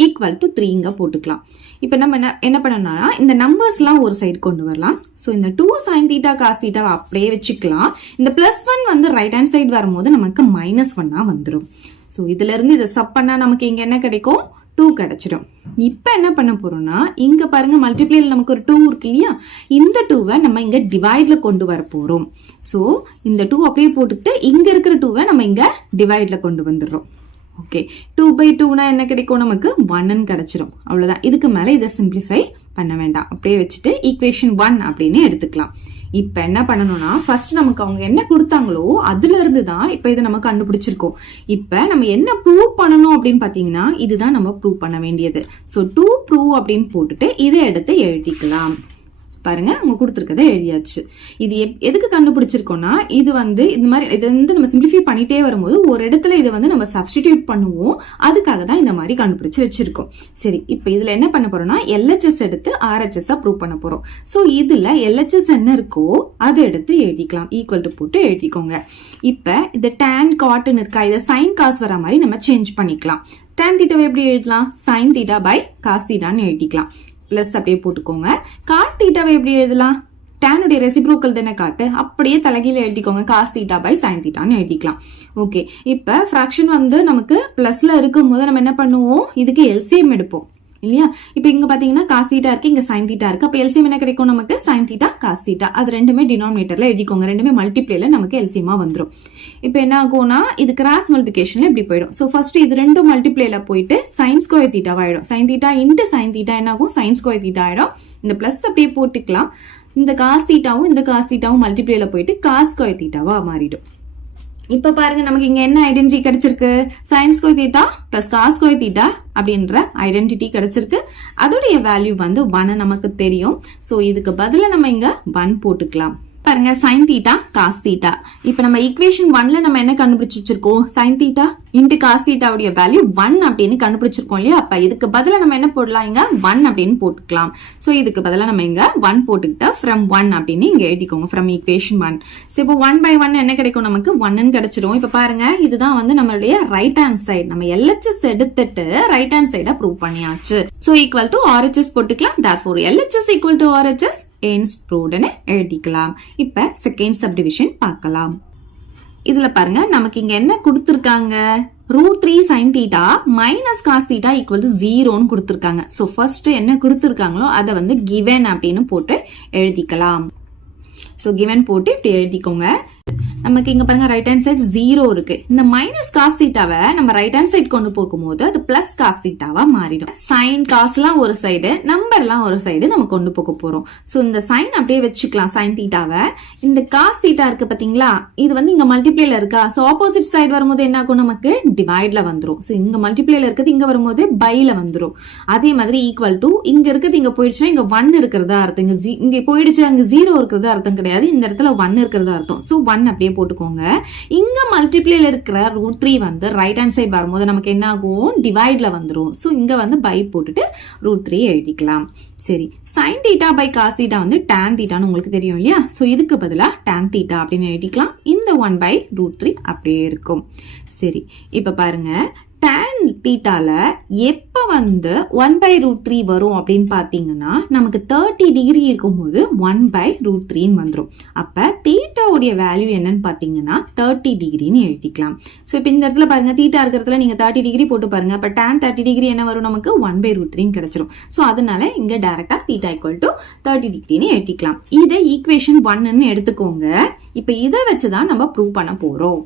ஈக்குவல் டு 3 இங்க போட்டுக்கலாம். இப்ப நம்ம என்ன பண்ணணும்னா இந்த நம்பர்ஸ் எல்லாம் ஒரு சைடு கொண்டு வரலாம். சோ இந்த 2 sin தீட்டா காஸ் தீட்டா அப்படியே வச்சுக்கலாம். இந்த பிளஸ் 1 வந்து ரைட் ஹேண்ட் சைடு வரும்போது நமக்கு -1 வந்துடும். சோ இதுல இருந்து இதை சப் பண்ணா நமக்கு இங்க என்ன கிடைக்கும், 2 கிடைச்சிடும். இப்ப என்ன பண்ண போறோம்னா இங்க பாருங்க மல்டிப்ளைல நமக்கு ஒரு 2 இருக்கு இல்லையா. இந்த 2வை நம்ம இங்க டிவைட்ல கொண்டு வர போறோம். சோ இந்த 2 அப்படியே போட்டுட்டு இங்க இருக்கிற 2வை நம்ம இங்க டிவைட்ல கொண்டு வந்துடுறோம். ஓகே 2/2னா என்ன கிடைக்கும் நமக்கு 1 கிடைச்சிரும் அவ்வளவுதான். இதுக்கு மேல இதை சிம்பிளிஃபை பண்ண வேண்டாம், அப்படியே வச்சுட்டு ஈக்குவேஷன் 1 அப்படின்னு எடுத்துக்கலாம். இப்ப என்ன பண்ணணும்னா ஃபர்ஸ்ட் நமக்கு அவங்க என்ன கொடுத்தாங்களோ அதுல இருந்து தான் இப்ப இதை நம்ம கண்டுபிடிச்சிருக்கோம். இப்ப நம்ம என்ன ப்ரூவ் பண்ணணும் அப்படின்னு பாத்தீங்கன்னா இதுதான் நம்ம ப்ரூவ் பண்ண வேண்டியது. ஸோ டு ப்ரூவ் அப்படின்னு போட்டுட்டு இதை எடுத்து எழுதிக்கலாம். பாருங்க அவங்க கொடுத்துருக்கதை எழுதியாச்சு. இது எதுக்கு கண்டுபிடிச்சிருக்கோம்னா இது இந்த மாதிரி இதை நம்ம சிம்பிளிஃபை பண்ணிட்டே வரும்போது ஒரு இடத்துல இதை நம்ம சப்ஸ்டிடியூட் பண்ணுவோம், அதுக்காக தான் இந்த மாதிரி கண்டுபிடிச்சு வச்சிருக்கோம். சரி, இப்ப இதுல என்ன பண்ண போறோம்னா LHS எடுத்து RHS ப்ரூவ் பண்ண போறோம். சோ இதுல LHS என்ன இருக்கோ அதை எடுத்து எழுதிக்கலாம், ஈக்குவல் டு போட்டு எழுதிக்கோங்க. இப்ப இந்த tan cotன்னு இருக்கா, இதை sin cos வர மாதிரி நம்ம சேஞ்ச் பண்ணிக்கலாம். tan தீட்டாவை எப்படி எழுதலாம், sin தீட்டா பை cos தீட்டான்னு எழுதிக்கலாம். பிளஸ் அப்படியே போட்டுக்கோங்க. காட் தீட்டாவை எப்படி எழுதலாம், tan உடைய ரெசிப்ரோக்கல் தானே காட்டு, அப்படியே தலைகீழ எழுதிக்கோங்க, cos தீட்டா பை sin தீட்டான்னு எழுதிக்கலாம். ஓகே, இப்ப ஃபிராக்ஷன் நமக்கு பிளஸ்ல இருக்கும் போது நம்ம என்ன பண்ணுவோம், இதுக்கு எல்சிஎம் எடுப்போம் இல்லையா. இப்ப இங்க பாத்தீங்கன்னா cos தீட்டா இருக்கு, இங்க sin தீட்டா இருக்கு. அப்ப எல்சிஎம் என்ன கிடைக்கும் நமக்கு, sin தீட்டா cos தீட்டா. அது ரெண்டுமே டினாமினேட்டர்ல எழுதிக்கோங்க, ரெண்டுமே மல்டிப்ளேல நமக்கு எல்சிஎமா வந்துரும். இப்ப என்ன ஆகும்னா இது கிராஸ் மல்டிபிகேஷன்ல இப்படி போயிடும். சோ ஃபர்ஸ்ட் இது ரெண்டும் மல்டிப்ளேல போயிட்டு sin ஸ்கொயர் தீட்டாவா ஆயிடும். sin theta into sin theta என்ன ஆகும், sin ஸ்கொயர் தீட்டா ஆயிடும். இந்த பிளஸ் அப்படியே போட்டுக்கலாம். இந்த cos தீட்டாவும் இந்த cos தீட்டாவும் மல்டிப்ளேல போயிட்டு cos ஸ்கொயர் தீட்டாவா மாறிடும். இப்ப பாருங்க நமக்கு இங்க என்ன ஐடென்டிட்டி கிடைச்சிருக்கு, sin square theta plus cos square theta அப்படின்ற ஐடென்டிட்டி கிடைச்சிருக்கு. அதோடைய வேல்யூ 1 நமக்கு தெரியும். சோ இதுக்கு பதிலா நம்ம இங்க 1 போட்டுக்கலாம். பாருங்க sin தீட்டா cos தீட்டா. இப்ப நம்ம ஈக்குவேஷன் 1ல நம்ம என்ன கண்டுபிடிச்சு வச்சிருக்கோம், sin தீட்டா இன்டு cos தீட்டாவுடைய வேல்யூ 1 அப்படின்னு கண்டுபிடிச்சிருக்கோம் இல்லையா. அப்ப இதுக்கு பதிலா நம்ம என்ன போடலாம், இங்க 1 அப்படின்னு போட்டுக்கலாம். சோ இதுக்கு பதிலா நம்ம இங்க 1 போட்டுக்கிட்டா from 1 அப்படின்னு இங்க எழுதிக்கோங்க, from ஈக்குவேஷன் 1. சோ இப்போ 1/1 என்ன கிடைக்கும் நமக்கு, 1 கிடைச்சிடும். இப்ப பாருங்க இதுதான் நம்மளுடைய ரைட் ஹேண்ட் சைடு. நம்ம LHS எடுத்துட்டு ரைட் ஹேண்ட் சைட ப்ரூவ் பண்ணியாச்சு. சோ ஈக்குவல் டு RHS போட்டுக்கலாம். therefore LHS equal to RHS hence proved ன்னு எழுதிக்கலாம். இப்ப செகண்ட் சப்டிவிஷன் பார்க்கலாம். இதுல பாருங்க நமக்கு இங்க என்ன கொடுத்திருக்காங்க, √3 sin theta minus cos theta equal to 0ன்னு கொடுத்திருக்காங்க. சோ ஃபர்ஸ்ட் என்ன கொடுத்திருக்காங்களோ அதை given அப்படின்னு போட்டு எழுதிக்கலாம். சோ given போட்டு இப்படி எழுதிக்கோங்க. நமக்கு இங்க பாருங்க ரைட் ஹேண்ட் சைடு 0 இருக்கு. இந்த மைனஸ் cos தீட்டாவை நம்ம ரைட் ஹேண்ட் சைடு கொண்டு போகும்போது அது பிளஸ் cos தீட்டாவா மாறிடும். sin cos எல்லாம் ஒரு சைடு, நம்பர் எல்லாம் ஒரு சைடு நம்ம கொண்டு போக போறோம். சோ இந்த sin அப்படியே வச்சுக்கலாம் sin தீட்டாவை. இந்த cos தீட்டா இருக்கு பாத்தீங்களா, இது இங்க மல்டிப்ளேல இருக்கா. சோ ஆப்போசிட் சைடு வரும்போது என்ன ஆகும், நமக்கு டிவைட்ல வந்துரும். சோ இங்க மல்டிப்ளேல இருக்குது, இங்க வரும்போது பைல வந்துரும். அதே மாதிரி ஈக்குவல் டு இங்க இருக்குது, இங்க போயிடுச்சுன்னா இங்க 1 இருக்கிறதா அர்த்தம். இங்க போயிடுச்சு, அங்க 0 இருக்கிறதா அர்த்தம் கிடையாது. இந்த இடத்துல 1 இருக்கிறதா அர்த்தம். சோ 1 அப்படியே போட்டுக்கோங்க. இங்க மல்டிப்ளேல இருக்கிற √3 ரைட் ஹேண்ட் சைடு வரும்போது நமக்கு என்ன ஆகும், டிவைட்ல வந்துரும். சோ இங்க பை போட்டுட்டு √3 எழுதிக்கலாம். சரி, sin theta by cos theta tan தீட்டான்னு உங்களுக்கு தெரியும் இல்லையா. சோ இதுக்கு பதிலா tan தீட்டா அப்படின்னு எழுதிக்கலாம். இந்த 1/√3 அப்படியே இருக்கும். சரி, இப்ப பாருங்க tan தீட்டால எப்ப 1/√3 வரும் அப்படின்னு பாத்தீங்கன்னா நமக்கு 30 டிகிரி இருக்கும்போது 1/√3 வந்துரும். அப்ப தீட்டாவுடைய வேல்யூ என்னன்னு பாத்தீங்கன்னா 30 டிகிரின்னு எழுதிக்கலாம். சோ இப்ப இந்த இடத்துல பாருங்க தீட்டா இருக்கிறதுல நீங்க 30 டிகிரி போட்டு பாருங்க. அப்ப tan 30 டிகிரி என்ன வரும், நமக்கு 1/√3 கிடைச்சிரும். சோ அதனால இங்க டைரக்டா தீட்டா ஈக்குவல் டு 30 டிகிரின்னு எழுதிக்கலாம். இதை ஈக்குவேஷன் 1ன்னு எடுத்துக்கோங்க. இப்ப இதை வச்சுதான் நம்ம ப்ரூவ் பண்ண போறோம்.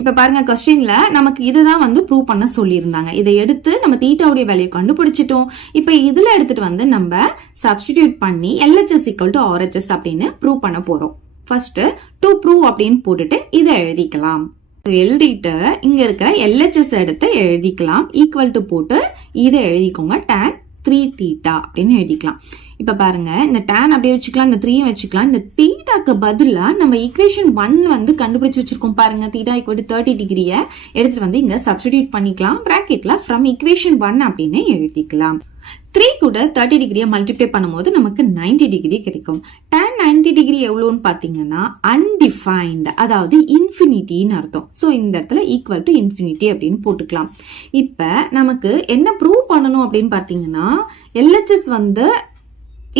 இப்ப பாருங்க क्वेश्चनல நமக்கு இதுதான் ப்ரூவ் பண்ண சொல்லியிருந்தாங்க. இதை எடுத்து நம்ம தீட்டாவுடைய வேல்யூ கண்டுபிடிச்சிட்டோம். இப்ப இதுல எடுத்துட்டு நம்ம சப்ஸ்டிடியூட் பண்ணி LHS equal to RHS அப்படின்னு ப்ரூவ் பண்ண போறோம். ஃபர்ஸ்ட் டு ப்ரூவ் அப்படின்னு போட்டுட்டு இதை எழுதிக்கலாம். எழுதிட்டு இங்க இருக்கிற LHS எடுத்து எழுதிக்கலாம். ஈக்குவல் டு போட்டு இதை எழுதிக்கோங்க, tan 3 தீட்டா அப்படின்னு எழுதிக்கலாம். இப்ப பாருங்க இந்த tan அப்படியே வச்சுக்கலாம், இந்த 3 வச்சுக்கலாம். இந்த தீட்டாக்கு பதிலா நம்ம ஈக்குவேஷன் 1 கண்டுபிடிச்சு வச்சிருக்கோம் பாருங்க, தீட்டா ஈக்குவல் டு 30 டிகிரியை எடுத்துட்டு இங்க சப்ஸ்டிடியூட் பண்ணிக்கலாம். பிராக்கெட்ல ஃப்ரம் ஈக்குவேஷன் 1 அப்படின்னு எழுதிக்கலாம். 3 கூட 30 டிகிரியை மல்டிப்ளை பண்ணும்போது நமக்கு 90 டிகிரி கிடைக்கும். tan 90 டிகிரி எவ்வளவுன்னு பாத்தீங்கன்னா அன்டிஃபைன்ட், அதாவது இன்ஃபினிட்டின்னு அர்த்தம். சோ இந்த இடத்துல ஈக்குவல் டு இன்ஃபினிட்டி அப்படின்னு போட்டுக்கலாம். இப்ப நமக்கு என்ன ப்ரூவ் பண்ணணும் அப்படின்னு பாத்தீங்கன்னா LHS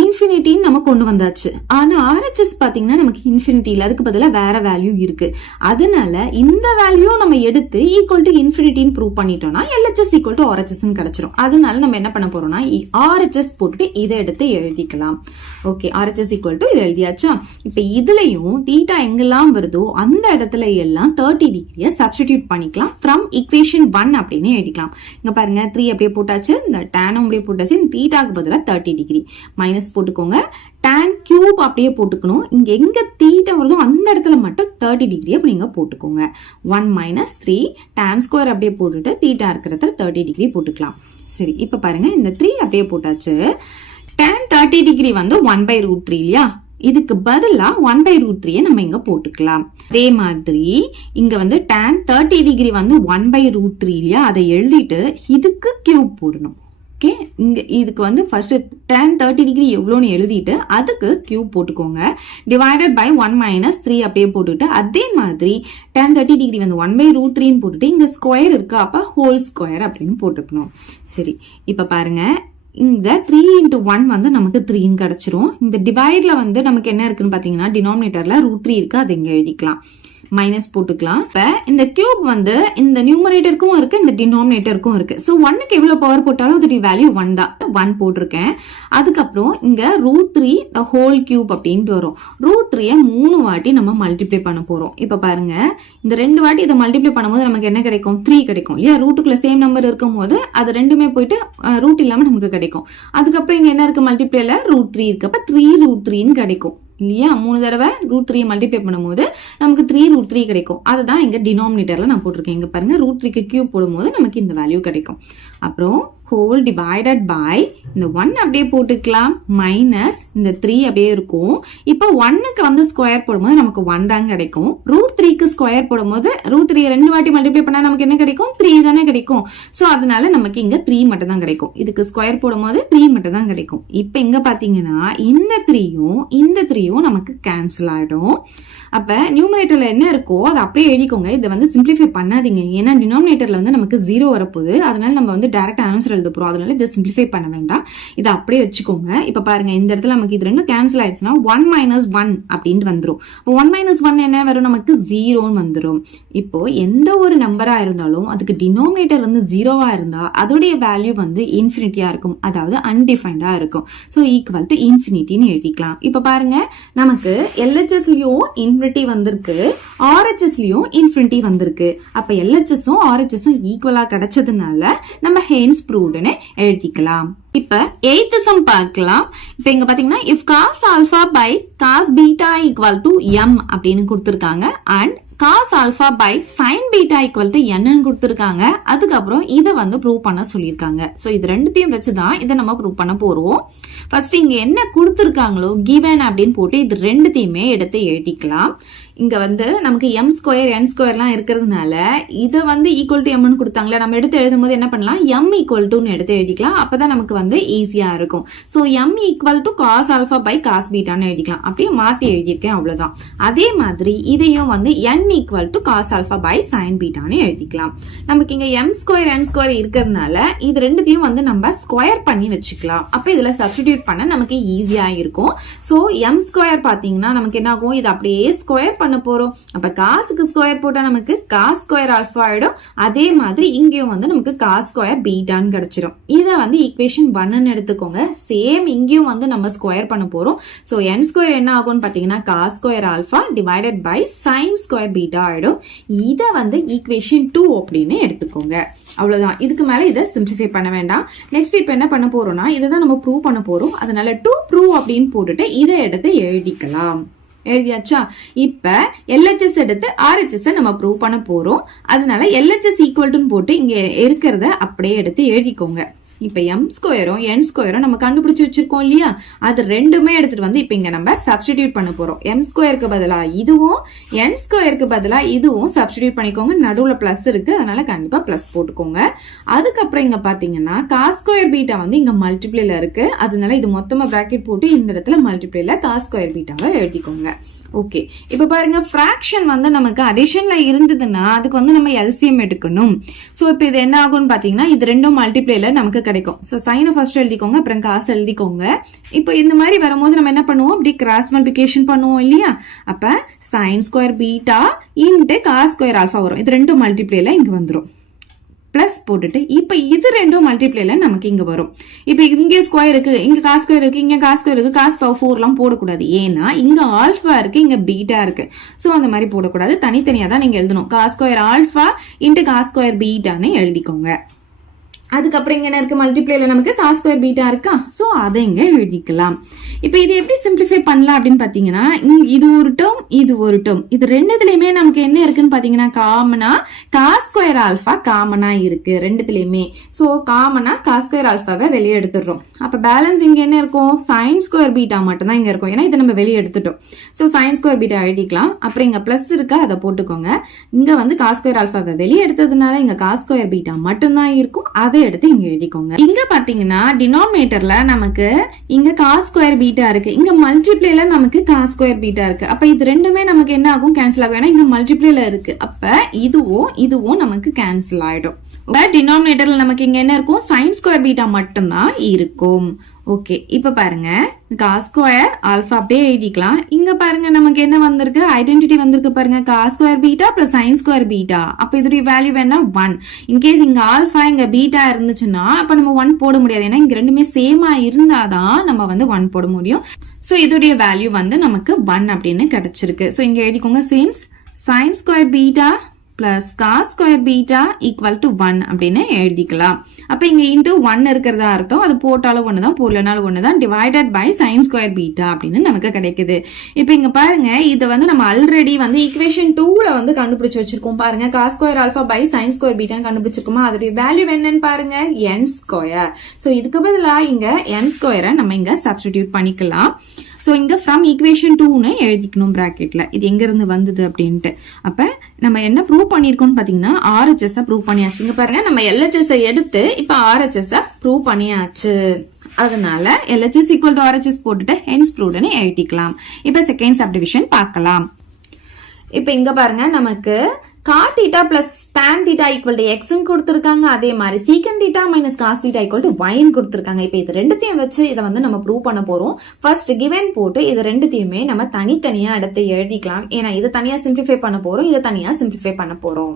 இன்ஃபினிட்டின்னு நம்ம கொண்டு வந்தாச்சு. ஆனா ஆர்ஹெச்எஸ் பாத்தீங்கன்னா நமக்கு இன்ஃபினிட்டி இல்ல, அதுக்கு பதிலா வேற வேல்யூ இருக்கு. அதனால இந்த வேல்யூ நம்ம எடுத்து ஈக்குவல் டு இன்ஃபினிட்டின்னு ப்ரூவ் பண்ணிட்டோம்னா எல்ஹெச்எஸ் ஈக்குவல் டு ஆர்ஹெச்எஸ் கிடைச்சிரும். அதனால நம்ம என்ன பண்ண போறோம்னா ஆர்ஹெச்எஸ் போட்டுட்டு இதை எடுத்து எழுதிக்கலாம். ஓகே, ஆர்ஹெச்எஸ் ஈக்குவல் டு இதை எழுதியாச்சா? இப்ப இதுலயும் தீட்டா எங்கெல்லாம் வருதோ அந்த இடத்துல எல்லாம் 30 டிகிரியை சப்ஸ்டிடியூட் பண்ணிக்கலாம். ஃப்ரம் ஈக்குவேஷன் 1 அப்படின்னு எழுதிக்கலாம். இங்க பாருங்க 3 அப்படியே போட்டாச்சு, இந்த டேனும் அப்படியே போட்டாச்சு, இந்த தீட்டாக்கு பதிலா 30 டிகிரி மைனஸ் போட்டுக்கோங்க. tan கியூப் அப்படியே போட்டுக்கணும். இங்க எங்க தீட்டா வருதோ அந்த இடத்துல மட்டும் 30 டிகிரி அப்படி நீங்க போட்டுக்கோங்க. 1 மைனஸ் 3 tan ஸ்கொயர் அப்படியே போட்டுட்டு தீட்டா இருக்கிறத 30 டிகிரி போட்டுக்கலாம். சரி, இப்ப பாருங்க இந்த 3 அப்படியே போட்டாச்சு. tan 30 டிகிரி வந்து 1/√3 இல்லையா? இதுக்கு பதிலா 1/√3 நம்ம இங்க போட்டுக்கலாம். அதே மாதிரி இங்க வந்து tan 30 டிகிரி வந்து 1/√3 இல்லையா? அதை எழுதிட்டு இதுக்கு கியூப் போடணும். ஓகே, இங்க இதுக்கு வந்து ஃபர்ஸ்ட் tan 30 டிகிரி எவ்வளோன்னு எழுதிட்டு அதுக்கு கியூப் போட்டுக்கோங்க. டிவைடட் பை 1 மைனஸ் 3 அப்படியே போட்டுட்டு அதே மாதிரி tan 30 டிகிரி வந்து 1/√3 போட்டுட்டு இங்க ஸ்கொயர் இருக்கு, அப்ப ஹோல் ஸ்கொயர் அப்படின்னு போட்டுக்கணும். சரி, இப்ப பாருங்க இந்த 3 into 1 வந்து நமக்கு 3 கிடைச்சிரும். இந்த டிவைட்ல வந்து நமக்கு என்ன இருக்குன்னு பாத்தீங்கன்னா டினாமினேட்டர்ல √3 இருக்கு, அதை இங்க எழுதிக்கலாம். மைனஸ் போட்டுக்கலாம். இப்ப இந்த கியூப் வந்து இந்த நியூமரேட்டருக்கும் இருக்கு, இந்த டினாமினேட்டருக்கும் இருக்கு. சோ 1க்கு எவ்வளவு பவர் போட்டாலும் அதோட வேல்யூ 1 தான். 1 போட்டிருக்கேன். அதுக்கப்புறம் இங்க √3 the whole cube அப்படின்ட்டு வரும். √3 3 வாட்டி நம்ம மல்டிப்ளை பண்ண போறோம். இப்ப பாருங்க இந்த 2 வாட்டி இதை மல்டிப்ளை பண்ணும்போது நமக்கு என்ன கிடைக்கும்? 3 கிடைக்கும் இல்லையா? ரூட்டுக்குள்ள சேம் நம்பர் இருக்கும் போது அது ரெண்டுமே போயிட்டு ரூட் இல்லாம நமக்கு கிடைக்கும். அதுக்கப்புறம் இங்க என்ன இருக்கு? மல்டிப்ளைல √3 இருக்கு, அப்ப 3√3 கிடைக்கும் இல்லையா? 3 தடவை √3 மல்டிப்ளை பண்ணும்போது நமக்கு 3√3 கிடைக்கும். அதுதான் இங்க டினாமினேட்டர்ல நான் போட்டிருக்கேன். இங்க பாருங்க √3க்கு கியூப் போடும்போது நமக்கு இந்த வேல்யூ கிடைக்கும். அப்புறம் ஹோல் டிவைடட் பை இந்த 1 அப்படியே போட்டுக்கலாம், மைனஸ் இந்த 3 அப்படியே இருக்கும். இப்போ 1க்கு வந்து ஸ்கொயர் போடும்போது நமக்கு 1 தான் கிடைக்கும். √3க்கு ஸ்கொயர் போடும்போது √3 2 வாட்டி மல்டிப்ளை பண்ணா நமக்கு என்ன கிடைக்கும்? 3 தானே கிடைக்கும். சோ அதனால நமக்கு இங்க 3 மட்டும் தான் கிடைக்கும். இதுக்கு ஸ்கொயர் போடும்போது 3 மட்டும் தான் கிடைக்கும். இப்போ இங்க பாத்தீங்கன்னா இந்த 3யும் இந்த 3யும் நமக்கு கேன்சல் ஆயிடும். அப்ப நியூமரேட்டர்ல என்ன இருக்கோ அதை அப்படியே எழுதிக்கோங்க. இதை வந்து சிம்பிளிஃபை பண்ணாதீங்க, ஏன்னா டினாமினேட்டர்ல வந்து நமக்கு 0 வரப்போகுது. அதனால நம்ம வந்து டைரக்ட் ஆன்சர் எழுத போறோம். அதனால இதை சிம்பிளிஃபை பண்ண வேண்டாம், இதை அப்படியே வச்சுக்கோங்க. இப்ப பாருங்க இந்த இடத்துல நமக்கு இது ரெண்டும் கேன்சல் ஆயிடுச்சுன்னா 1 மைனஸ் 1 அப்படின்னு வந்துடும். 1 மைனஸ் 1 என்ன வரும்? நமக்கு 0ன்னு வந்துடும். இப்போ எந்த ஒரு நம்பரா இருந்தாலும் அதுக்கு டினாமினேட்டர் வந்து 0வா இருந்தா அதோடைய வேல்யூ வந்து இன்ஃபினிட்டியா இருக்கும், அதாவது அன்டிஃபைன்டா இருக்கும். ஸோ ஈக்குவல் டு இன்ஃபினிட்டின்னு எழுதிக்கலாம். இப்ப பாருங்க நமக்கு எல்ஹெச்எஸ்லயும் இன்ஃபினிட்டி வந்திருக்கு, ஆர்ஹெச்எஸ்லயும் இன்ஃபினிட்டி வந்திருக்கு. அப்ப எல்ஹெச்எஸும் ஆர்ஹெச்எஸும் ஈக்குவலா கிடைச்சதுனால நம்ம ஹென்ஸ் ப்ரூவ்டுன்னு எழுதிக்கலாம். இப்ப 8th சம் பார்க்கலாம். இப்ப இங்க பாத்தீங்கன்னா if cos alpha by cos beta equal to m அப்படின்னு கொடுத்திருக்காங்க and cos alpha by sin beta equal to n ன்னு கொடுத்திருக்காங்க. அதுக்கப்புறம் இதை வந்து ப்ரூவ் பண்ண சொல்லியிருக்காங்க. சோ இது ரெண்டுத்தையும் வச்சுதான் இதை நம்ம ப்ரூவ் பண்ண போறோம். ஃபர்ஸ்ட் இங்க என்ன கொடுத்திருக்காங்களோ given அப்படின்னு போட்டு இது ரெண்டுத்தையுமே எடுத்து எழுதிக்கலாம். இங்க வந்து நமக்கு m ஸ்கொயர் n ஸ்கொயர்லாம் இருக்கிறதுனால இதை வந்து ஈக்குவல் டு எம்னு கொடுத்தாங்களா, நம்ம எடுத்து எழுதும் போது என்ன பண்ணலாம்? m ஈக்குவல் டுன்னு எடுத்து எழுதிக்கலாம். அப்பதான் நமக்கு வந்து ஈஸியா இருக்கும். So m equal to cos alpha by cos பீட்டான்னு எழுதிக்கலாம். அப்படியே மாத்தி எழுதியிருக்கேன், அவ்வளவுதான். அதே மாதிரி இதையும் வந்து n equal to cos alpha by sine பீட்டான்னு எழுதிக்கலாம். நமக்கு இங்க m ஸ்கொயர் n ஸ்கொயர் இருக்கிறதுனால இது ரெண்டுத்தையும் வந்து நம்ம ஸ்கொயர் பண்ணி வச்சுக்கலாம். அப்ப இதுல சப்ஸ்டிடியூட் பண்ண நமக்கு ஈஸியா இருக்கும். சோ m ஸ்கொயர் பாத்தீங்கன்னா நமக்கு என்ன ஆகும்? இது அப்படியே ஸ்கொயர் பண்ண போறோம். அப்ப காசுக்கு ஸ்கொயர் போட்டா நமக்கு காஸ் ஸ்கொயர் ஆல்பா ஆயிடும். அதே மாதிரி இங்கேயும் வந்து நமக்கு காஸ் ஸ்கொயர் பீட்டான்னு கிடைச்சிடும். இதை வந்து ஈக்குவேஷன் 1ன்னு எடுத்துக்கோங்க. சேம் இங்கேயும் வந்து நம்ம ஸ்கொயர் பண்ண போறோம். சோ n ஸ்கொயர் என்ன ஆகும்னு பாத்தீங்கன்னா cos square alpha divided by sine square beta ஆயிடும். இதை வந்து ஈக்குவேஷன் 2 அப்படின்னு எடுத்துக்கோங்க. அவ்வளவுதான். இதுக்கு மேல இதை சிம்பிளிஃபை பண்ண வேண்டாம். நெக்ஸ்ட் இப்ப என்ன பண்ண போறோம்னா இதை தான் நம்ம ப்ரூவ் பண்ண போறோம். அதனால டு ப்ரூவ் அப்படின்னு போட்டுட்டு இதை எடுத்து எழுதிக்கலாம். எழுதியாச்சா? இப்ப LHS எடுத்து RHS நம்ம ப்ரூவ் பண்ண போறோம். அதனால LHS ஈக்குவல் டுன்னு போட்டு இங்க இருக்கிறத அப்படியே எடுத்து எழுதிக்கோங்க. இப்ப m ஸ்கொயரும் n ஸ்கொயரும் நம்ம கண்டுபிடிச்சு வச்சிருக்கோம் இல்லையா, அது ரெண்டுமே எடுத்துட்டு வந்து இப்ப இங்க நம்ம சப்ஸ்டிடியூட் பண்ண போறோம். m ஸ்கொயருக்கு பதிலா இதுவும் n ஸ்கொயருக்கு பதிலா இதுவும் சப்ஸ்டிடியூட் பண்ணிக்கோங்க. நடுவுல பிளஸ் இருக்கு, அதனால கண்டிப்பா பிளஸ் போட்டுக்கோங்க. அதுக்கப்புறம் இங்க பாத்தீங்கன்னா காஸ் ஸ்கொயர் பீட்டா வந்து இங்க மல்டிப்ளைல இருக்கு, அதனால இது மொத்தமா பிராக்கெட் போட்டு இந்த இடத்துல மல்டிப்ளைல காஸ் ஸ்கொயர் பீட்டாவை எழுதிக்கோங்க. ஓகே, இப்ப பாருங்க ஃபிராக்ஷன் வந்து நமக்கு அடிஷன்ல இருந்ததுன்னா அதுக்கு வந்து நம்ம எல்சிஎம் எடுக்கணும். சோ இப்போ இது என்ன ஆகும்னு பாத்தீங்கன்னா இது ரெண்டும் மல்டிப்ளேல நமக்கு கிடைக்கும். சோ சைனை ஃபர்ஸ்ட் எழுதிக்கோங்க, அப்புறம் காசு எழுதிக்கோங்க. இப்போ இந்த மாதிரி வரும்போது நம்ம என்ன பண்ணுவோம், இப்படி கிராஸ் மல்டிபிகேஷன் பண்ணுவோம் இல்லையா? அப்ப sine square beta into cos square alpha வரும். இது ரெண்டும் மல்டிப்ளேல இங்க வந்துடும். பிளஸ் போட்டுட்டு இப்ப இது ரெண்டும் மல்டிப்ளேல நமக்கு இங்க வரும். இப்ப இங்க ஸ்கொயர் இருக்கு, இங்க காஸ் ஸ்கொயர் இருக்கு, இங்க காஸ் ஸ்கொயர் இருக்கு, காஸ் பவர் 4 எல்லாம் போடக்கூடாது. ஏன்னா இங்க ஆல்பா இருக்கு, இங்க பீட்டா இருக்கு. சோ அந்த மாதிரி போடக்கூடாது, தனித்தனியா தான் நீங்க எழுதணும். Cos square alpha into cos square பீட்டான்னு எழுதிக்கோங்க. அதுக்கப்புறம் இங்க என்ன இருக்கு, மல்டிப்ளேல நமக்கு காஸ் ஸ்கொயர் பீட்டா இருக்கா, சோ அதை இங்க எழுதிக்கலாம். இப்ப இது எப்படி சிம்பிளிஃபை பண்ணலாம் அப்படின்னு பாத்தீங்கன்னா, இது ஒரு டேர்ம், இது ஒரு டேர்ம், இது ரெண்டுத்துலயுமே நமக்கு என்ன இருக்குன்னு பாத்தீங்கன்னா காமனா காஸ் ஸ்கொயர் ஆல்பா காமனா இருக்கு ரெண்டுத்துலயுமே. சோ காமனா காஸ் ஸ்கொயர் ஆல்பாவை வெளியே எடுத்துடுறோம். அப்ப பேலன்ஸ் இங்க என்ன இருக்கும், சைன் ஸ்கொயர் பீட்டா மட்டும் தான் இங்க இருக்கும். ஏன்னா இதை நம்ம வெளியே எடுத்துட்டோம். சோ சைன் ஸ்கொயர் பீட்டா எழுதிக்கலாம். அப்புறம் இங்க பிளஸ் இருக்கா, அதை போட்டுக்கோங்க. இங்க வந்து காஸ் ஸ்கொயர் ஆல்பாவை வெளியே எடுத்ததுனால இங்க காஸ் ஸ்கொயர் பீட்டா மட்டும் தான் இருக்கும். அதை எடுத்து இங்க எழுதிக்கோங்க. இங்க பாத்தீங்கன்னா டினாமினேட்டர்ல நமக்கு இங்க காஸ் ஸ்கொயர் பீட்டா இருக்கு, இங்க மல்டிப்ளேல நமக்கு காஸ் ஸ்கொயர் பீட்டா இருக்கு. அப்ப இது ரெண்டுமே நமக்கு என்ன ஆகும், கேன்சல் ஆகும். ஏன்னா இங்க மல்டிப்ளேல இருக்கு. அப்ப இதுவும் நமக்கு கேன்சல் ஆயிடும். டினாமினேட்டர்ல நமக்கு இங்க என்ன இருக்கும், சைன் ஸ்கொயர் பீட்டா மட்டும் தான் இருக்கும். ஓகே, இப்ப பாருங்க காஸ் ஸ்கொயர் ஆல்பா அப்படியே எழுதிக்கலாம். இங்க பாருங்க நமக்கு என்ன வந்திருக்கு, ஐடென்டிட்டி வந்திருக்கு பாருங்க, cos square beta plus sine square beta. அப்ப இதோட வேல்யூ என்ன, 1. இன்கேஸ் இங்க ஆல்பா இங்க பீட்டா இருந்துச்சுன்னா அப்ப நம்ம 1 போட முடியாது. ஏன்னா இங்க ரெண்டுமே சேமா இருந்தாதான் நம்ம வந்து 1 போட முடியும். சோ இதோடைய வேல்யூ வந்து நமக்கு 1 அப்படின்னு கிடைச்சிருக்கு. சோ இங்க எழுதிக்கோங்க, since sine square beta plus cos square beta equal to 1 அப்படின்னு எழுதிக்கலாம். அப்ப இங்க இன்டூ 1 இருக்கிறதா அர்த்தம், அது போட்டாலும் ஒண்ணுதான் போடலனாலும் ஒண்ணுதான், divided by sine square beta அப்படின்னு நமக்கு கிடைக்குது. இப்ப இங்க பாருங்க, இதை வந்து நம்ம ஆல்ரெடி வந்து ஈக்குவேஷன் 2ல வந்து கண்டுபிடிச்சு வச்சிருக்கோம். பாருங்க cos square alpha by sine square பீட்டான்னு கண்டுபிடிச்சிருக்கோமா, அதோடைய வேல்யூ என்னன்னு பாருங்க, n ஸ்கொயர். சோ இதுக்கு பதிலா இங்க n ஸ்கொயரை நம்ம இங்க சப்ஸ்டிடியூட் பண்ணிக்கலாம். சோ இங்க ஃப்ரம் ஈக்குவேஷன் 2ன்னு எழுதிக்கணும் பிராக்கெட்ல, இது எங்க இருந்து வந்தது அப்படின்ட்டு. அப்ப நம்ம என்ன ப்ரூவ் பண்ணிருக்கோம்னு பாத்தீங்கன்னா RHS ப்ரூவ் பண்ணியாச்சு. இங்க பாருங்க நம்ம LHS எடுத்து இப்ப RHS ப்ரூவ் பண்ணியாச்சு. அதனால LHS ஈக்குவல் டு RHS போட்டுட்டு ஹென்ஸ் ப்ரூவ்ட்னு எழுதிக்கலாம். இப்ப செகண்ட் சப்டிவிஷன் பார்க்கலாம். இப்ப இங்க பாருங்க நமக்கு cot theta plus tan theta equal to x கொடுத்திருக்காங்க. அதே மாதிரி secant theta minus cos theta equal to y கொடுத்திருக்காங்க. இப்ப இது ரெண்டுத்தையும் வச்சு இதை வந்து நம்ம ப்ரூவ் பண்ண போறோம். ஃபர்ஸ்ட் given போட்டு இது ரெண்டுத்தையுமே நம்ம தனித்தனியா எடுத்து எழுதிக்கலாம். ஏன்னா இதை தனியா சிம்பிளிஃபை பண்ண போறோம், இதை தனியா சிம்பிளிஃபை பண்ண போறோம்.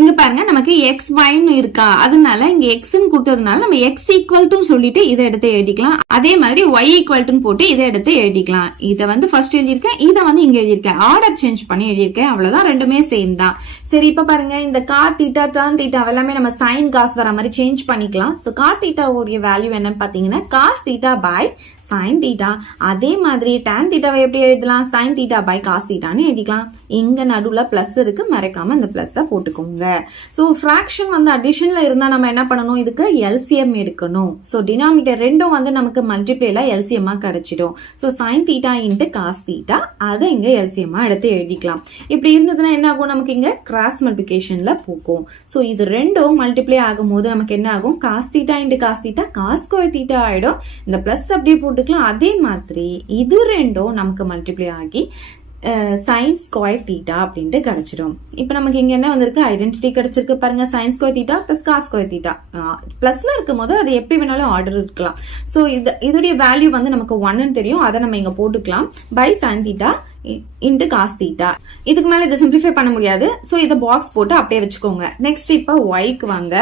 இங்க பாருங்க நமக்கு எக்ஸ் ஒய்னு இருக்கா, அதனால இங்க எக்ஸ்ன்னு கொடுத்ததுனால நம்ம எக்ஸ் ஈக்குவல் டு சொல்லிட்டு இதை எடுத்து எழுதிக்கலாம். அதே மாதிரி ஒய் ஈக்குவல் டு போட்டு இதை எடுத்து எழுதிக்கலாம். இதை வந்து ஃபர்ஸ்ட் எழுதியிருக்கேன், இதை வந்து இங்க எழுதியிருக்கேன், ஆர்டர் சேஞ்ச் பண்ணி எழுதியிருக்கேன், அவ்வளவுதான், ரெண்டுமே சேம் தான். சரி, இப்ப பாருங்க இந்த காட் தீட்டா டான் தீட்டா எல்லாமே நம்ம சைன் காஸ் வர மாதிரி சேஞ்ச் பண்ணிக்கலாம். சோ காட் தீட்டாவுடைய வேல்யூ என்னன்னு பாத்தீங்கன்னா cos theta by sine theta. அதே மாதிரி tan தீட்டாவை எப்படி எழுதலாம், சைன் தீட்டா பை காஸ் தீட்டான்னு எழுதிக்கலாம். இங்க நடுவுல பிளஸ் இருக்கு, மறைக்காம இந்த பிளஸ் போட்டுக்கோங்க. சோ ஃபிராக்ஷன் வந்து அடிஷன்ல இருந்தா நம்ம என்ன பண்ணணும், இதுக்கு எல்சிஎம் எடுக்கணும். சோ டினாமினேட்டர் ரெண்டும் வந்து நமக்கு மல்டிப்ளேல எல்சிஎம் கிடைச்சிடும். So sine theta into cos theta, அதை இங்க எல்சிஎம் எடுத்து எழுதிக்கலாம். இப்படி இருந்ததுன்னா என்ன ஆகும், நமக்கு இங்க கிராஸ் மல்டிபிகேஷன்ல போகும். சோ இது ரெண்டும் மல்டிப்ளை ஆகும் போது நமக்கு என்ன ஆகும், cos theta into cos theta cos square theta ஆயிடும். இந்த பிளஸ் அப்படியே போட்டுக்கலாம். அதே மாதிரி இது ரெண்டும் நமக்கு மல்டிப்ளை ஆகி சைன் ஸ்கொயர் தீட்டா அப்படின்ட்டு கிடைச்சிடும். இப்ப நமக்கு இங்க என்ன வந்திருக்கு, ஐடென்டிட்டி கிடைச்சிருக்கு பாருங்க, sine square theta plus cos square theta. பிளஸ்ல இருக்கும் போது அது எப்படி வேணாலும் ஆர்டர் இருக்கலாம். சோ இதோடைய வேல்யூ வந்து நமக்கு 1 தெரியும், அதை நம்ம இங்க போட்டுக்கலாம். By sine theta into cos theta. இதுக்கு மேல இதை சிம்பிளிஃபை பண்ண முடியாது. சோ இதை பாக்ஸ் போட்டு அப்படியே வச்சுக்கோங்க. நெக்ஸ்ட் இப்ப ஒய்க்கு வாங்க.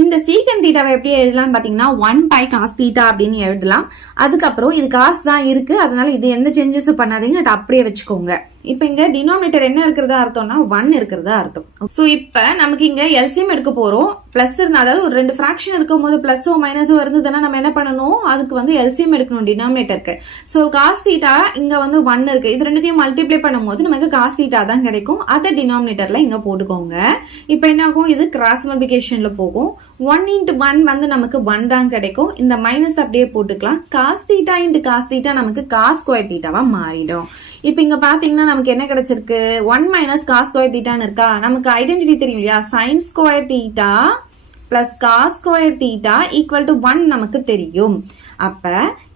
இந்த சீக்கன் தீட்டாவை எப்படி எழுதலாம் பாத்தீங்கன்னா 1 பை காஸ் தீட்டா அப்படின்னு எழுதலாம். அதுக்கப்புறம் இது காஸ் தான் இருக்கு, அதனால இது எந்த சேஞ்சஸும் பண்ணாதீங்க, அதை அப்படியே வச்சுக்கோங்க. இப்ப இங்க டினாமினேட்டர் என்ன இருக்கிறதா அர்த்தம்னா 1 இருக்கிறதா அர்த்தம். சோ இப்ப நமக்கு இங்க எல்சிஎம் எடுக்க போறோம். பிளஸ் இருந்தா, அதாவது ஒரு ரெண்டு பிராக்ஷன் இருக்கும் போது பிளஸோ மைனஸோ இருந்ததுன்னா நம்ம என்ன பண்ணணும், அதுக்கு வந்து எல்சிஎம் எடுக்கணும் டினாமினேட்டருக்கு. சோ காஸ் தீட்டா இங்க வந்து 1 இருக்கு, இது ரெண்டுத்தையும் மல்டிப்ளை பண்ணும் போது நமக்கு காஸ் தீட்டா தான் கிடைக்கும். அதை டினாமினேட்டர்ல இங்க போட்டுக்கோங்க. இப்ப என்ன ஆகும், இது கிராஸ் மல்டிபிகேஷன்ல போகும். 1 இன்ட்டு 1 வந்து நமக்கு 1 தான் கிடைக்கும். இந்த மைனஸ் அப்படியே போட்டுக்கலாம். Cos theta into cos theta நமக்கு காஸ் ஸ்கொயர் தீட்டாவா மாறிடும். இப்ப இங்க பாத்தீங்கன்னா நமக்கு என்ன கிடைச்சிருக்கு, 1 மைனஸ் காஸ் ஸ்கொயர் தீட்டான்னு இருக்கா. நமக்கு ஐடென்டிட்டி தெரியும் இல்லையா, sine square theta plus cos square theta equal to 1 நமக்கு தெரியும். அப்ப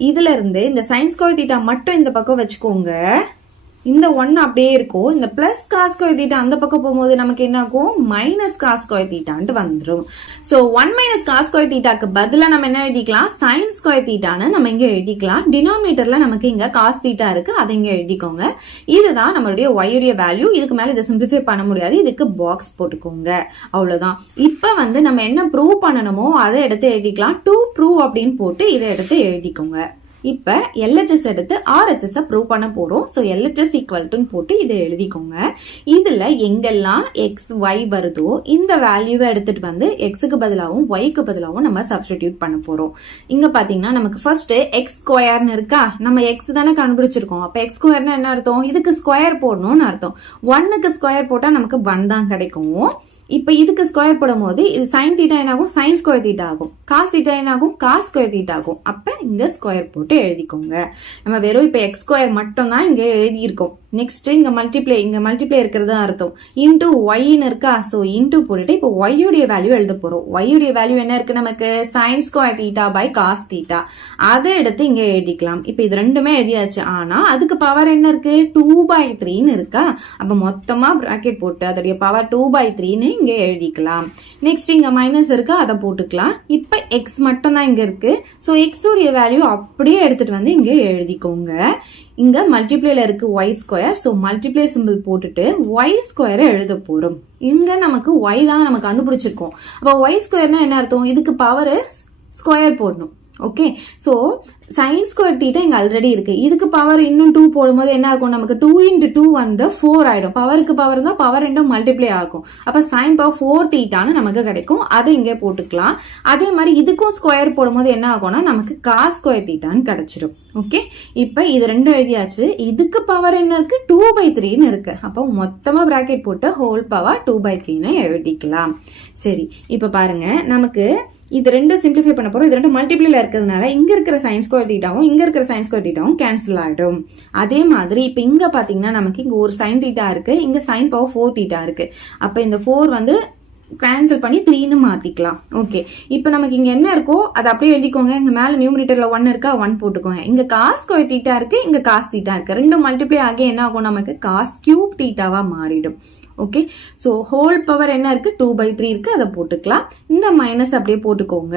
இதுல இருந்து இந்த சைன் ஸ்கொயர் தீட்டா மட்டும் இந்த பக்கம் வச்சுக்கோங்க. இந்த 1 அப்படியே இருக்கும். இந்த பிளஸ் காஸ் ஸ்கொயர் தீட்டா அந்த பக்கம் போகும்போது நமக்கு என்ன ஆகும், மைனஸ் காஸ் ஸ்கொயர் தீட்டான்ட்டு வந்துடும். ஸோ 1 மைனஸ் காஸ் ஸ்கொயர் தீட்டாக்கு பதிலாக நம்ம என்ன எழுதிக்கலாம், சைன் ஸ்கொயர் தீட்டான்னு நம்ம இங்க எழுதிக்கலாம். டினாமினேட்டர்ல நமக்கு இங்க காஸ் தீட்டா இருக்கு, அதை இங்க எழுதிக்கோங்க. இதுதான் நம்மளுடைய y உடைய வேல்யூ. இதுக்கு மேல இதை சிம்பிளிஃபை பண்ண முடியாது, இதுக்கு பாக்ஸ் போட்டுக்கோங்க. அவ்வளவுதான். இப்ப வந்து நம்ம என்ன ப்ரூவ் பண்ணணுமோ அதை எடுத்து எழுதிக்கலாம். டு ப்ரூவ் அப்படின்னு போட்டு இதை எடுத்து எழுதிக்கோங்க. இப்ப LHS எடுத்து RHS ப்ரூவ் பண்ண போறோம். சோ LHS ஈக்குவல் போட்டு இதை எழுதிக்கோங்க. இதுல எங்கெல்லாம் எக்ஸ் ஒய் வருதோ இந்த வேல்யூவை எடுத்துட்டு வந்து எக்ஸுக்கு பதிலாகவும் ஒய்க்கு பதிலாகவும் நம்ம சப்ஸ்டிடியூட் பண்ண போறோம். இங்க பாத்தீங்கன்னா நமக்கு ஃபர்ஸ்ட் எக்ஸ் ஸ்கொயர்னு இருக்கா, நம்ம எக்ஸ் தானே கண்டுபிடிச்சிருக்கோம். அப்ப எக்ஸ் ஸ்கொயர்னா என்ன அர்த்தம், இதுக்கு ஸ்கொயர் போடணும்னு அர்த்தம். 1க்கு ஸ்கொயர் போட்டா நமக்கு 1 தான் கிடைக்கும். இப்ப இதுக்கு ஸ்கொயர் போடும் போது இது சைன் தீட்டா என்ன ஆகும், சைன் ஸ்கொயர் தீட்டா ஆகும். காஸ் தீட்டா என்ன ஆகும், காஸ் ஸ்கொயர் தீட்டா ஆகும். அப்ப இந்த ஸ்கொயர் போட்டு எழுதிக்கோங்க. நம்ம வெறும் இப்ப எக்ஸ் ஸ்கொயர் மட்டும் தான் இங்க எழுதி இருக்கோம். நெக்ஸ்ட் இங்க மல்டிப்ளை இருக்கிறது அர்த்தம். இன்டூ ஒய்ன்னு இருக்கா, சோ இன்டூ போட்டுட்டு இப்போ ஒய் உடைய வேல்யூ எழுத போறோம். ஒய் உடைய வேல்யூ என்ன இருக்கு நமக்கு, sine square theta by cos theta. அதை எடுத்து இங்க எழுதிக்கலாம். இப்ப இது ரெண்டுமே எழுதியாச்சு. ஆனா அதுக்கு பவர் என்ன இருக்கு, 2/3ன்னு இருக்கா. அப்ப மொத்தமா பிராக்கெட் போட்டு அதோடைய பவர் 2/3ன்னு இங்க எழுதிக்கலாம். நெக்ஸ்ட் இங்க மைனஸ் இருக்கா, அதை போட்டுக்கலாம். இப்ப எக்ஸ் மட்டும் தான் இங்க இருக்கு. சோ எக்ஸ் உடைய வேல்யூ அப்படியே எடுத்துட்டு வந்து இங்க எழுதிக்கோங்க. இங்க மல்டிப்ளேல இருக்கு y square. So multiple simple போட்டுட்டு ஒய் ஸ்கொயரை எழுத போறோம். இங்க நமக்கு ஒய் தான் நம்ம கண்டுபிடிச்சிருக்கோம். அப்ப ஒய் ஸ்கொயர்னா என்ன அர்த்தம், இதுக்கு பவர் ஸ்கொயர் போடணும். Okay, so sign square theta இங்க ஆல்ரெடி இருக்கு. இதுக்கு பவர் இன்னும் 2 போடும்போது என்ன ஆகும், நமக்கு 2 × 2 வந்து 4 ஆயிடும். பவருக்கு பவர் தான், பவர் ரெண்டும் மல்டிப்ளை ஆகும். அப்ப சைன் பவர் 4 தீட்டான்னு நமக்கு கிடைக்கும். அதை இங்கே போட்டுக்கலாம். அதே மாதிரி இதுக்கும் ஸ்கொயர் போடும்போது என்ன ஆகும்னா நமக்கு காஸ் ஸ்கொயர் தீட்டான்னு கிடைச்சிடும். ஓகே, இப்ப இது ரெண்டும் எழுதியாச்சு. இதுக்கு பவர் என்ன இருக்கு, 2/3ன்னு இருக்கு. அப்போ மொத்தமா பிராக்கெட் போட்டு ஹோல் பவர் 2/3ன்னு எழுதிக்கலாம். சரி, இப்ப பாருங்க நமக்கு இது ரெண்டும் சிம்பிளிஃபை பண்ண போறோம். இது ரெண்டும் மல்டிப்ளைல இருக்கிறதுனால இங்க இருக்கிற சைன் ஸ்கொயர் தீட்டாவும் இங்க இருக்கிற சைன் ஸ்கொயர் தீட்டாவும் கேன்சல் ஆயிடும். அதே மாதிரி இப்ப இங்க பாத்தீங்கன்னா நமக்கு இங்க ஒரு சைன் தீட்டா இருக்கு, இங்க சைன் பவர் 4 தீட்டா இருக்கு. அப்ப இந்த 4 வந்து கேன்சல் பண்ணி 3ன்னு மாத்திக்கலாம். ஓகே, இப்ப நமக்கு இங்க என்ன இருக்கோ அதை அப்படியே எழுதிக்கோங்க. இங்க மேல நியூமரேட்டர்ல 1 இருக்கா, 1 போட்டுக்கோங்க. இங்க காஸ் ஸ்கொயர் தீட்டா இருக்கு, இங்க காஸ் தீட்டா இருக்கு. ரெண்டும் மல்டிப்ளை ஆகி என்ன ஆகும், நமக்கு காஸ் கியூப் தீட்டாவா மாறிடும். ஓகே, சோ ஹோல் பவர் என்ன இருக்கு, 2/3 இருக்கு, அதை போட்டுக்கலாம். இந்த மைனஸ் அப்படியே போட்டுக்கோங்க.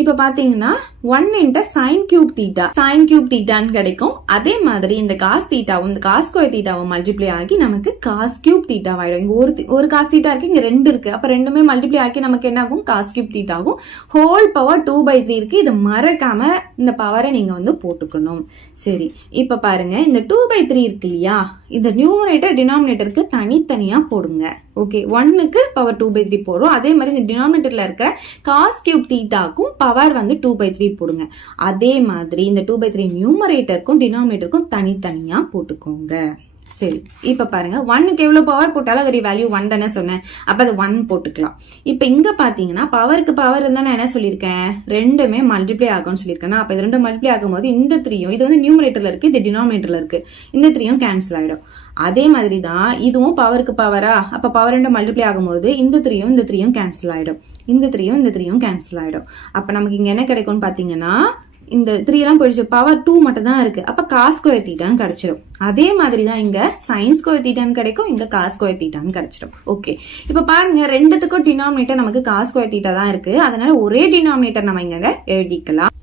இப்ப பாத்தீங்கன்னா 1 × sin cube theta, sin cube தீட்டான்னு கிடைக்கும். அதே மாதிரி இந்த காஸ் தீட்டாவும் இந்த காஸ் ஸ்கொயர் தீட்டாவும் மல்டிப்ளை ஆகி நமக்கு காஸ் கியூப் தீட்டா ஆயிடும். இங்க ஒரு காஸ் தீட்டா இருக்கு, இங்க 2 இருக்கு. அப்ப ரெண்டுமே மல்டிப்ளை ஆகி நமக்கு என்ன ஆகும், காஸ் கியூப் தீட்டா ஆகும். ஹோல் பவர் 2/3 இருக்கு. இது மறக்காம இந்த பவரை நீங்க வந்து போட்டுக்கணும். சரி, இப்ப பாருங்க இந்த 2/3 இருக்கு இல்லையா, இந்த நியூமரேட்டர் டினாமினேட்டருக்கு தனித்தனியா போடுங்க. ஓகே, 1க்கு பவர் 2/3 போடுறோம். அதே மாதிரி இந்த டினாமினேட்டர்ல இருக்கிற காஸ் கியூப் தீட்டாக்கும் பவர் வந்து 2/3 போடுங்க. அதே மாதிரி இந்த 2/3 நியூமரேட்டருக்கும் டினாமினேட்டருக்கும் தனித்தனியா போட்டுக்கோங்க. சரி, இப்ப பாருங்க 1க்கு எவ்வளவு பவர் போட்டாலும் அதோட வேல்யூ 1 தானே சொன்னேன். அப்ப அது 1 போட்டுக்கலாம். இப்ப இங்க பாத்தீங்கன்னா பவருக்கு பவர் இருந்தா நான் என்ன சொல்லியிருக்கேன், ரெண்டுமே மல்டிப்ளை ஆகும்னு சொல்லியிருக்கேன். அப்ப இது ரெண்டும் மல்டிப்ளை ஆகும் போது இந்த 3யும், இது வந்து நியூமரேட்டர்ல இருக்கு, இது டினாமினேட்டர்ல இருக்கு, இந்த 3யும் கேன்சல் ஆயிடும். அதே மாதிரி தான் இதுவும் பவருக்கு பவரா, அப்ப பவர் ரெண்டும் மல்டிப்ளை ஆகும்போது இந்த 3யும் கேன்சல் ஆயிடும், இந்த 3யும் கேன்சல் ஆயிடும். அப்ப நமக்கு இங்க என்ன கிடைக்கும்னு பாத்தீங்கன்னா இந்த 3 எல்லாம் போயிடுச்சு, பவர் 2 மட்டும் தான் இருக்கு. அப்ப காஸ் ஸ்கொயர் தீட்டான்னு கிடைச்சிடும். அதே மாதிரி தான் இங்க சைன் ஸ்கொயர் தீட்டான்னு கிடைக்கும், இங்க காஸ் ஸ்கொயர் தீட்டான்னு கிடைச்சிடும். ஓகே, இப்ப பாருங்க ரெண்டுத்துக்கும் டினாமினேட்டர் நமக்கு காஸ் ஸ்கொயர் தீட்டா தான் இருக்கு. அதனால ஒரே டினாமினேட்டர் நம்ம இங்க எழுதிக்கலாம்.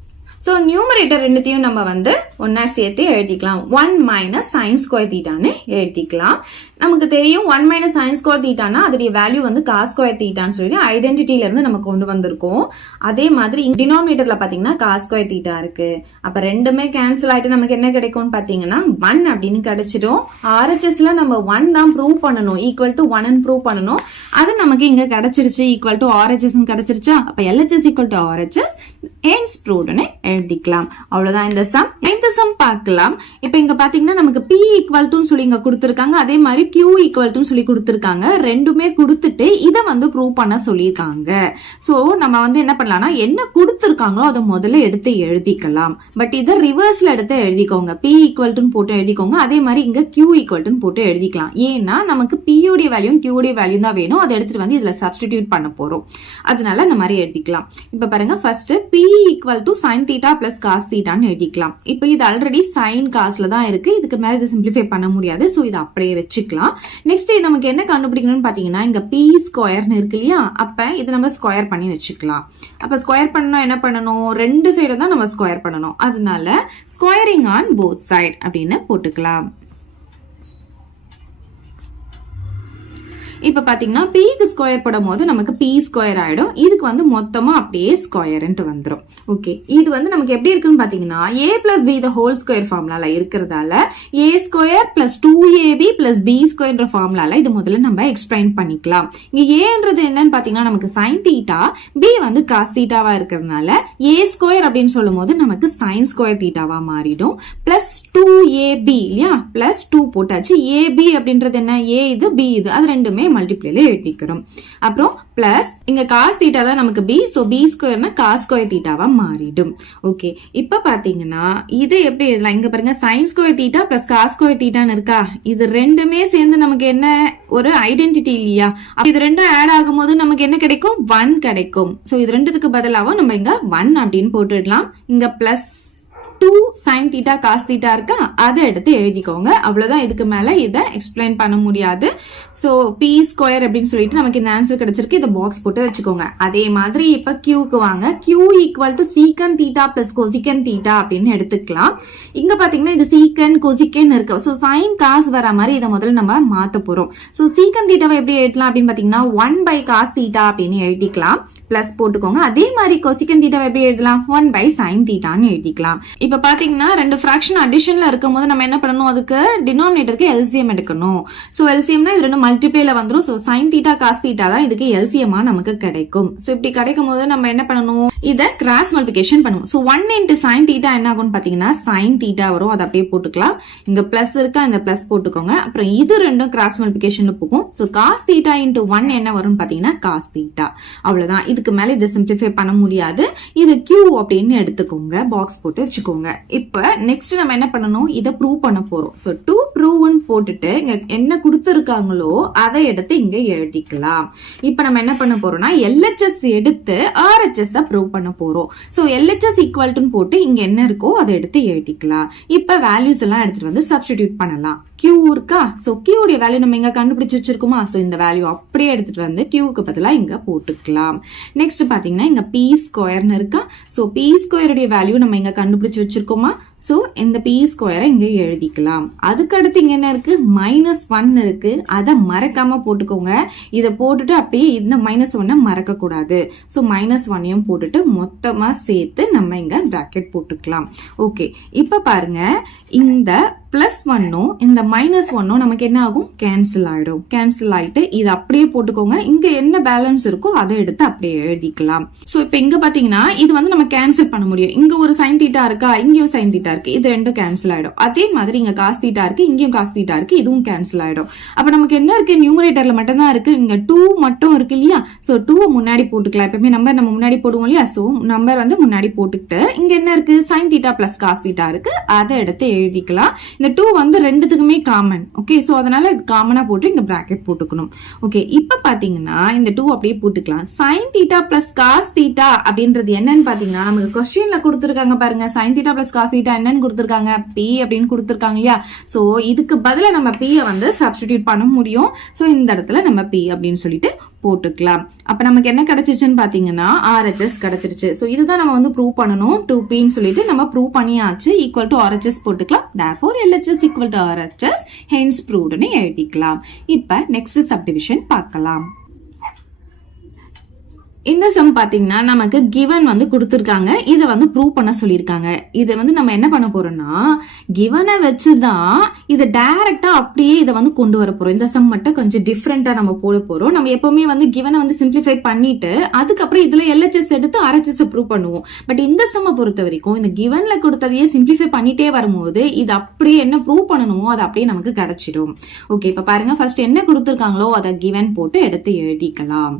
சோ நியூமரேட்டர் ரெண்டுத்தையும் நம்ம வந்து ஒன்னா சேர்த்து எழுதிக்கலாம். 1 மைனஸ் சைன் ஸ்கொயர் தீட்டான்னு எழுதிக்கலாம். நமக்கு தெரியும் 1 மைனஸ் சைன் ஸ்கொயர் தீட்டானா அதோடைய வேல்யூ வந்து காஸ் ஸ்கொயர் தீட்டான்னு சொல்லி ஐடென்டிட்டில இருந்து நம்ம கொண்டு வந்திருக்கோம். அதே மாதிரி டினாமினேட்டர்ல பாத்தீங்கன்னா காஸ் ஸ்கொயர் தீட்டா இருக்கு. அப்ப ரெண்டுமே கேன்சல் ஆயிட்டு நமக்கு என்ன கிடைக்கும்னு பாத்தீங்கன்னா 1 அப்படின்னு கிடைச்சிடும். RHSல நம்ம 1 தான் ப்ரூவ் பண்ணணும், ஈக்குவல் டு 1 ப்ரூவ் பண்ணணும். அது நமக்கு இங்க கிடைச்சிருச்சு, ஈக்குவல் டு RHS கிடைச்சிருச்சா. அப்ப LHS equal to RHS hence proved எழுதிக்கலாம். அவ்வளவுதான் இந்த சம். இந்த சம் பார்க்கலாம். இப்ப இங்க பாத்தீங்கன்னா நமக்கு P ஈக்குவல் டு சொல்லி இங்க கொடுத்திருக்காங்க, அதே மாதிரி Q ஈக்குவல் டு சொல்லி கொடுத்திருக்காங்க. ரெண்டுமே கொடுத்துட்டு இத வந்து ப்ரூவ் பண்ண சொல்லியிருக்காங்க. சோ நம்ம வந்து என்ன பண்ணலாம்னா என்ன கொடுத்திருக்காங்களோ அதை முதல்ல எடுத்து எழுதிக்கலாம். பட் இதை ரிவர்ஸ்ல எடுத்து எழுதிக்கோங்க. P ஈக்குவல் டு போட்டு எழுதிக்கோங்க. அதே மாதிரி இங்க Q ஈக்குவல் டு போட்டு எழுதிக்கலாம். ஏன்னா நமக்கு P உடைய வேல்யூ Q உடைய வேல்யூ தான் வேணும். அதை எடுத்துட்டு வந்து இதுல சப்ஸ்டிடியூட் பண்ண போறோம். அதனால இந்த மாதிரி எழுதிக்கலாம். இப்ப பாருங்க, first p equal to sine theta plus cos தீட்டான்னு எழுதிக்கலாம். இப்ப இது ஆல்ரெடி சைன் காஸ்ல தான் இருக்கு, இதுக்கு மேல இது சிம்பிளிஃபை பண்ண முடியாது, சோ இதை அப்படியே வச்சுக்கலாம். நெக்ஸ்ட் நமக்கு என்ன கண்டுபிடிக்கணும்னு பாத்தீங்கன்னா, இங்க p ஸ்கொயர்னு இருக்கு இல்லையா, அப்ப இதை நம்ம ஸ்கொயர் பண்ணி வச்சுக்கலாம். அப்ப ஸ்கொயர் பண்ணா என்ன பண்ணணும், ரெண்டு சைடு தான் நம்ம ஸ்கொயர் பண்ணணும். அதனால ஸ்கொயரிங் ஆன் போத் சைட் அப்படின்னு போட்டுக்கலாம். இப்ப பாத்தீங்கன்னா pக்கு ஸ்கொயர் போடும் போது நமக்கு p ஸ்கொயர் ஆயிடும். இதுக்கு வந்து மொத்தமா அப்படியே ஸ்கொயர்ன்ட்டு வந்துடும். ஓகே, இது வந்து நமக்கு எப்படி இருக்குன்னு பாத்தீங்கன்னா a plus b the whole square ஃபார்முலால இருக்கிறதால a square plus 2ab plus b ஸ்கொயர்ன்ற ஃபார்முலால இது முதல்ல நம்ம எக்ஸ்பிளைன் பண்ணிக்கலாம். இங்க ஏன்றது என்னன்னு பாத்தீங்கன்னா நமக்கு சைன் தீட்டா, b வந்து காஸ் தீட்டாவா இருக்கிறதுனால a ஸ்கொயர் அப்படின்னு சொல்லும் போது நமக்கு சைன் ஸ்கொயர் தீட்டாவா மாறிடும். பிளஸ் 2ab இல்லையா, பிளஸ் 2 போட்டாச்சு. ab அப்படின்றது என்ன, a இது b இது, அது ரெண்டுமே மல்டிப்ளைல எழுதிக்கிறோம். அப்புறம் பிளஸ் இங்க காஸ் தீட்டா தான் நமக்கு b, சோ b ஸ்கொயர்னா காஸ் ஸ்கொயர் தீட்டாவா மாறிடும். ஓகே, இப்ப பாத்தீங்கன்னா இது எப்படி எழுதலாம், இங்க பாருங்க sine square theta plus cos square தீட்டான்னு இருக்கா, இது ரெண்டுமே சேர்ந்து நமக்கு என்ன ஒரு ஐடென்டிட்டி இல்லையா, இது ரெண்டும் ஆட் ஆகும்போது நமக்கு என்ன கிடைக்கும், 1 கிடைக்கும். சோ இது ரெண்டுத்துக்கு பதிலாக நம்ம இங்க 1 அப்படின்னு போட்டுடலாம். இங்க plus 2 sin theta cos theta இருக்கா, அதை எடுத்து எழுதிக்கோங்க. அவ்வளவுதான், இதுக்கு மேல இதை எக்ஸ்பிளைன் பண்ண முடியாது. சோ p ஸ்கொயர் அப்படின்னு சொல்லிட்டு நமக்கு இந்த ஆன்சர் கிடைச்சிருக்கு, இதை பாக்ஸ் போட்டு வச்சுக்கோங்க. அதே மாதிரி இப்ப qக்கு வாங்க. q ஈக்குவல் டு சீக்கன் தீட்டா பிளஸ் கொசிக்கன் தீட்டா அப்படின்னு எடுத்துக்கலாம். இங்க பாத்தீங்கன்னா இது சீக்கன் கொசிக்கன் இருக்கு, சோ சைன் காஸ் வர மாதிரி இதை முதல்ல நம்ம மாத்த போறோம். சோ சீக்கன் தீட்டாவை எப்படி எழுதலாம் அப்படின்னு பாத்தீங்கன்னா 1 பை காஸ் தீட்டா அப்படின்னு எழுதிக்கலாம், பிளஸ் போட்டுக்கோங்க. அதே மாதிரி கொசிக்கன் தீட்டாவை எப்படி எழுதலாம், 1 பை சைன் தீட்டான்னு எழுதிக்கலாம். இப்ப பாத்தீங்கன்னா ரெண்டு ஃபிராக்ஷன் அடிஷன்ல இருக்கும் போது நம்ம என்ன பண்ணணும், அதுக்கு டினாமினேட்டருக்கு எல்சிஎம் எடுக்கணும். சோ எல்சிஎம்னா இது ரெண்டு மல்டிப்ளைல வந்துரும். So sine theta cos theta தான் இதுக்கு எல்சிஎம்மா நமக்கு கிடைக்கும். சோ இப்படி கிடைக்கும் போது நம்ம என்ன பண்ணணும், இத கிராஸ் மல்டிபிகேஷன் பண்ணுவோம். சோ 1 இன்டு சைன் தீட்டா என்ன ஆகும்னு பாத்தீங்கன்னா சைன் தீட்டா வரும், அதை அப்படியே போட்டுக்கலாம். இங்க பிளஸ் இருக்கா, இந்த பிளஸ் போட்டுக்கோங்க. அப்புறம் இது ரெண்டும் கிராஸ் மல்டிபிகேஷன் போகும். சோ காஸ் தீட்டா இன்டு 1 என்ன வரும்னு பாத்தீங்கன்னா காஸ் தீட்டா. அவ்வளவுதான், இதுக்கு மேல இதை சிம்பிளிஃபை பண்ண முடியாது. இது q அப்படின்னு எடுத்துக்கோங்க, பாக்ஸ் போட்டு வச்சுக்கோங்க. இப்ப நெக்ஸ்ட் நம்ம என்ன பண்ணணும், இதை ப்ரூவ் பண்ண போறோம். சோ டு ப்ரூவ்னு போட்டுட்டு இங்க என்ன கொடுத்திருக்காங்களோ அதை எடுத்து இங்க எழுதிக்கலாம். இப்ப நம்ம என்ன பண்ண போறோம்னா LHS எடுத்து RHS ப்ரூவ் பண்ண போறோம். சோ LHS ஈக்குவல் டு போட்டு இங்க என்ன இருக்கோ அதை எடுத்து எழுதிக்கலாம். இப்ப வேல்யூஸ் எல்லாம் எடுத்துட்டு வந்து சப்ஸ்டிடியூட் பண்ணலாம். Q இருக்கா, சோ Q உடைய வேல்யூ நம்ம இங்க கண்டுபிடிச்சு வச்சிருக்கோமா, சோ இந்த வேல்யூ அப்படியே எடுத்துட்டு வந்து Qக்கு பதிலா இங்க போட்டுக்கலாம். நெக்ஸ்ட் பாத்தீங்கன்னா இங்க p ஸ்கொயர்னு இருக்கா, சோ p ஸ்கொயர் உடைய வேல்யூ நம்ம இங்க கண்டுபிடிச்சு வச்சிருக்கோமா, சோ இந்த p ஸ்கொயரை இங்க எழுதிக்கலாம். அதுக்கு அடுத்து இங்க என்ன இருக்கு, -1 இருக்கு, அதை மறக்காம போட்டுக்கோங்க. இதை போட்டுட்டு அப்படியே இந்த -1 மறக்க கூடாது. சோ -1 போட்டுட்டு மொத்தமா சேர்த்து நம்ம இங்க பிராக்கெட் போட்டுக்கலாம். ஓகே, இப்ப பாருங்க இந்த +1 இந்த -1 நமக்கு என்ன ஆகும், கேன்சல் ஆயிடும். கேன்சல் ஆயிட்டு இது அப்படியே போட்டுக்கோங்க. இங்க என்ன பேலன்ஸ் இருக்கோ அதை எடுத்து அப்படியே எழுதிக்கலாம். சோ இப்ப இங்க பாத்தீங்கன்னா இது வந்து நம்ம கேன்சல் பண்ண முடியும். இங்க ஒரு சைன் தீட்டா இருக்கா, இங்கேயும் சைன் தீட்டா இருக்கு, இது ரெண்டும் கேன்சல் ஆயிடும். அதே மாதிரி இங்க காஸ் தீட்டா இருக்கு, இங்கேயும் காஸ் தீட்டா இருக்கு, இதுவும் கேன்சல் ஆயிடும். அப்ப நமக்கு என்ன இருக்கு, நியூமரேட்டர்ல மட்டும் தான் இருக்கு, இங்க 2 மட்டும் இருக்கு இல்லையா. சோ 2 முன்னாடி போட்டுக்கலாம். எப்பவுமே நம்பர் நம்ம முன்னாடி போடுவோம் இல்லையா, சோ நம்பர் வந்து முன்னாடி போட்டுக்கிட்டு இங்க என்ன இருக்கு, sine theta plus cos theta இருக்கு, அதை எடுத்து எழுதிக்கலாம். இந்த 2 வந்து ரெண்டுத்துக்குமே காமன். ஓகே, சோ அதனால காமனா போட்டு இங்க பிராக்கெட் போட்டுக்கணும். ஓகே, இப்ப பாத்தீங்கன்னா இந்த 2 அப்படியே போட்டுக்கலாம். Sine theta plus cos theta அப்படின்றது என்னன்னு பாத்தீங்கன்னா நமக்கு क्वेश्चनல கொடுத்திருக்காங்க பாருங்க, sine theta plus cos theta என்னன்னு கொடுத்திருக்காங்க, p அப்படின்னு கொடுத்திருக்காங்க இல்லையா. சோ இதுக்கு பதிலா நம்ம p வந்து சப்ஸ்டிடியூட் பண்ண முடியும். சோ இந்த இடத்துல நம்ம p அப்படின்னு சொல்லிட்டு போட்டுக்கலாம். அப்ப நமக்கு என்ன கிடைச்சிச்சுன்னு பாத்தீங்கன்னா RHS கிடைச்சிருச்சு. சோ இதுதான் நம்ம வந்து ப்ரூவ் பண்ணணும். 2p ன்னு சொல்லிட்டு நம்ம ப்ரூவ் பண்ணியாச்சு. ஈக்குவல் டு RHS போட்டுக்கலாம். therefore LHS equal to RHS hence proved ன்னு எழுதிக்கலாம். இப்ப நெக்ஸ்ட் சப்டிவிஷன் பார்க்கலாம். இந்த சம் பாத்தீங்கன்னா நமக்கு கிவன் வந்து கொடுத்திருக்காங்க, இதை வந்து ப்ரூவ் பண்ண சொல்லியிருக்காங்க. இதை வந்து நம்ம என்ன பண்ண போறோம்னா கிவனை வச்சுதான் இதை டைரக்டா அப்படியே இதை வந்து கொண்டு வர போறோம். இந்த சம் மட்டும் கொஞ்சம் டிஃப்ரெண்டா நம்ம போட போறோம். நம்ம எப்பவுமே வந்து கிவனை வந்து சிம்பிளிஃபை பண்ணிட்டு அதுக்கப்புறம் இதுல LHS எடுத்து RHS ப்ரூவ் பண்ணுவோம். பட் இந்த சம்மை பொறுத்த வரைக்கும் இந்த கிவன்ல கொடுத்ததையே சிம்பிளிஃபை பண்ணிட்டே வரும்போது இது அப்படியே என்ன ப்ரூவ் பண்ணணுமோ அது அப்படியே நமக்கு கிடைச்சிடும். ஓகே, இப்ப பாருங்க ஃபர்ஸ்ட் என்ன கொடுத்திருக்காங்களோ அதை கிவன் போட்டு எடுத்து எழுதிக்கலாம்.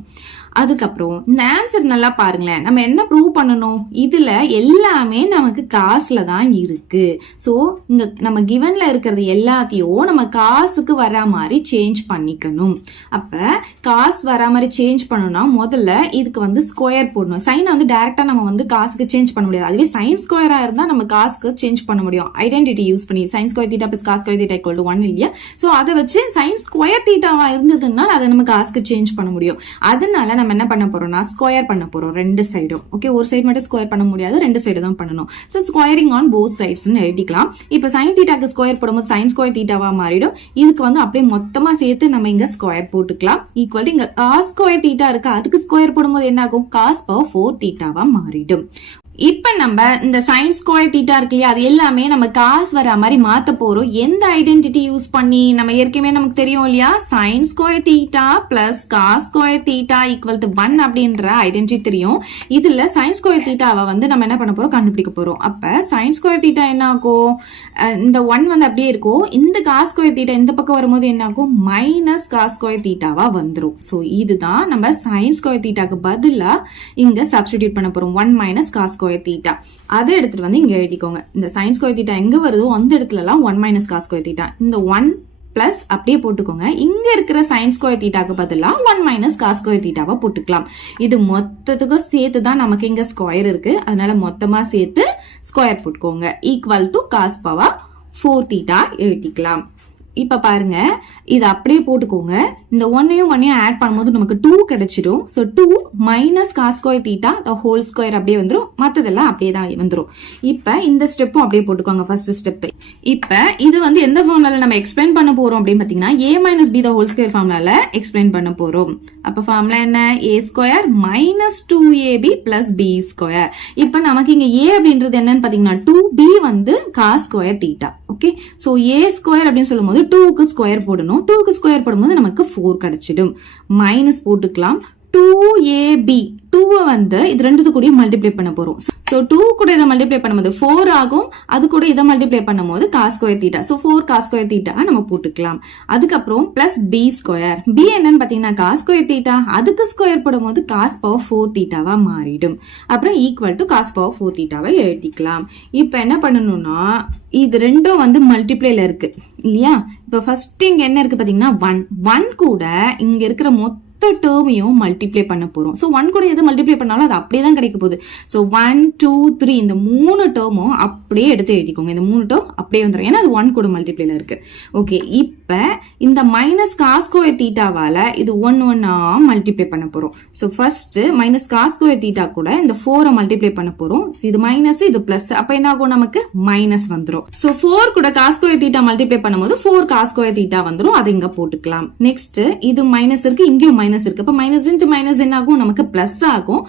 அதுக்கப்புறம் இந்த ஆன்சர் நல்லா பாருங்களேன். நம்ம என்ன ப்ரூவ் பண்ணணும், இதுல எல்லாமே நமக்கு காசுல தான் இருக்கு. சோ இங்க நம்ம கிவன்ல இருக்கிறது எல்லாத்தையும் நம்ம காசுக்கு வர மாதிரி சேஞ்ச் பண்ணிக்கணும். அப்ப காசு வர மாதிரி சேஞ்ச் பண்ணணும்னா முதல்ல இதுக்கு வந்து ஸ்கொயர் போடணும். சைனை வந்து டைரக்டா நம்ம வந்து காசுக்கு சேஞ்ச் பண்ண முடியாது. அதுவே சைன் ஸ்கொயரா இருந்தா நம்ம காசுக்கு சேஞ்ச் பண்ண முடியும். ஐடென்டிட்டி யூஸ் பண்ணி sin square theta plus cos square theta equal to 1 இல்லையா. சோ அதை வச்சு sin ஸ்கொயர் தீட்டாவா இருந்ததுன்னா அதை நம்ம காசுக்கு சேஞ்ச் பண்ண முடியும். அதனால நம்ம என்ன பண்ண போறோம்னா ஸ்கொயர் பண்ண போறோம் ரெண்டு சைடும். ஓகே, ஒரு சைடு மட்டும் ஸ்கொயர் பண்ண முடியாது, ரெண்டு சைடு தான் பண்ணணும். So squaring on both sides எழுதிக்கலாம். இப்ப sin தீட்டாக்கு ஸ்கொயர் போடும்போது sin ஸ்கொயர் தீட்டாவா மாறிடும். இதுக்கு வந்து அப்படியே மொத்தமா சேர்த்து நம்ம இங்க ஸ்கொயர் போட்டுக்கலாம். ஈக்குவல் இங்க cos ஸ்கொயர் தீட்டா இருக்கு, அதுக்கு ஸ்கொயர் போடும்போது என்ன ஆகும், cos பவர் 4 தீட்டாவா மாறிடும். இப்ப நம்ம இந்த sin ஸ்கொயர் தீட்டா இருக்கு இல்லையா, அது எல்லாமே நம்ம காசு வர மாதிரி மாத்த போறோம். எந்த ஐடென்டிட்டி யூஸ் பண்ணி, நம்ம ஏற்கனவே நமக்கு தெரியும் இல்லையா, sin square theta plus cos square theta equal to 1 அப்படின்ற ஐடென்டிட்டி தெரியும். இதுல sin ஸ்கொயர் தீட்டாவை வந்து நம்ம என்ன பண்ண போறோம், கண்டுபிடிக்க போறோம். அப்ப sin ஸ்கொயர் தீட்டா என்ன ஆகும், இந்த 1 வந்து அப்படியே இருக்கும். இந்த காஸ் ஸ்கொயர் தீட்டா இந்த பக்கம் வரும்போது என்ன ஆகும், மைனஸ் காஸ் ஸ்கொயர் தீட்டாவா வந்துரும். சோ இதுதான் நம்ம sin ஸ்கொயர் தீட்டாக்கு பதிலா இங்க சப்ஸ்டிடியூட் பண்ண போறோம். 1 மைனஸ் காஸ் ஸ்கொயர் தீட்டா அதை எடுத்துட்டு வந்து இங்க எழுதிக்கோங்க. இந்த sin ஸ்கொயர் தீட்டா எங்க வருதோ அந்த இடத்துல எல்லாம் 1 மைனஸ் காஸ் ஸ்கொயர் தீட்டா, இந்த 1 பிளஸ் அப்படியே போட்டுக்கோங்க. இங்க இருக்கிற sin ஸ்கொயர் தீட்டாக்கு பதிலா 1 மைனஸ் காஸ் ஸ்கொயர் தீட்டாவை போட்டுக்கலாம். இது மொத்தத்துக்கும் சேர்த்து தான் நமக்கு இங்க ஸ்கொயர் இருக்கு, அதனால மொத்தமா சேர்த்து ஸ்கொயர் போட்டுக்கோங்க. Equal to cos power 4 theta எழுதிக்கலாம். இப்ப பாருங்க, இது அப்படியே போட்டுக்கோங்க. இந்த 1ஐயும் ஆட் பண்ணும்போது நமக்கு 2 கிடைச்சிடும். So 2 minus cos square theta whole square அப்படியே வந்துடும், மத்ததெல்லாம் அப்படியே தான் வந்துடும். இப்ப இந்த ஸ்டெப்பும் அப்படியே போட்டுக்கோங்க, ஃபர்ஸ்ட் ஸ்டெப். இப்ப இது வந்து எந்த ஃபார்முலால நம்ம எக்ஸ்பிளைன் பண்ண போறோம் அப்படின்னு பாத்தீங்கன்னா a minus b whole square ஃபார்முலால எக்ஸ்பிளைன் பண்ண போறோம். அப்ப ஃபார்முலா என்ன, a square minus 2ab plus b square. இப்ப நமக்கு இங்க a அப்படின்றது என்னன்னு பாத்தீங்கன்னா 2b வந்து cos square theta. Okay, so a square அப்படின்னு சொல்லும் போது 2க்கு ஸ்கொயர் போடணும். 2க்கு ஸ்கொயர் போடும்போது நமக்கு 4 கிடைச்சிடும். மைனஸ் போட்டுக்கலாம். 2ab 2 வந்து இது ரெண்டுத்து கூட மல்டிப்ளை பண்ண போறோம். சோ 2 கூட இதை மல்டிப்ளை பண்ணும்போது 4 ஆகும், அது கூட இதை மல்டிப்ளை பண்ணும்போது cos square theta. So 4 cos square theta நம்ம போட்டுக்கலாம். அதுக்கப்புறம் பிளஸ் b ஸ்கொயர். b என்னன்னு பாத்தீங்கன்னா காஸ் ஸ்கொயர் தீட்டா, அதுக்கு ஸ்கொயர் போடும்போது காஸ் பவர் 4 தீட்டாவா மாறிடும். அப்புறம் ஈக்குவல் டு காஸ் பவர் 4 தீட்டாவை எழுதிக்கலாம். இப்ப என்ன பண்ணணும்னா இது ரெண்டும் வந்து மல்டிப்ளைல இருக்கு இல்லையா. இப்ப ஃபர்ஸ்ட் இங்க என்ன இருக்கு பாத்தீங்கன்னா 1 கூட இங்க இருக்கிற மொத்த டேர்மையும் மல்டிப்ளை பண்ண போறோம். சோ 1 கூட எது மல்டிப்ளை பண்ணாலும் அது அப்படியே தான் கிடைக்க போகுது. சோ 1 2 3 இந்த 3 டேர்மும் அப்படியே எடுத்து எழுதிக்கோங்க. இந்த 3 டேர்ம் அப்படியே வந்துடும், ஏன்னா அது 1 கூட மல்டிப்ளைல இருக்கு. ஓகே, இப்ப இந்த மைனஸ் காஸ் ஸ்கொயர் தீட்டாவால இது 1 மல்டிப்ளை பண்ண போறோம். So first minus cos square theta கூட இந்த 4 மல்டிப்ளை பண்ண போறோம். இது மைனஸ் இது பிளஸ், அப்ப என்ன ஆகும், நமக்கு மைனஸ் வந்துடும். சோ 4 கூட காஸ் ஸ்கொயர் தீட்டா மல்டிப்ளை பண்ணும்போது 4 காஸ் ஸ்கொயர் தீட்டா வந்துடும், அதை இங்க போட்டுக்கலாம். நெக்ஸ்ட் இது மைனஸ் இருக்கு, இங்கேயும் மைனஸ் இருக்கு. அப்ப மைனஸ் இன்டு மைனஸ் என்ன ஆகும், நமக்கு பிளஸ் ஆகும்.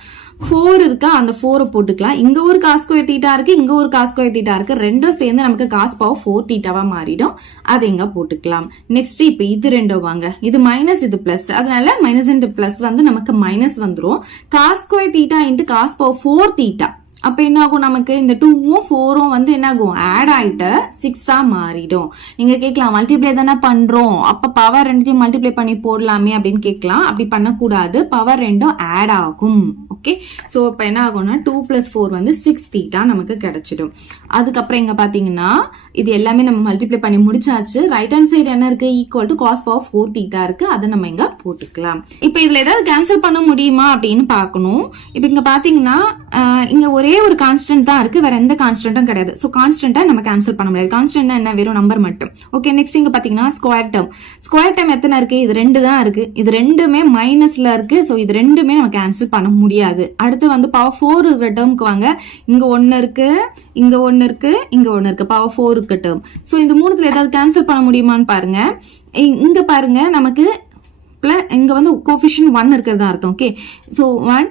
4 இருக்கா, அந்த 4 போட்டுக்கலாம். இங்க ஒரு காஸ் ஸ்கொயர் தீட்டா இருக்கு, இங்க ஒரு காஸ் ஸ்கொயர் தீட்டா இருக்கு, ரெண்டும் சேர்ந்து நமக்கு காஸ் பவர் 4 தீட்டாவா மாறிடும். அதை இங்க போட்டுக்கலாம். நெக்ஸ்ட் இப்ப இது ரெண்டும் வாங்க, இது மைனஸ் இது பிளஸ், அதனால மைனஸ் இன்டு பிளஸ் வந்து நமக்கு மைனஸ் வந்துரும். Cos square theta into cos power 4 theta, அப்ப என்ன ஆகும், நமக்கு இந்த 2ம் 4ம் வந்து என்ன ஆகும், ஆட் ஆயிட்டு 6ஆ மாறிடும். நீங்க கேட்கலாம் மல்டிப்ளை தானே பண்றோம், அப்ப பவர் ரெண்டையும் மல்டிப்ளை பண்ணி போடலாமே அப்படின்னு கேட்கலாம். அப்படி பண்ணக்கூடாது, பவர் ரெண்டும் ஆட் ஆகும். ஓகே, சோ இப்ப என்ன ஆகும்னா 2 பிளஸ் 4 வந்து 6 தீட்டா நமக்கு கிடைச்சிடும். அதுக்கப்புறம் இங்க பாத்தீங்கன்னா இது எல்லாமே நம்ம மல்டிப்ளை பண்ணி முடிச்சாச்சு. ரைட் ஹேண்ட் சைடு என்ன இருக்கு, equal to cos power 4 theta இருக்கு, அதை நம்ம இங்க போட்டுக்கலாம். இப்ப இதுல ஏதாவது கேன்சல் பண்ண முடியுமா அப்படின்னு பாக்கணும். இப்ப இங்க பாத்தீங்கன்னா இங்க ஒரே ஒரு கான்ஸ்டன்ட் தான் இருக்கு, வேற எந்த கான்ஸ்டன்ட்டும் கிடையாது. சோ கான்ஸ்டன்ட்டா நம்ம கேன்சல் பண்ண முடியாது. கான்ஸ்டன்ட்னா என்ன, வெறும் நம்பர் மட்டும். ஓகே, நெக்ஸ்ட் இங்க பாத்தீங்கன்னா ஸ்கொயர் டேர்ம். ஸ்கொயர் டேர்ம் எத்தனை இருக்கு, இது 2 தான் இருக்கு. இது ரெண்டுமே மைனஸ்ல இருக்கு. சோ இது ரெண்டுமே நம்ம கேன்சல் பண்ண முடியாது. அடுத்து வந்து பவர் 4 இருக்கிற டேர்முக்கு வாங்க. இங்க 1 இருக்கு, இங்க 1 இருக்கு, இங்க 1 இருக்கு, பவர் 4 இருக்க டேர்ம். சோ இந்த மூணுத்துல ஏதாவது கேன்சல் பண்ண முடியுமான்னு பாருங்க. இங்க பாருங்க, நமக்கு இங்க வந்து கோஎஃபிஷியன்ட் 1 இருக்கிறதா அர்த்தம். Okay, so 1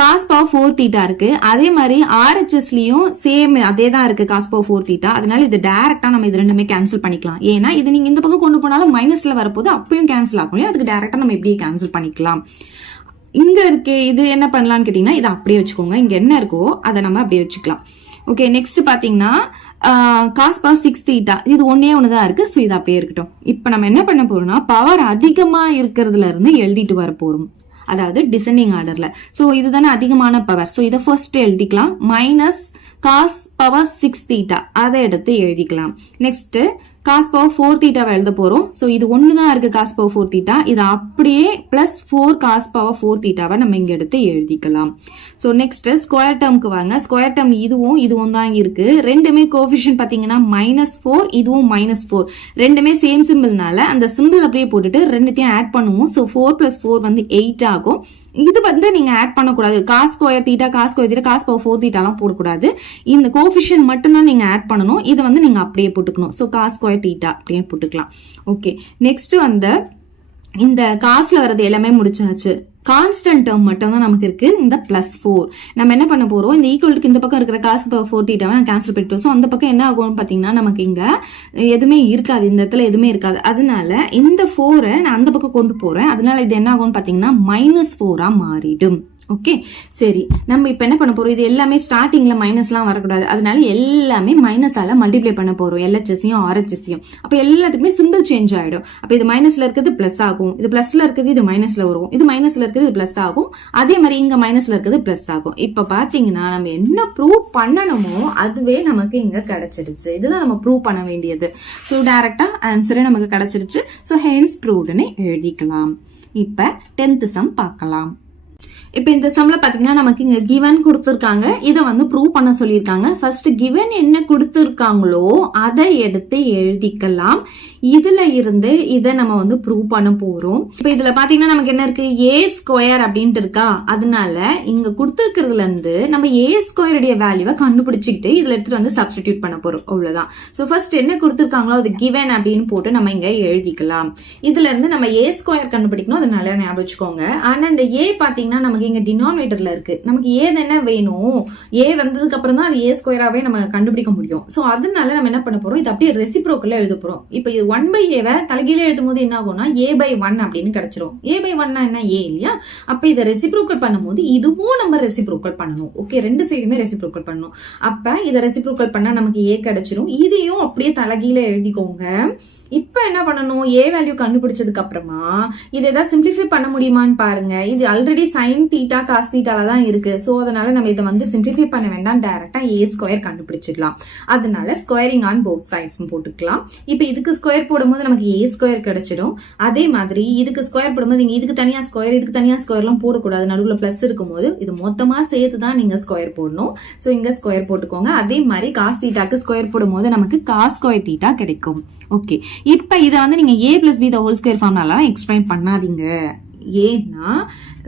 cos power 4 theta இருக்கு. அதே மாதிரி RHSலயும் சேம் அதே தான் இருக்கு, காஸ் பவர் 4 தீட்டா. அதனால இது டைரக்டா நம்ம இது ரெண்டுமே கேன்சல் பண்ணிக்கலாம். ஏன்னா இது நீங்க இந்த பக்கம் கொண்டு போனாலும் மைனஸ்ல வரப்போது, அப்பயும் கேன்சல் ஆகும். அதுக்கு டைரக்டா நம்ம இப்படியே கேன்சல் பண்ணிக்கலாம். இங்க இருக்கு, இது என்ன பண்ணலாம்னு கேட்டீங்கன்னா இதை அப்படியே வச்சுக்கோங்க. இங்க என்ன இருக்கோ அதை நம்ம அப்படியே வச்சுக்கலாம். ஓகே, நெக்ஸ்ட் பாத்தீங்கன்னா காஸ் பவர் 6 தீட்டா, இது ஒன்னே ஒண்ணுதான் இருக்கு. சோ இது அப்படியே இருக்கட்டும். இப்ப நம்ம என்ன பண்ண போறோம்னா பவர் அதிகமா இருக்கிறதுல இருந்து எழுதிட்டு வர போறோம். அதாவது டிசெண்டிங் ஆர்டர்ல. ஸோ இதுதானே அதிகமான பவர். ஸோ இதை ஃபர்ஸ்ட் எழுதிக்கலாம். மைனஸ் காஸ் பவர் 6 தீட்டா அதை எடுத்து எழுதிக்கலாம். நெக்ஸ்ட் காஸ் பவர் 4 தீட்டாவை எழுத போறோம். ஸோ இது ஒன்று தான் இருக்கு காஸ் பவர் 4 தீட்டா. இது அப்படியே பிளஸ் 4 காஸ் பவர் 4 தீட்டாவை நம்ம இங்க எடுத்து எழுதிக்கலாம். ஸோ நெக்ஸ்ட் ஸ்கொயர் டேர்முக்கு வாங்க. ஸ்கொயர் டேர்ம் இதுவும் தான் இருக்கு. ரெண்டுமே கோஎஃபிஷியன்ட் பாத்தீங்கன்னா -4, இதுவும் -4. ரெண்டுமே சேம் சிம்பிள்னால அந்த சிம்பிள் அப்படியே போட்டுட்டு ரெண்டுத்தையும் ஆட் பண்ணுவோம். ஸோ 4 + 4 வந்து 8 ஆகும். இது வந்து நீங்க ஆட் பண்ணக்கூடாது. Cos square theta cos square theta cos power 4 தீட்டாலாம் போடக்கூடாது. இந்த கோஎஃபிஷியன்ட் மட்டும் தான் நீங்க ஆட் பண்ணணும். இதை வந்து நீங்க அப்படியே போட்டுக்கணும். ஸோ காஸ் ஸ்கொயர் தீட்டா அப்படியே போட்டுக்கலாம். ஓகே, நெக்ஸ்ட் வந்து இந்த காஸ்ல வர்றது எல்லாமே முடிச்சாச்சு. கான்ஸ்டன்ட் டேர்ம் மட்டும் தான் நமக்கு இருக்கு. இந்த +4 நம்ம என்ன பண்ண போறோம், இந்த ஈக்குவலுக்கு இந்த பக்கம் இருக்கிற காஸ் பவர் 4 தீட்டாவை நான் கேன்சல் பண்ணிட்டோம். ஸோ அந்த பக்கம் என்ன ஆகும்னு பாத்தீங்கன்னா நமக்கு இங்க எதுவுமே இருக்காது, இந்த இடத்துல எதுவுமே இருக்காது. அதனால இந்த 4 நான் அந்த பக்கம் கொண்டு போறேன். அதனால இது என்ன ஆகும்னு பாத்தீங்கன்னா -4 மாறிடும். ஓகே, சரி, நம்ம இப்ப என்ன பண்ண போறோம், இது எல்லாமே ஸ்டார்டிங்ல மைனஸ்லாம் வரக்கூடாது. அதனால எல்லாமே மைனஸால மல்டிப்ளை பண்ண போறோம், LHSயும் RHSயும். அப்ப எல்லாத்துக்குமே சிம்பிள் சேஞ்ச் ஆயிடும். அப்ப இது மைனஸ்ல இருக்கிறது பிளஸ் ஆகும், இது பிளஸ்ல இருக்கிறது இது மைனஸ்ல வரும், இது மைனஸ்ல இருக்கிறது பிளஸ் ஆகும், அதே மாதிரி இங்க மைனஸ்ல இருக்கிறது பிளஸ் ஆகும். இப்ப பாத்தீங்கன்னா நம்ம என்ன ப்ரூவ் பண்ணணுமோ அதுவே நமக்கு இங்க கிடைச்சிடுச்சு. இதுதான் நம்ம ப்ரூவ் பண்ண வேண்டியது. ஸோ டைரக்டா ஆன்சரே நமக்கு கிடைச்சிடுச்சு. ஸோ ஹென்ஸ் ப்ரூவ்டுன்னு எழுதிக்கலாம். இப்ப 10th சம் பார்க்கலாம். இப்ப இந்த சம்ல பாத்தீங்கன்னா நமக்கு இங்க கிவன் கொடுத்திருக்காங்க. இதை வந்து ப்ரூவ் பண்ண சொல்லியிருக்காங்க. ஃபர்ஸ்ட் கிவன் என்ன கொடுத்திருக்காங்களோ அதை எடுத்து எழுதிக்கலாம். இதுல இருந்து இதை நம்ம வந்து ப்ரூவ் பண்ண போறோம். இப்ப இதுல பாத்தீங்கன்னா நமக்கு என்ன இருக்கு, a² அப்படின்ட்டு இருக்கா. அதனால இங்க கொடுத்திருக்கிறதுல இருந்து நம்ம a² வேல்யூவை கண்டுபிடிச்சிக்கிட்டு இதுல எடுத்துட்டு வந்து சப்ஸ்டிடியூட் பண்ண போறோம். அவ்வளவுதான். சோ ஃபர்ஸ்ட் என்ன கொடுத்திருக்காங்களோ அது கிவன் அப்படின்னு போட்டு நம்ம இங்க எழுதிக்கலாம். இதுல இருந்து நம்ம a² கண்டுபிடிக்கணும். அது நல்லா ஞாபகம் வச்சுக்கோங்க. ஆனா இந்த a பாத்தீங்கன்னா நமக்கு இங்க டினாமினேட்டர்ல இருக்கு. நமக்கு ஏது என்ன வேணும், a வந்ததுக்கு அப்புறம் தான் அது a² நம்ம கண்டுபிடிக்க முடியும். சோ அதனால நம்ம என்ன பண்ண போறோம், இது அப்படியே ரெசிப்ரோக்கல்ல எழுத போறோம். இப்ப இது 1/a தலைகீழ எழுதும் போது என்ன ஆகும்னா a/1 அப்படின்னு கிடைச்சிரும். a/1 என்ன a இல்லையா. அப்ப இதை ரெசிப்ரோக்கல் பண்ணும்போது இதுவும் நம்ம ரெசிப்ரோக்கல் பண்ணணும். ஓகே, ரெண்டு சைடுமே ரெசிப்ரோக்கல் பண்ணணும். அப்ப இதை ரெசிப்ரோக்கல் பண்ணா நமக்கு a கிடைச்சிரும். இதையும் அப்படியே தலைகீழ எழுதிக்கோங்க. இப்ப என்ன பண்ணணும், a வேல்யூ கண்டுபிடிச்சதுக்கு அப்புறமா இது ஏதாவது சிம்பிளிஃபை பண்ண முடியுமான்னு பாருங்க. இது ஆல்ரெடி sin தீட்டா காஸ் தீட்டால தான் இருக்கு. சோ அதனால நம்ம இதை வந்து சிம்பிளிஃபை பண்ண வேண்டாம், டைரக்டா a² கண்டுபிடிச்சிடலாம். அதனால ஸ்கொயரிங் ஆன் போத் சைட்ஸ் போட்டுக்கலாம். இப்ப இதுக்கு ஸ்கொயர் போடும்போது நமக்கு a² கிடைச்சிடும். அதே மாதிரி இதுக்கு ஸ்கொயர் போடும்போது நீங்க இதுக்கு தனியா ஸ்கொயர் இதுக்கு தனியா ஸ்கொயர் எல்லாம் போடக்கூடாது. நடுவுல பிளஸ் இருக்கும்போது இது மொத்தமா சேர்த்து தான் நீங்க ஸ்கொயர் போடணும். சோ இங்க ஸ்கொயர் போட்டுக்கோங்க. அதே மாதிரி காஸ் தீட்டாக்கு ஸ்கொயர் போடும்போது நமக்கு காஸ் ஸ்கொயர் தீட்டா கிடைக்கும். ஓகே, இப்ப இதை வந்து நீங்க a + b ஹோல் ஸ்கொயர் ஃபார்முலால எக்ஸ்பிளைன் பண்ணாதீங்க. ஏன்னா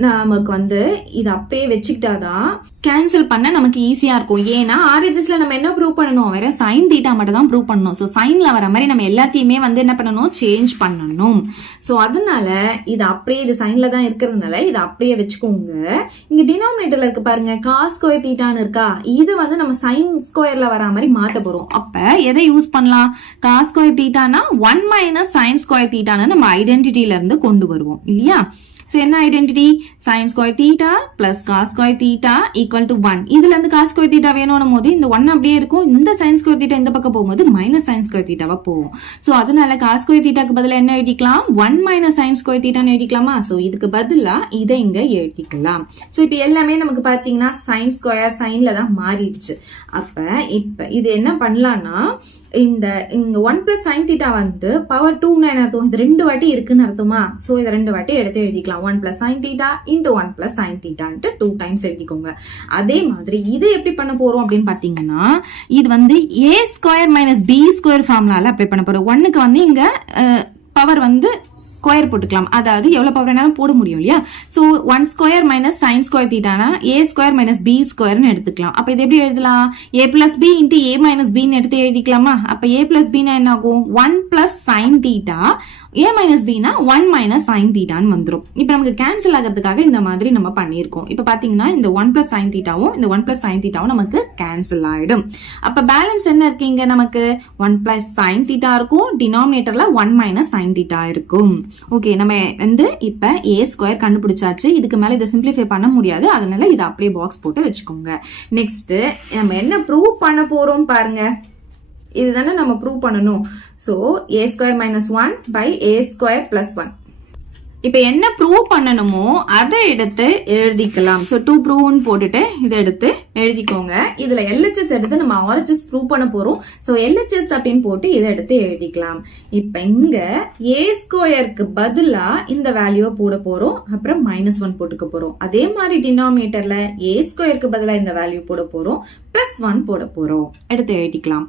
நமக்கு வந்து இது அப்படியே வச்சுக்கிட்டாதான் கேன்சல் பண்ண நமக்கு ஈஸியா இருக்கும். ஏன்னா RHSல நம்ம என்ன ப்ரூவ் பண்ணணும், வேற sin தீட்டா மட்டும் தான் ப்ரூவ் பண்ணணும். சோ சைன்ல வர மாதிரி நம்ம எல்லாத்தையுமே வந்து என்ன பண்ணணும், சேஞ்ச் பண்ணணும். சோ அதனால இது அப்படியே இது சைன்ல தான் இருக்கிறதுனால இதை அப்படியே வச்சுக்கோங்க. இங்க டினாமினேட்டர்ல இருக்கு பாருங்க, காஸ் ஸ்கொயர் தீட்டான்னு இருக்கா. இது வந்து நம்ம சைன் ஸ்கொயர்ல வர மாதிரி மாத்த போறோம். அப்ப எதை யூஸ் பண்ணலாம், காஸ் ஸ்கொயர் தீட்டானா 1 - sin ஸ்கொயர் தீட்டான்னு நம்ம ஐடென்டிட்டில இருந்து கொண்டு வருவோம் இல்லையா. சோ என்ன identity, sin square theta plus cos square theta equal to 1. இதுல இருந்து காஸ் ஸ்கொயர் தீட்டா வேணும் போது இந்த 1 அப்படியே இருக்கும். இந்த sin ஸ்கொயர் தீட்டா இந்த பக்கம் போகும்போது -sin ஸ்கொயர் தீட்டாவா போகும். சோ அதனால காஸ் ஸ்கொயர் தீட்டாக்கு பதிலா என்ன எழுதிக்கலாம், 1 - sin ஸ்கொயர் தீட்டான்னு எழுதிக்கலாமா. சோ இதுக்கு பதிலா இதை இங்க எழுதிக்கலாம். சோ இப்ப எல்லாமே நமக்கு பாத்தீங்கன்னா sin ஸ்கொயர் சைன்ல தான் மாறிடுச்சு. இப்ப இது என்ன பண்ணலாம்னா, இங்க 1 + sin தீட்டா வந்து பவர் 2 என்ன அர்த்தம், இது 2 வாட்டி இருக்குன்னு அர்த்தமா. சோ இதை 2 வாட்டி எடுத்து எழுதிக்கலாம். 1 + sin தீட்டா × 1 + sin தீட்டான்ட்டு 2 டைம்ஸ் எழுதிக்கோங்க. அதே மாதிரி இது எப்படி பண்ண போறோம் அப்படின்னு பாத்தீங்கன்னா, இது வந்து a² - b² ஃபார்முலால அப்ளை பண்ண போறோம். 1க்கு வந்து இங்க பவர் வந்து ஸ்கொயர் போட்டுக்கலாம். அதாவது எவ்வளவு பவர் வேணாலும் போட முடியும் இல்லையா. So 1² - sin square தீட்டானா a² - b² எடுத்துக்கலாம். அப்ப இது எப்படி எழுதலாம், a + b × a - b எடுத்து எழுதிக்கலாமா. அப்ப a + b என்ன ஆகும், 1 + sin theta, a - b 1 - sin தீட்டான்னு வந்துரும். இப்ப நமக்கு கேன்சல் ஆகிறதுக்காக இந்த மாதிரி நம்ம பண்ணிருக்கோம். இப்ப பாத்தீங்கன்னா இந்த 1 + sin தீட்டாவும் இந்த 1 + sin தீட்டாவும் நமக்கு கேன்சல் ஆயிடும். அப்ப பேலன்ஸ் என்ன இருக்கு, இங்க நமக்கு 1 + sin தீட்டா இருக்கும், டினாமினேட்டர்ல 1 - sin தீட்டா இருக்கும். ஓகே, நம்ம வந்து இப்ப a² கண்டுபிடிச்சாச்சு. இதுக்கு மேல இதை சிம்பிளிஃபை பண்ண முடியாது. அதனால இதை அப்படியே பாக்ஸ் போட்டு வச்சுக்கோங்க. நெக்ஸ்ட் நம்ம என்ன ப்ரூவ் பண்ண போறோம் பாருங்க. இதுதானே நம்ம ப்ரூவ் பண்ணணும். So a² - 1 / a² + 1. இப்ப என்ன ப்ரூவ் பண்ணணுமோ அதை எடுத்து எழுதிக்கலாம். ஸோ 2 ப்ரூவ்னு போட்டுட்டு இதை எடுத்து எழுதிக்கோங்க. இதுல LHS எடுத்து நம்ம RHS ப்ரூவ் பண்ண போறோம். ஸோ LHS அப்படின்னு போட்டு இதை எடுத்து எழுதிக்கலாம். இப்ப இங்க a ஸ்கொயருக்கு பதிலா இந்த வேல்யூவை போட போறோம். அப்புறம் -1 போட்டுக்க போறோம். அதே மாதிரி டினாமினேட்டர்ல a ஸ்கொயருக்கு பதிலா இந்த வேல்யூ போட போறோம். +1 போட போறோம். எடுத்து எழுதிக்கலாம்.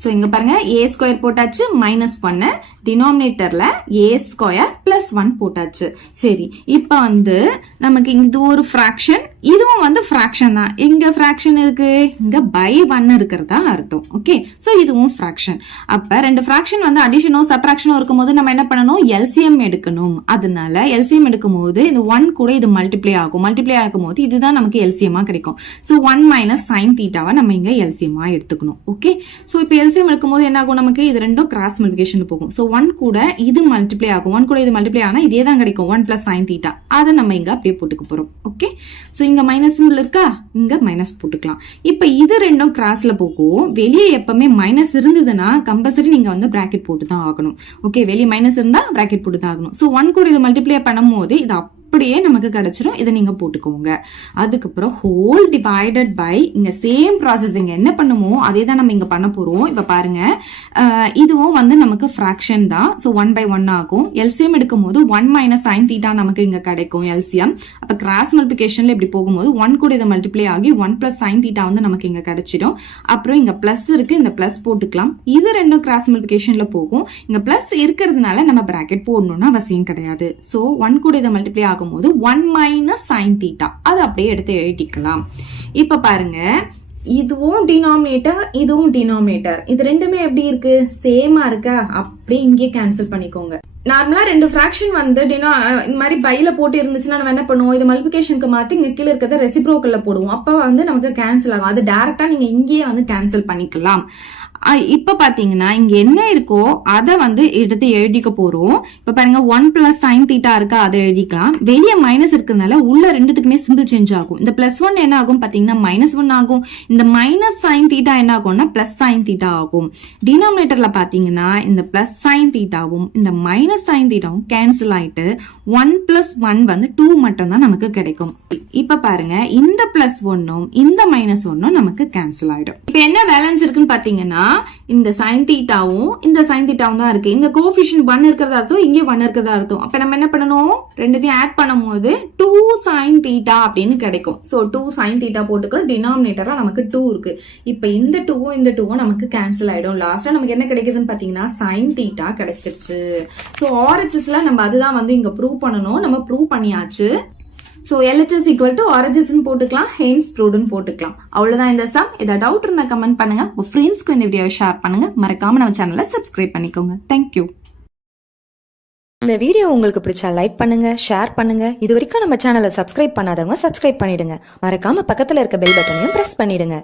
சோ இங்க பாருங்க a ஸ்கொயர் போட்டாச்சு, -1 டினாமினேட்டர்ல a ஸ்கொயர் +1 போட்டாச்சு. சரி, இப்ப வந்து நமக்கு இது ஒரு ஃபிராக்ஷன், இதுவும் வந்து ஃபிராக்ஷன் தான். எங்க ஃபிராக்ஷன் இருக்கு? இங்க பை 1 இருக்கிறதா அர்த்தம். ஓகே, சோ இதுவும் ஃபிராக்ஷன். அப்ப ரெண்டு ஃபிராக்ஷன் வந்து அடிஷனோ சப்ட்ராக்ஷனோ இருக்கும்போது நம்ம என்ன பண்ணணும்? LCM எடுக்கணும். அதனால LCM எடுக்கும் போது இந்த 1 கூட இது மல்டிப்ளை ஆகும். மல்டிப்ளை ஆகும் போது இதுதான் நமக்கு LCM கிடைக்கும். சோ 1 - sin θ நம்ம இங்க LCM எடுத்துக்கணும். ஓகே, சோ இப்ப LCM எடுக்கும்போது என்ன ஆகும்? நமக்கு இது ரெண்டும் கிராஸ் மல்டிப்ளிகேஷன் போகும். சோ 1 கூட இது மல்டிப்ளை ஆகும். 1 கூட இது மல்டிப்ளை ஆனா இதே தான் கிடைக்கும், 1 + sin θ. அதை நம்ம இங்க அப்படியே போட்டுக்க போறோம். ஓகே, சோ இங்க மைனஸ் இருக்கா, இங்க மைனஸ் போட்டுக்கலாம். இப்ப இது ரெண்டும் கிராஸ்ல போகும். வெளியே எப்பவுமே மைனஸ் இருந்ததுன்னா கம்பல்சரி நீங்க வந்து பிராக்கெட் போட்டு தான் ஆகணும். ஓகே, வெளியே மைனஸ் இருந்தா பிராக்கெட் போட்டு தான் ஆகணும். சோ 1 கூட இது மல்டிப்ளை பண்ணும் போது இது அப்படியே நமக்கு கிடைச்சிரும். இதை நீங்க போட்டுக்கோங்க. அதுக்கப்புறம் ஹோல் டிவைடட் பை, இங்க சேம் ப்ராசஸ் இங்க என்ன பண்ணுமோ அதே தான் நம்ம இங்க பண்ண போறோம். இப்ப பாருங்க, இதுவும் வந்து நமக்கு ஃபிராக்ஷன் தான். சோ 1/1 ஆகும். LCM எடுக்கும் போது 1 - sin θ நமக்கு இங்க கிடைக்கும் LCM. அப்ப கிராஸ் மல்டிபிகேஷன்ல இப்படி போகும்போது 1 கூட இதை மல்டிப்ளை ஆகி 1 + sin θ வந்து நமக்கு இங்க கிடைச்சிடும். அப்புறம் இங்க பிளஸ் இருக்கு, இந்த பிளஸ் போட்டுக்கலாம். இது ரெண்டும் கிராஸ் மல்டிபிகேஷன்ல போகும். இங்க பிளஸ் இருக்கிறதுனால நம்ம பிராக்கெட் போடணும்னு அவசியம் கிடையாது. சோ 1 கூட இதை மல்டிப்ளை ஆகும்போது 1 - sin θ அதை அப்படியே எடுத்து எழுதிக்கலாம். இப்ப பாருங்க, இதுவும் டினாமினேட்டர், இதுவும் டினாமினேட்டர், இது ரெண்டுமே எப்படி இருக்கு? சேமா இருக்கா? அப்படியே இங்கே கேன்சல் பண்ணிக்கோங்க. நார்மலா ரெண்டு ஃபிராக்ஷன் வந்து இந்த மாதிரி பைல போட்டு இருந்துச்சுன்னா நம்ம என்ன பண்ணுவோம்? இது மல்டிபிகேஷனுக்கு மாத்தி இங்க கீழே இருக்கிறத ரெசிப்ரோக்கல்ல போடுவோம். அப்ப வந்து நமக்கு கேன்சல் ஆகும். அது டைரக்டா நீங்க இங்கேயே வந்து கேன்சல் பண்ணிக்கலாம். இப்ப பாத்தீங்கன்னா இங்க என்ன இருக்கோ அதை வந்து எடுத்து எழுதிக்க போறோம். இப்ப பாருங்க 1 + sin θ இருக்கா, அதை எழுதிக்கலாம். வெளியே மைனஸ் இருக்கிறதுனால உள்ள ரெண்டுத்துக்குமே சிம்பிள் சேஞ்ச் ஆகும். இந்த +1 என்ன ஆகும் பாத்தீங்கன்னா -1 ஆகும். இந்த -sin θ என்ன ஆகும்னா +sin θ ஆகும். டினாமினேட்டர்ல பாத்தீங்கன்னா இந்த +sin θவும் இந்த -sin θவும் கேன்சல் ஆயிட்டு 1 + 1 வந்து 2 மட்டும் தான் நமக்கு கிடைக்கும். இப்ப பாருங்க, இந்த +1ம் இந்த -1ம் நமக்கு கேன்சல் ஆயிடும். இப்ப என்ன பேலன்ஸ் இருக்குன்னு பாத்தீங்கன்னா இந்த sin θவும் இந்த sin θவும் தான் இருக்கு. இந்த கோஎஃபிஷியன்ட் 1 இருக்கிறதா அர்த்தம், இங்கே 1 இருக்கிறதா அர்த்தம். அப்ப நம்ம என்ன பண்ணணும்? ரெண்டுத்தையும் ஆட் பண்ணும்போது 2 sin θ அப்படின்னு கிடைக்கும். சோ 2 sin θ போட்டுக்கிறோம். டினாமினேட்டர்ல நமக்கு 2 இருக்கு. இப்ப இந்த 2வும் இந்த 2வும் நமக்கு கேன்சல் ஆயிடும். லாஸ்டா நமக்கு என்ன கிடைக்குதுன்னு பாத்தீங்கன்னா sin θ கிடைச்சிருச்சு. சோ RHSல நம்ம அதுதான் வந்து இங்க ப்ரூவ் பண்ணணும். நம்ம ப்ரூவ் பண்ணியாச்சு. சோ LHS = RHS போட்டுக்கலாம், ஹெய்ன்ஸ் ப்ரூவ்ட்னு போட்டுக்கலாம். அவ்வளவுதான் இந்த சம். ஏதாவது டவுட் இருந்தா கமெண்ட் பண்ணுங்க. உங்க ஃப்ரெண்ட்ஸ்க்கு இந்த வீடியோவை ஷேர் பண்ணுங்க. மறக்காம நம்ம சேனலை சப்ஸ்கிரைப் பண்ணிக்கோங்க. தேங்க்யூ. இந்த வீடியோ உங்களுக்கு பிடிச்சா லைக் பண்ணுங்க, ஷேர் பண்ணுங்க. இது வரைக்கும் நம்ம சேனலை சப்ஸ்கிரைப் பண்ணாதவங்க சப்ஸ்கிரைப் பண்ணிடுங்க. மறக்காம பக்கத்துல இருக்க பெல் பட்டனையும் பிரஸ் பண்ணிடுங்க.